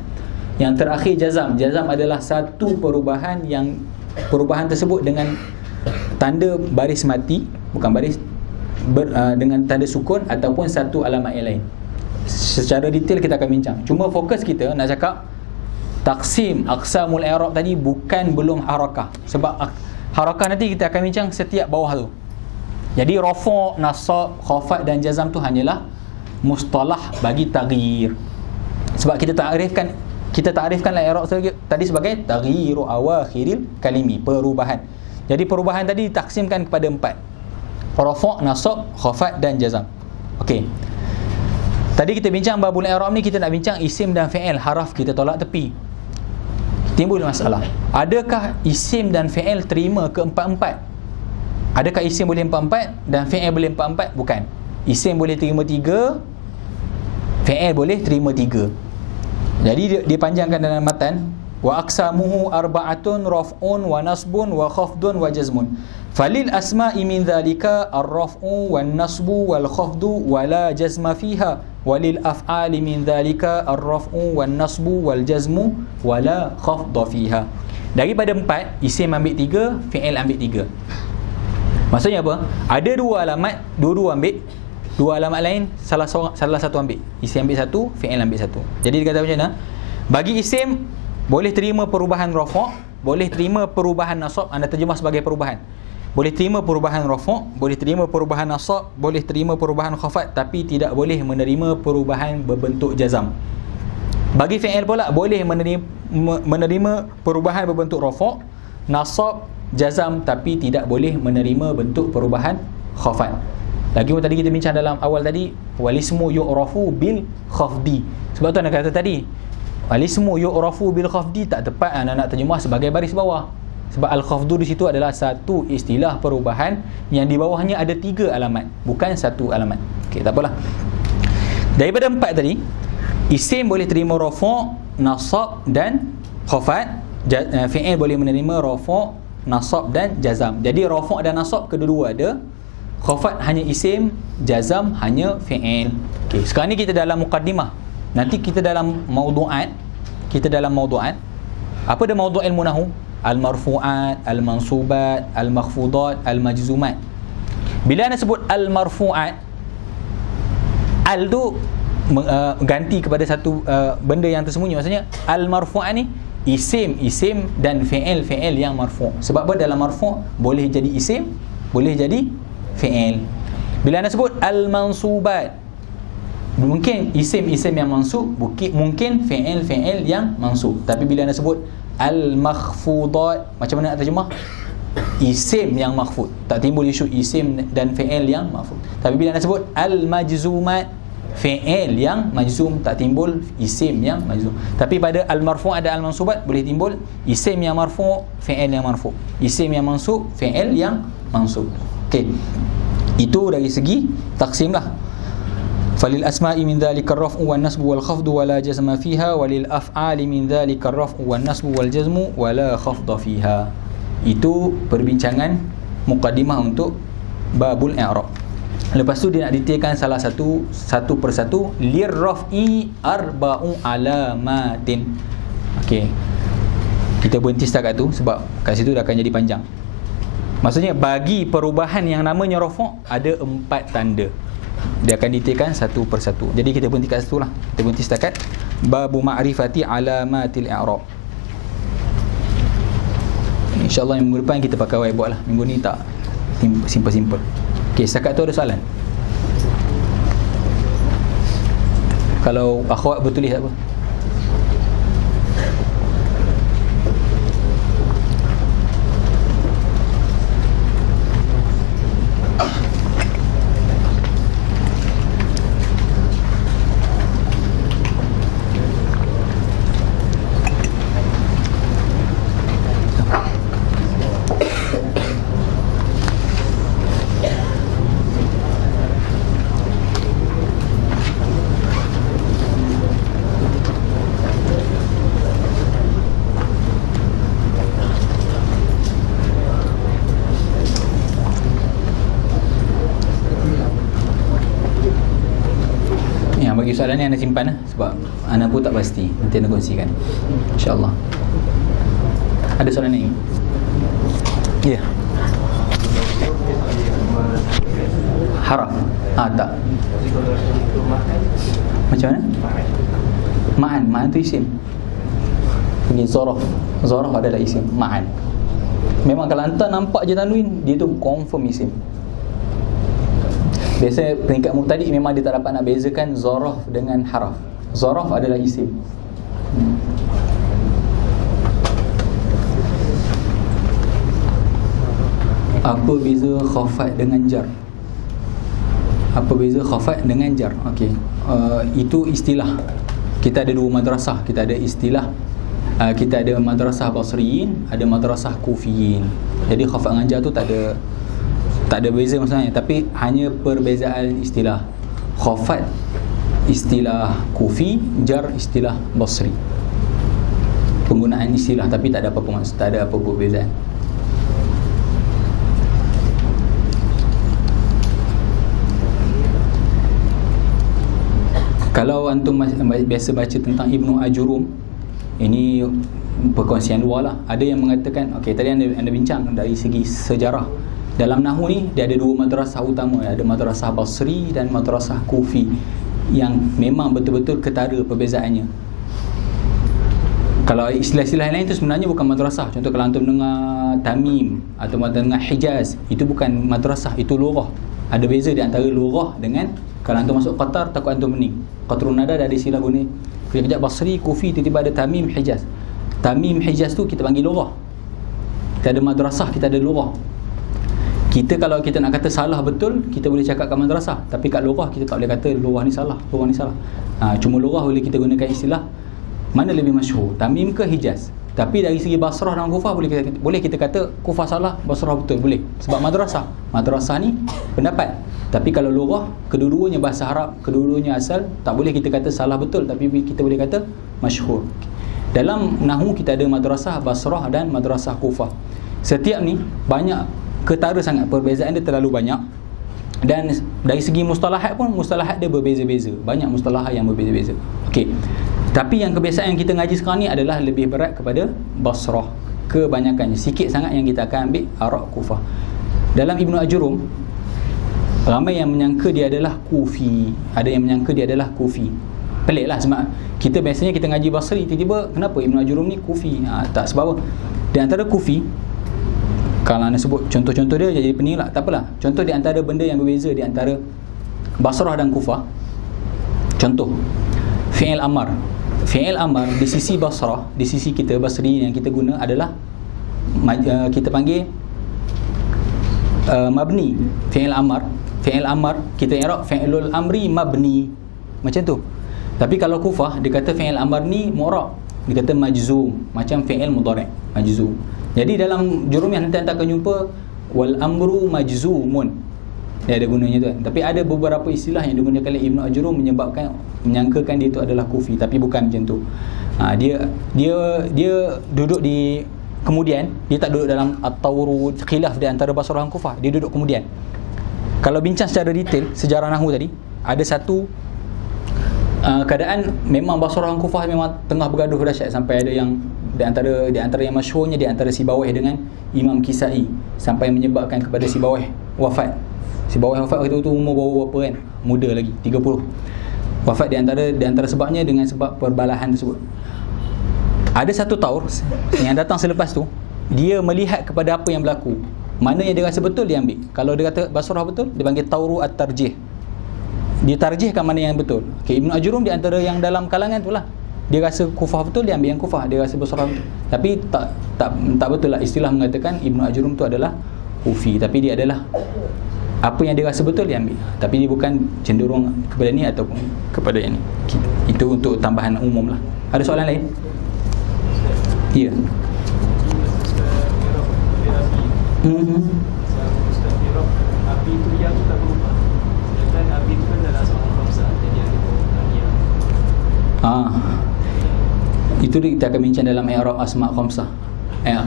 Yang terakhir jazam. Jazam adalah satu perubahan yang perubahan tersebut dengan tanda baris mati, bukan baris dengan tanda sukun ataupun satu alamat yang lain. Secara detail kita akan bincang. Cuma fokus kita nak cakap taksim aqsamul i'rab tadi bukan belum harakah. Sebab harakah nanti kita akan bincang setiap bawah tu. Jadi rafa', nasab, khafad dan jazam tu hanyalah mustalah bagi taghyir. Sebab kita takrifkanlah i'rab tadi sebagai taghyiru awakhiril kalimi, perubahan. Jadi perubahan tadi ditaksimkan kepada 4. Rafa', nasab, khafad dan jazam. Okey. Tadi kita bincang babul i'rab ni, kita nak bincang isim dan fi'il, haraf kita tolak tepi. Timbul masalah. Adakah isim dan fi'il terima ke 4-4? Adakah isim boleh 4-4 dan fi'il boleh 4-4? Bukan. Isim boleh terima 3, fi'il boleh terima 3. Jadi dia panjangkan dalam matan, wa aqsamuhu arba'atun raf'un wa nasbun wa khafdun wa jazmun. Falil asma'i min dhalika ar-raf'u wan nasbu wal khafdu wa la jazma fiha, walil af'ali min dhalika ar-raf'u wan nasbu wal jazmu wa la khafda fiha. Daripada 4, isim ambil 3, fi'il ambil 3. Maksudnya apa? Ada 2 alamat, dua-dua ambil, 2 alamat lain salah satu ambil. Isim ambil 1, fi'il ambil 1. Jadi dia kata macam mana? Bagi isim boleh terima perubahan rafa', boleh terima perubahan nasab. Anda terjemah sebagai perubahan. Boleh terima perubahan rafa', boleh terima perubahan nasab, boleh terima perubahan khafad, tapi tidak boleh menerima perubahan berbentuk jazam. Bagi fi'il pula boleh menerima perubahan berbentuk rafa', nasab, jazam, tapi tidak boleh menerima bentuk perubahan khafad. Lagi pun tadi kita bincang dalam awal tadi, walismu yu'rafu bil khafdi. Sebab tu anda kata tadi, walismu yu'rafu bil khafdi tak tepat anda nak terjemah sebagai baris bawah. Sebab al-khafdu di situ adalah satu istilah perubahan yang di bawahnya ada 3 alamat, bukan satu alamat. Okey, tak apalah. Daripada 4 tadi, isim boleh terima rafa', nasab dan khafat. Fi'il boleh menerima rafa', nasab dan jazam. Jadi rafa' dan nasab kedua-dua ada. Khafat hanya isim, jazam hanya fi'il. Okey, sekarang ni kita dalam muqaddimah. Nanti kita dalam maudu'at, apa dia maudu' ilmu nahwu? Al-marfu'at, al-mansubat, al-makhfudat, al-majzumat. Bila anda sebut al-marfu'at, al tu ganti kepada satu benda yang tersembunyi. Maksudnya al-marfu'at ni isim dan fi'il yang marfu'. Sebab apa? Dalam marfu' boleh jadi isim, boleh jadi fi'il. Bila anda sebut al-mansubat, mungkin isim yang mansub, mungkin fi'il yang mansub. Tapi bila anda sebut al-makhfudat, macam mana nak terjemah? Isim yang makhfud. Tak timbul isu isim dan fi'il yang makhfud. Tapi bila anda sebut al-majzumat, fi'il yang majzum, tak timbul isim yang majzum. Tapi pada al-marfu' ada al-mansubat, boleh timbul isim yang marfu', fi'il yang marfu'. Isim yang mansub, fi'il yang mansub. Okey. Itu dari segi taksim lah. Falil asma'i min dhalika ar-raf'u wan nasbu wal khafdu wa la jazma fiha, walil af'ali min dhalika ar-raf'u wan nasbu wal jazmu wa la khafda fiha. Itu perbincangan muqaddimah untuk babul i'rab. Lepas tu dia nak detailkan salah satu persatu. Lirraf'i arba'u alamatin. Okey, kita berhenti setakat tu sebab kat situ dah akan jadi panjang. Maksudnya bagi perubahan yang namanya rafa' ada 4 tanda. Dia akan detailkan satu persatu. Jadi kita berhenti kat situ lah. Kita berhenti setakat babu ma'rifati alamatil i'rab. InsyaAllah minggu depan kita pakai whiteboard lah. Minggu ni tak, simple. Okey, setakat tu ada soalan? Kalau akhwat bertulis tak apa? Soalan ni anda simpan lah, sebab anda pun tak pasti. Nanti anda kongsikan, InsyaAllah. Ada soalan ni? Ya. Haraf? Tak. Macam mana? Ma'an tu isim. Ini zaraf adalah isim. Ma'an. Memang kalau hantar nampak je tanwin, dia tu confirm isim. Biasa peringkat mubtadi' memang dia tak dapat nak bezakan zaraf dengan haraf. Zaraf adalah isim. Apa beza khafat dengan jar? Okey. Itu istilah. Kita ada 2 madrasah. Kita ada istilah. Kita ada madrasah basriyin, ada madrasah kufiyin. Jadi khafat dengan jar tu tak ada beza maksudnya, tapi hanya perbezaan istilah. Khafat istilah kufi, jar istilah basri. Penggunaan istilah, tapi tak ada apa-apa maksud, tak ada apa-apa perbezaan. Kalau antum biasa baca tentang Ibnu Ajurum, ini perkongsian luar lah. Ada yang mengatakan, okey, tadi anda bincang dari segi sejarah. Dalam nahwu ni dia ada 2 madrasah utama, ada madrasah Basri dan madrasah Kufi, yang memang betul-betul ketara perbezaannya. Kalau istilah-istilah lain tu sebenarnya bukan madrasah. Contoh kalau antum dengar Tamim atau dengar Hijaz, itu bukan madrasah, itu lughah. Ada beza di antara lughah dengan kalau antum masuk Qatar, takut antum pening. Qatrun Nada dah ada istilah guna. Kejap Basri, Kufi, tiba-tiba ada Tamim, Hijaz. Tamim, Hijaz tu kita panggil lughah. Kita ada madrasah, kita ada lughah. Kita kalau kita nak kata salah betul, kita boleh cakap kat madrasah. Tapi kat lughah kita tak boleh kata lughah ni salah, lughah ni salah. Cuma lughah boleh kita gunakan istilah mana lebih masyhur, Tamim ke Hijaz. Tapi dari segi Basrah dan Kufah boleh kita kata Kufah salah, Basrah betul, boleh. Sebab madrasah ni pendapat. Tapi kalau lughah, kedua-duanya bahasa Arab, kedua-duanya asal, tak boleh kita kata salah betul, tapi kita boleh kata masyhur. Dalam nahwu kita ada madrasah Basrah dan madrasah Kufah. Setiap ni banyak ketara sangat, perbezaan dia terlalu banyak. Dan dari segi mustalahat pun, mustalahat dia berbeza-beza. Banyak mustalahat yang berbeza-beza. Okey. Tapi yang kebiasaan yang kita ngaji sekarang ni adalah lebih berat kepada Basrah. Kebanyakannya. Sikit sangat yang kita akan ambil Arab, Kufah. Dalam Ibnu Ajrum, ramai yang menyangka dia adalah Kufi. Ada yang menyangka dia adalah Kufi. Pelik lah sebab kita biasanya kita ngaji Basri, tiba-tiba kenapa Ibnu Ajrum ni Kufi? Tak, sebab apa? Di antara Kufi, kalau anda sebut contoh-contoh dia jadi pening lah, tak apalah. Contoh di antara benda yang berbeza di antara Basrah dan Kufah. Contoh, fi'il amar. Fi'il amar di sisi Basrah, di sisi kita Basri yang kita guna adalah kita panggil mabni. Fi'il amar kita i'rab fi'lul amri mabni. Macam tu. Tapi kalau Kufah dia kata fi'il amar ni mu'rab. Dia kata majzum, macam fi'il mudhari' majzum. Jadi dalam jurum yang nanti anda akan jumpa wal amru majzumun. Dia ada gunanya tu kan. Tapi ada beberapa istilah yang digunakan oleh Ibnu Ajrum menyangkakan dia itu adalah Kufi, tapi bukan macam tu. Dia duduk di kemudian, dia tak duduk dalam at-tawru khilaf di antara Basrah dan Kufah. Dia duduk kemudian. Kalau bincang secara detail sejarah nahwu tadi, ada satu keadaan memang Basrah dan Kufah memang tengah bergaduh dahsyat sampai ada yang di antara yang masyhurnya di antara Sibawayh dengan Imam Kisai sampai menyebabkan kepada Sibawayh wafat. Sibawayh wafat waktu itu umur baru berapa kan? Muda lagi, 30. Wafat di antara sebabnya dengan sebab perbalahan tersebut. Ada satu taur yang datang selepas tu, dia melihat kepada apa yang berlaku. Mana yang dia rasa betul dia ambil. Kalau dia kata Basrah betul, dia panggil tauru at-tarjih. Dia tarjihkan mana yang betul. Okay, Ibnu Ajrum di antara yang dalam kalangan tu lah. Dia rasa Kufah betul, dia ambil yang Kufah. Dia rasa Basrah betul. Tapi tak betul lah istilah mengatakan Ibnu Ajrum tu adalah Kufi. Tapi dia adalah apa yang dia rasa betul dia ambil. Tapi dia bukan cenderung kepada ni ataupun kepada yang ni. Itu untuk tambahan umum lah. Ada soalan lain? Ya. Api itu yang tak berubah. Sedangkan api itu kan dalam asma khamsah, jadi ada aliyah. Itu kita akan bincang dalam i'rab asma khamsah.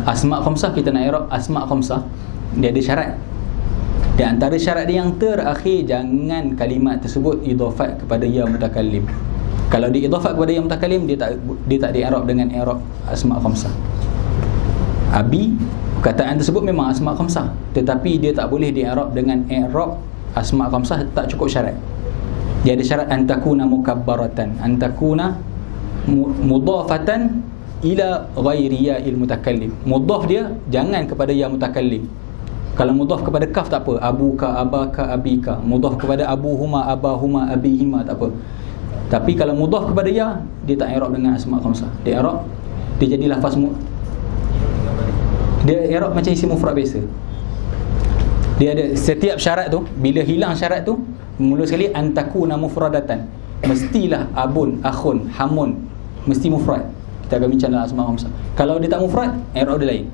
Asma khamsah kita nak i'rab asma khamsah, dia ada syarat. Di antara syarat dia yang terakhir, jangan kalimat tersebut idhafat kepada ya mutakallim. Kalau diidhafat kepada ya mutakallim, dia tak di-i'rab dengan i'rab asma khamsah. Abi, perkataan tersebut memang asma khamsah, tetapi dia tak boleh di-i'rab dengan i'rab asma khamsah, tak cukup syarat. Dia ada syarat antakuna mukabbaratan, antakuna mudhafatan ila ghairi ya'il mutakallim. Mudhaf dia jangan kepada ya mutakallim. Kalau mudhaf kepada kaf tak apa, abuka, abaka, abika. Mudhaf kepada abuhuma, abahuma, abihima tak apa. Tapi kalau mudhaf kepada ya, dia tak i'rab dengan asma khamsah. Dia i'rab, dia jadi lafaz dia i'rab macam isim mufrad biasa. Dia ada setiap syarat tu, bila hilang syarat tu, mula sekali antakuna mufradatan. Mestilah abun, akhun, hamun, mesti mufrad. Kita akan bincang dalam asma khamsah. Kalau dia tak mufrad, i'rab dia lain.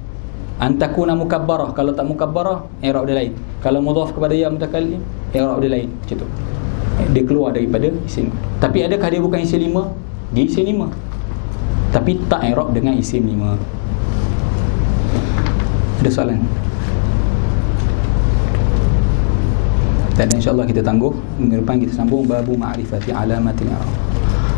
Antakuna mukabbarah, kalau tak mukabbarah, i'rab dia lain. Kalau mudhaf kepada ya mutakallim, i'rab dia lain. Macam tu. Dia keluar daripada isim. Tapi adakah dia bukan isim lima? Dia isim lima, tapi tak i'rab dengan isim lima. Ada soalan? Dan insyaAllah kita tangguh. Minggu depan kita sambung babu ma'rifati alamatil i'rab.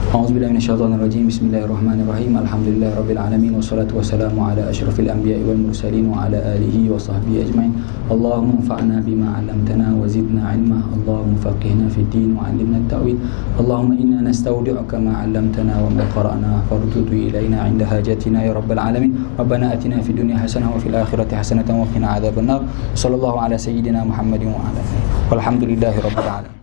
A'udzubillahi minasyaitonirrajim. Bismillahirrahmanirrahim. Alhamdulillahirabbil alamin wassalatu wassalamu ala asyrafil anbiya'i wal mursalin wa ala alihi wa sahbihi ajma'in. Allahumma anfa'na bima 'allamtana wa zidna 'ilma. Allahumma faqihna fid din wa 'allimna at-ta'wil. Allahumma inna nastawdi'uka ma 'allamtana wa ma qara'na faruddu ilaina 'inda hajatina ya rabbal alamin. Rabbana atina fid dunya hasanah wa fil akhirati hasanatan wa qina adzabannar. Sallallahu ala sayyidina Muhammadin wa ala alihi. Walhamdulillahirabbil alamin.